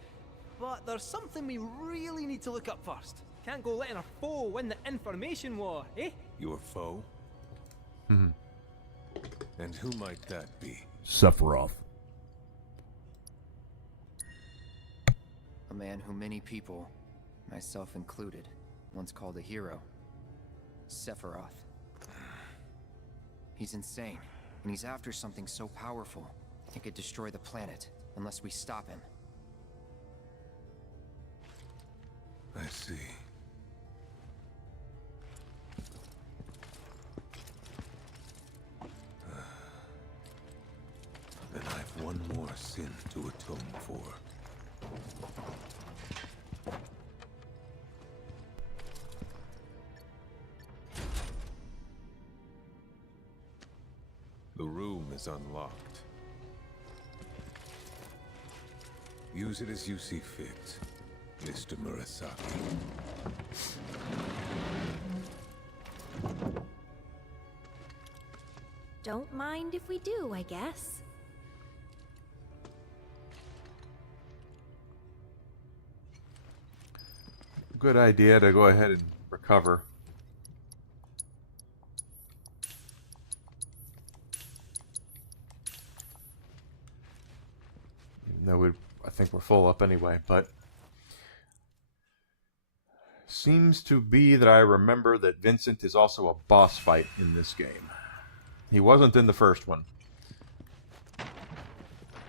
but there's something we really need to look up first. Can't go letting our foe win the information war, eh? Your foe? Mm-hmm. And who might that be? Sephiroth. A man who many people, myself included, once called a hero. Sephiroth. He's insane, and he's after something so powerful, it could destroy the planet, unless we stop him. I see. Then I've one more sin to atone for. is unlocked. Use it as you see fit, Mr. Murasaki. Don't mind if we do, I guess. Good idea to go ahead and recover. Even though I think we're full up anyway, but seems to be that I remember that Vincent is also a boss fight in this game. He wasn't in the first one.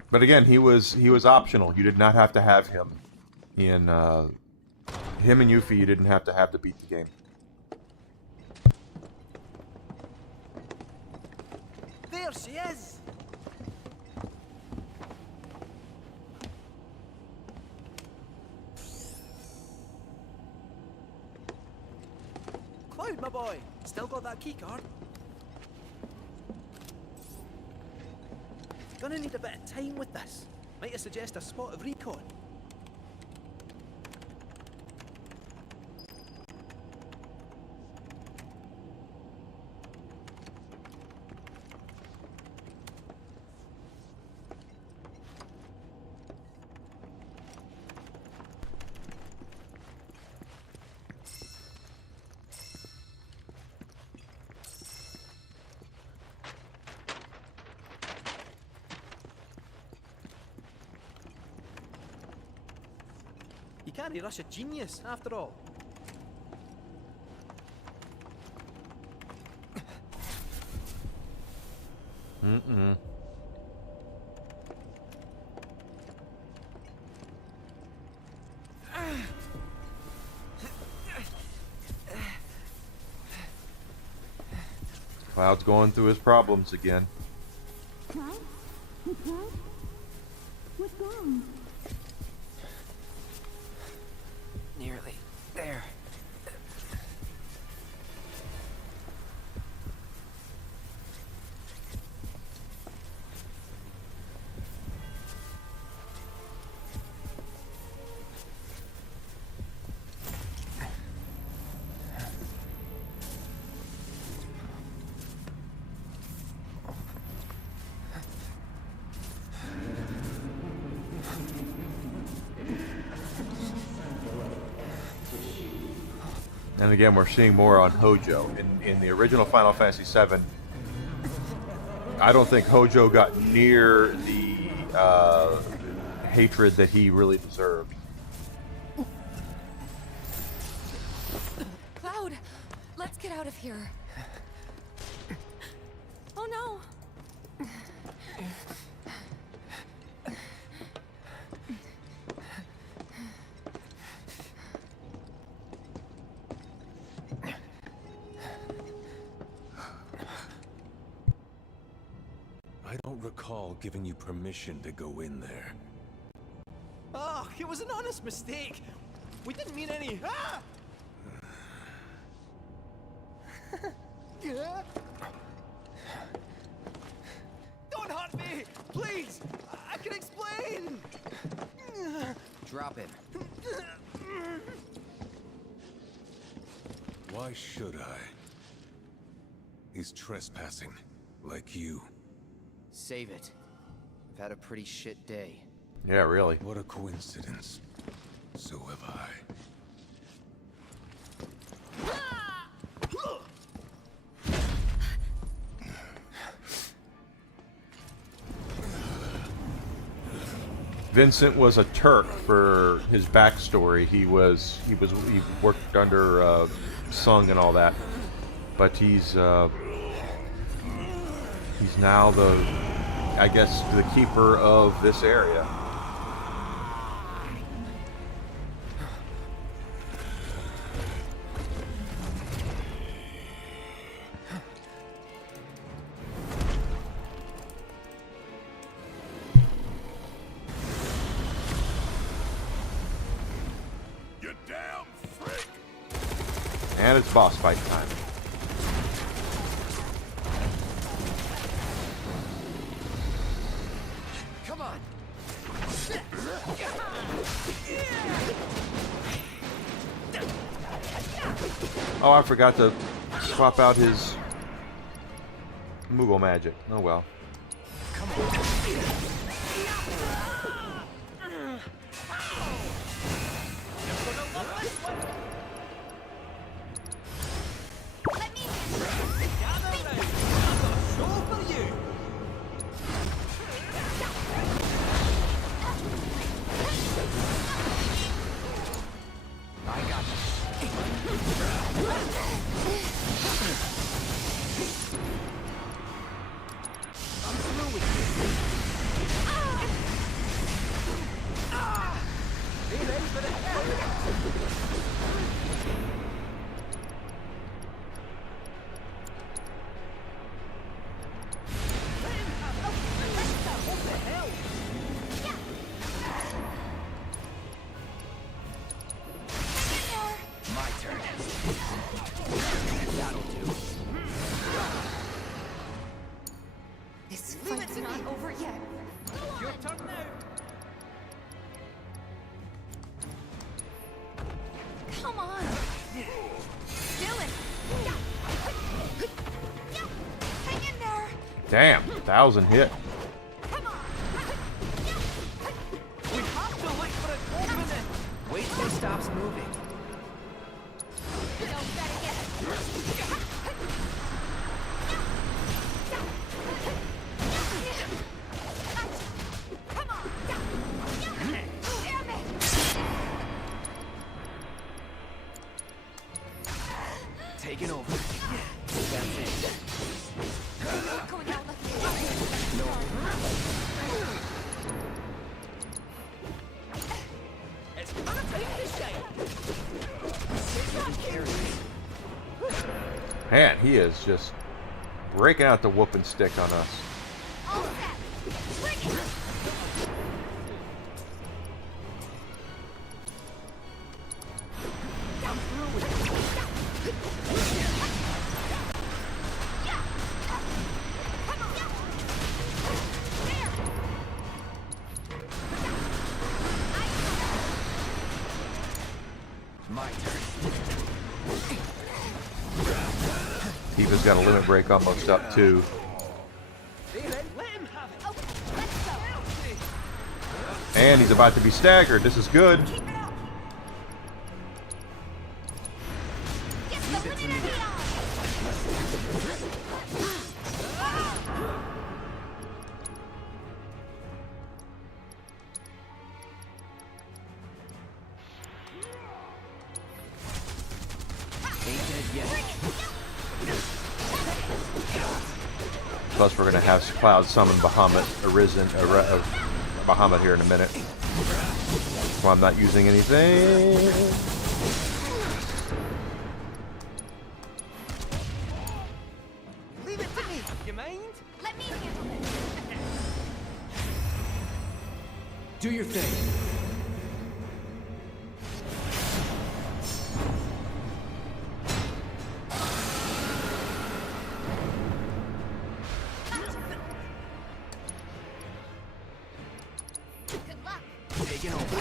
But again, he was optional. You did not have to have him in him and Yuffie. You didn't have to beat the game. There she is! Cloud, my boy! Still got that keycard? Gonna need a bit of time with this. Might I suggest a spot of recon? You can't rush a genius, after all. Mm-mm. Cloud's going through his problems again. Cloud? Cloud? What's wrong? Nearly there. And again, we're seeing more on Hojo. In the original Final Fantasy VII, I don't think Hojo got near the hatred that he really deserved. Cloud, let's get out of here. Oh no! I don't recall giving you permission to go in there. Ah, it was an honest mistake. We didn't mean any. Ah! Don't hurt me, please. I can explain. Drop it. Why should I? He's trespassing, like you. Save it. I've had a pretty shit day. Yeah, really. What a coincidence. So have I. Vincent was a Turk for his backstory. He worked under Sung and all that, but he's now I guess the keeper of this area. And it's boss fight time. on. Oh, I forgot to swap out his Moogle magic. Oh well. Come on. This fight's not over yet. Your turn now. Come on. Dylan. Hang in there. Damn, 1,000 hit. We have to look for an opening. Wait till it stops moving. Taking over. That's it. Going out like It's gonna take the shape. Man, he is just breaking out the whooping stick on us. My turn. Tifa's got a limit break almost up too. And he's about to be staggered. This is good. Plus, we're going to have Cloud summon Bahamut, Bahamut here in a minute. So I'm not using anything. Leave it to me. You mind? Let me handle it. Do your thing. Good luck. Taking over.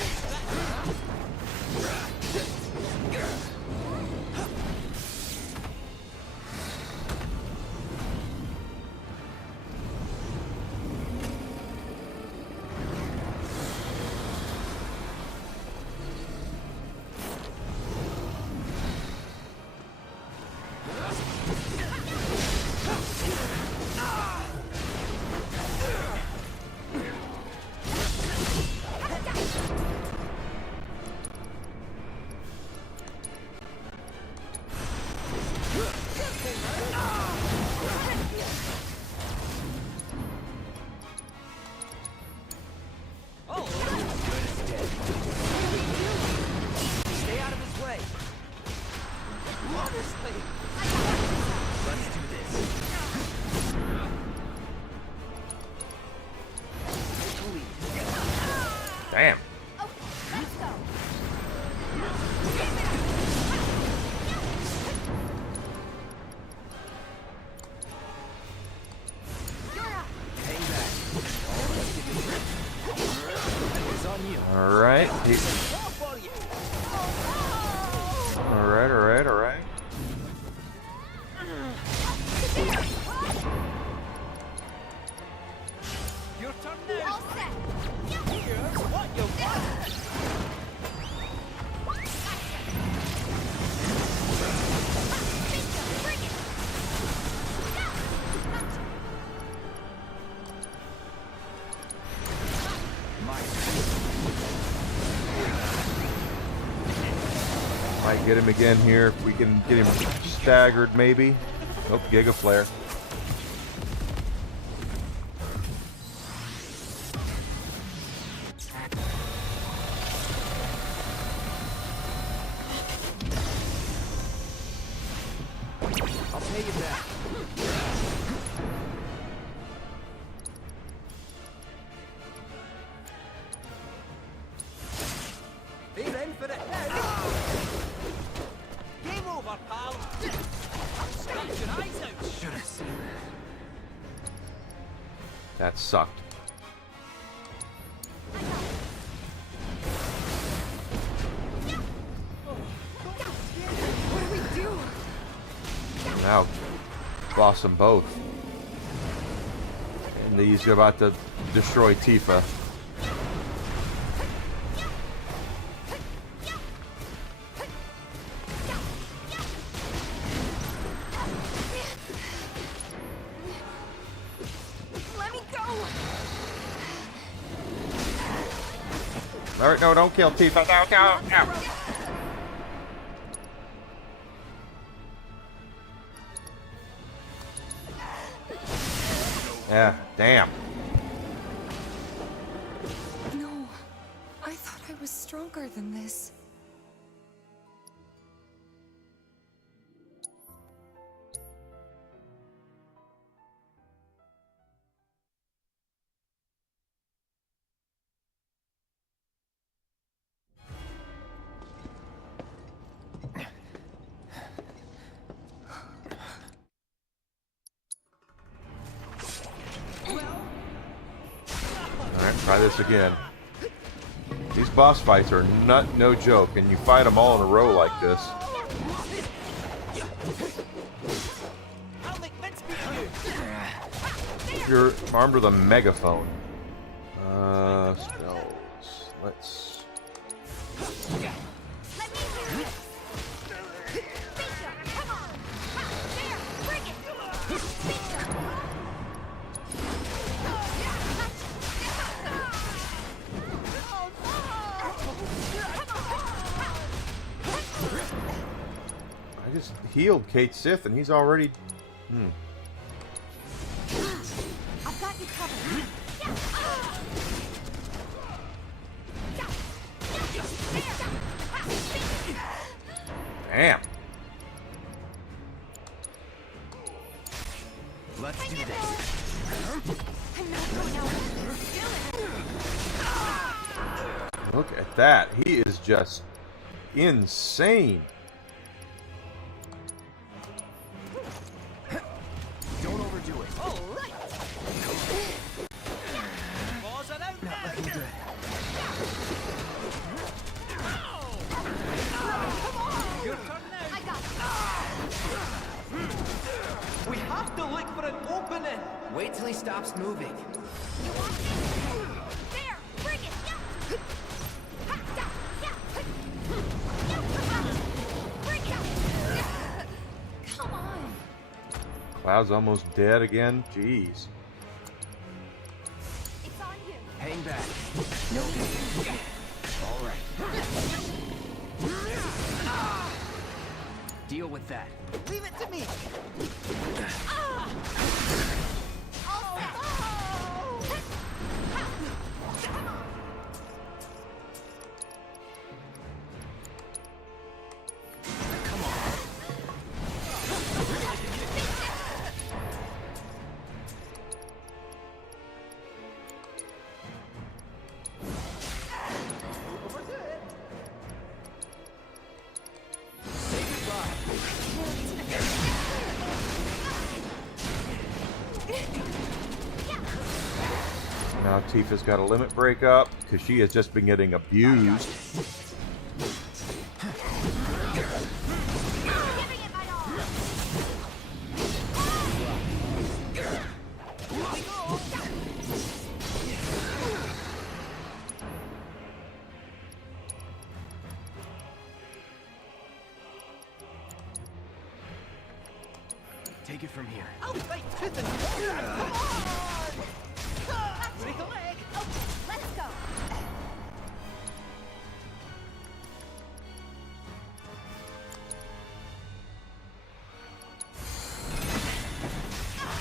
Stay out of his way. Honestly. Let's do this. Take the lead. Damn. Let's go. Hang back. All let's get this. All right. All right. All right. All right. Your turn now. All set. Here's what you want. Might get him again here if we can get him staggered, maybe. Oh, Giga Flare. I'll pay you back. They're in for it now. Game over, pal. Scratch your eyes out. Should have seen That sucked. What do we do? Now, lost them both. And he's about to destroy Tifa. Let me go. All right, no, don't kill Tifa. No, no, no. Yeah, damn. No, I thought I was stronger than this. Alright, try this again. These boss fights are no joke, and you fight them all in a row like this. You're armed with a megaphone. Spells. Let's... I just healed Kate Sith, and he's already... I've got you covered. Damn. Let's do this. I'm not going out. Look at that. He is just insane. Don't overdo it. All right. Balls are out now. Looking good. Your turn now. I got it. We have to look for an opening. Wait till he stops moving. You want it? There, bring it. Yeah. Ha, da, yeah. Bring it. Come on. Cloud's almost dead again. Jeez. It's on you. Hang back. No pain. All right. Deal with that. Leave it to me. Now Tifa's got a limit break up because she has just been getting abused. Take it from here. I'll fight tooth and nail. Come on! Break a leg. Let's go.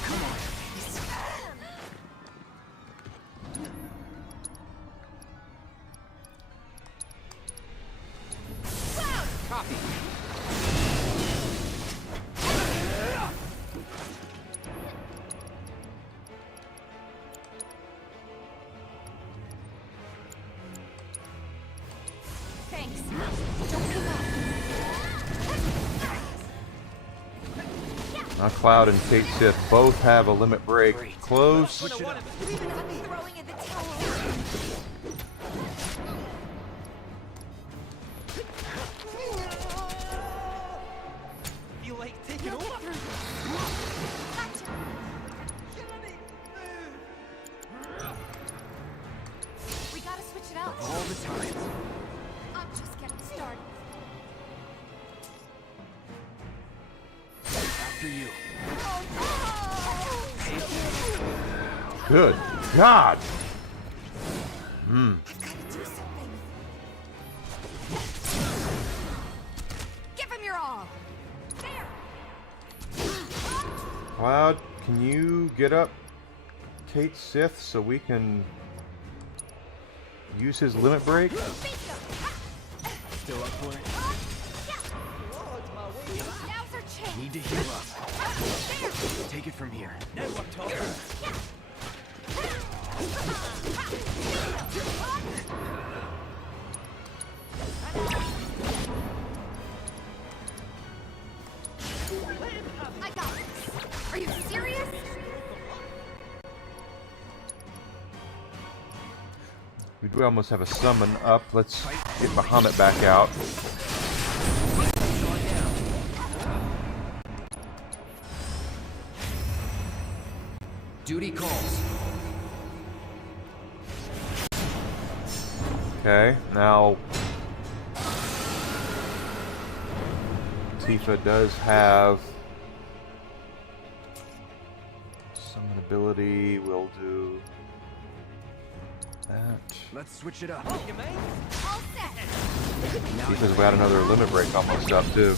Come on. Copy. Thanks. Don't give up. Now Cloud and Kate Sith both have a limit break. Close. Throwing in the towel. You like taking over? We gotta switch it up. All the time. I'm just getting started. After you. Good God. Give him your all. Cloud, can you get up Kate Sith so we can use his limit break? Still up for it? Now's our chance. Need to heal up. Take it from here. Now we're talking. I got this. Are you serious? We do almost have a summon up. Let's get Bahamut back out. Duty calls. Okay, now Tifa does have summon ability. We'll do that. Let's switch it up. You mind? All set. Tifa's got another limit break almost up too.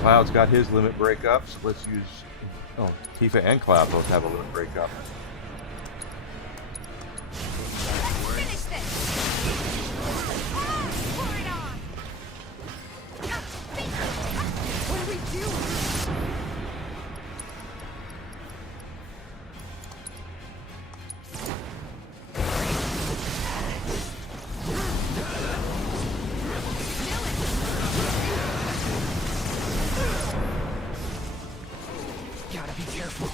Cloud's got his limit break up, so let's use... Oh, Tifa and Cloud both have a limit break up. Finish this. Pour it on. What do we do? Gotta be careful.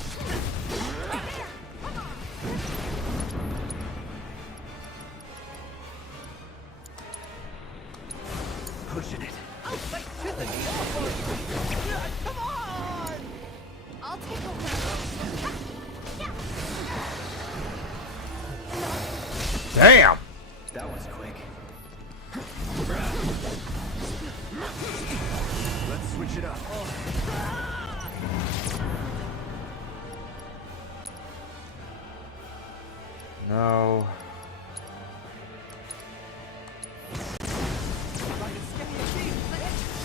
Pushing it. I'll fight tooth and nail for you. Come on! I'll take over. Damn! That was quick. Let's switch it up. No.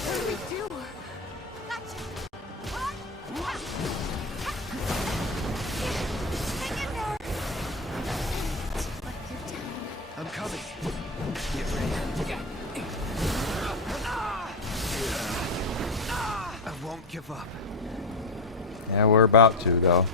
What do we do? Gotcha. Hang in there. Like you're down. I'm coming. Get ready. I won't give up. Yeah, we're about to though.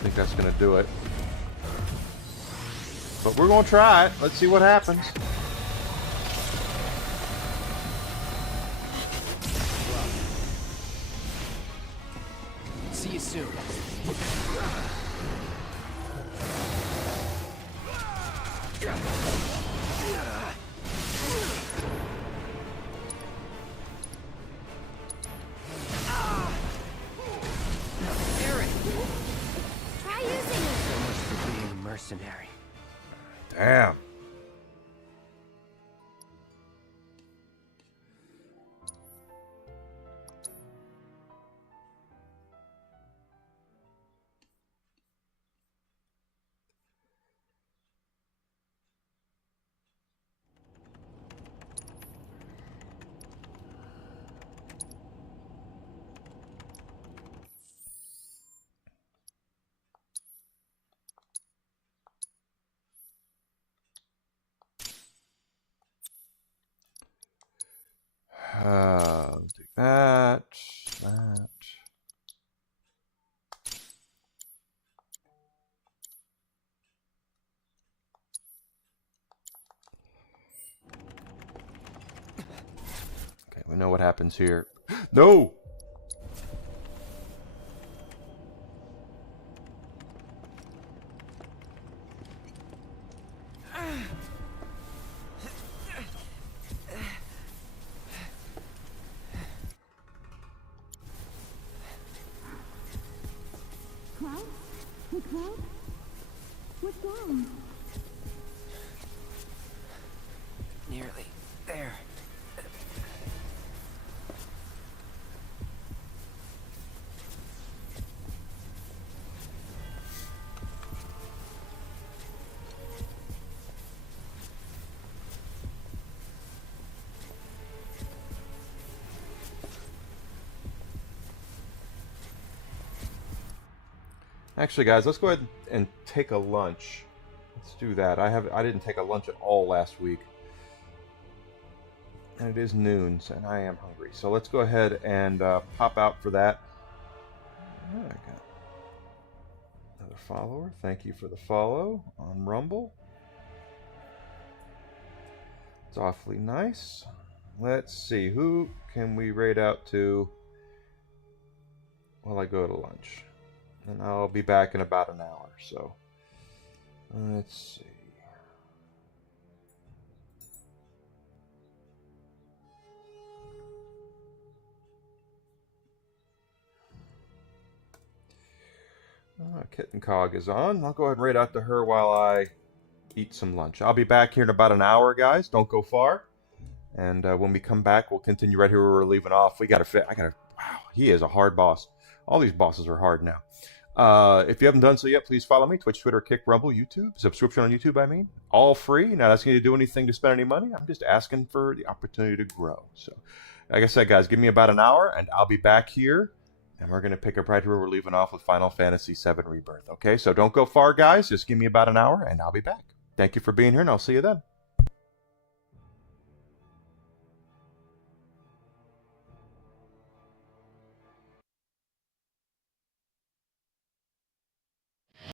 think that's going to do it. But we're going to try it. Let's see what happens. See you soon. Try using it. So much for being a mercenary. Damn. Take that. Okay, we know what happens here. No! Cloud? Hey, Cloud? What's wrong? Nearly there. Actually, guys, let's go ahead and take a lunch. Let's do that. I didn't take a lunch at all last week. And it is noon, and I am hungry. So let's go ahead and pop out for that. I got another follower. Thank you for the follow on Rumble. It's awfully nice. Let's see. Who can we raid out to while I go to lunch? And I'll be back in about an hour. So let's see. Kitten Cog is on. I'll go ahead and raid out to her while I eat some lunch. I'll be back here in about an hour, guys. Don't go far. And when we come back, we'll continue right here where we're leaving off. We gotta fit. Wow, he is a hard boss. All these bosses are hard now. If you haven't done so yet, please follow me. Twitch, Twitter, Kick, Rumble, YouTube. Subscription on YouTube, I mean. All free. Not asking you to do anything to spend any money. I'm just asking for the opportunity to grow. So, like I said, guys, give me about an hour, and I'll be back here. And we're going to pick up right where we're leaving off with Final Fantasy VII Rebirth. Okay, so don't go far, guys. Just give me about an hour, and I'll be back. Thank you for being here, and I'll see you then.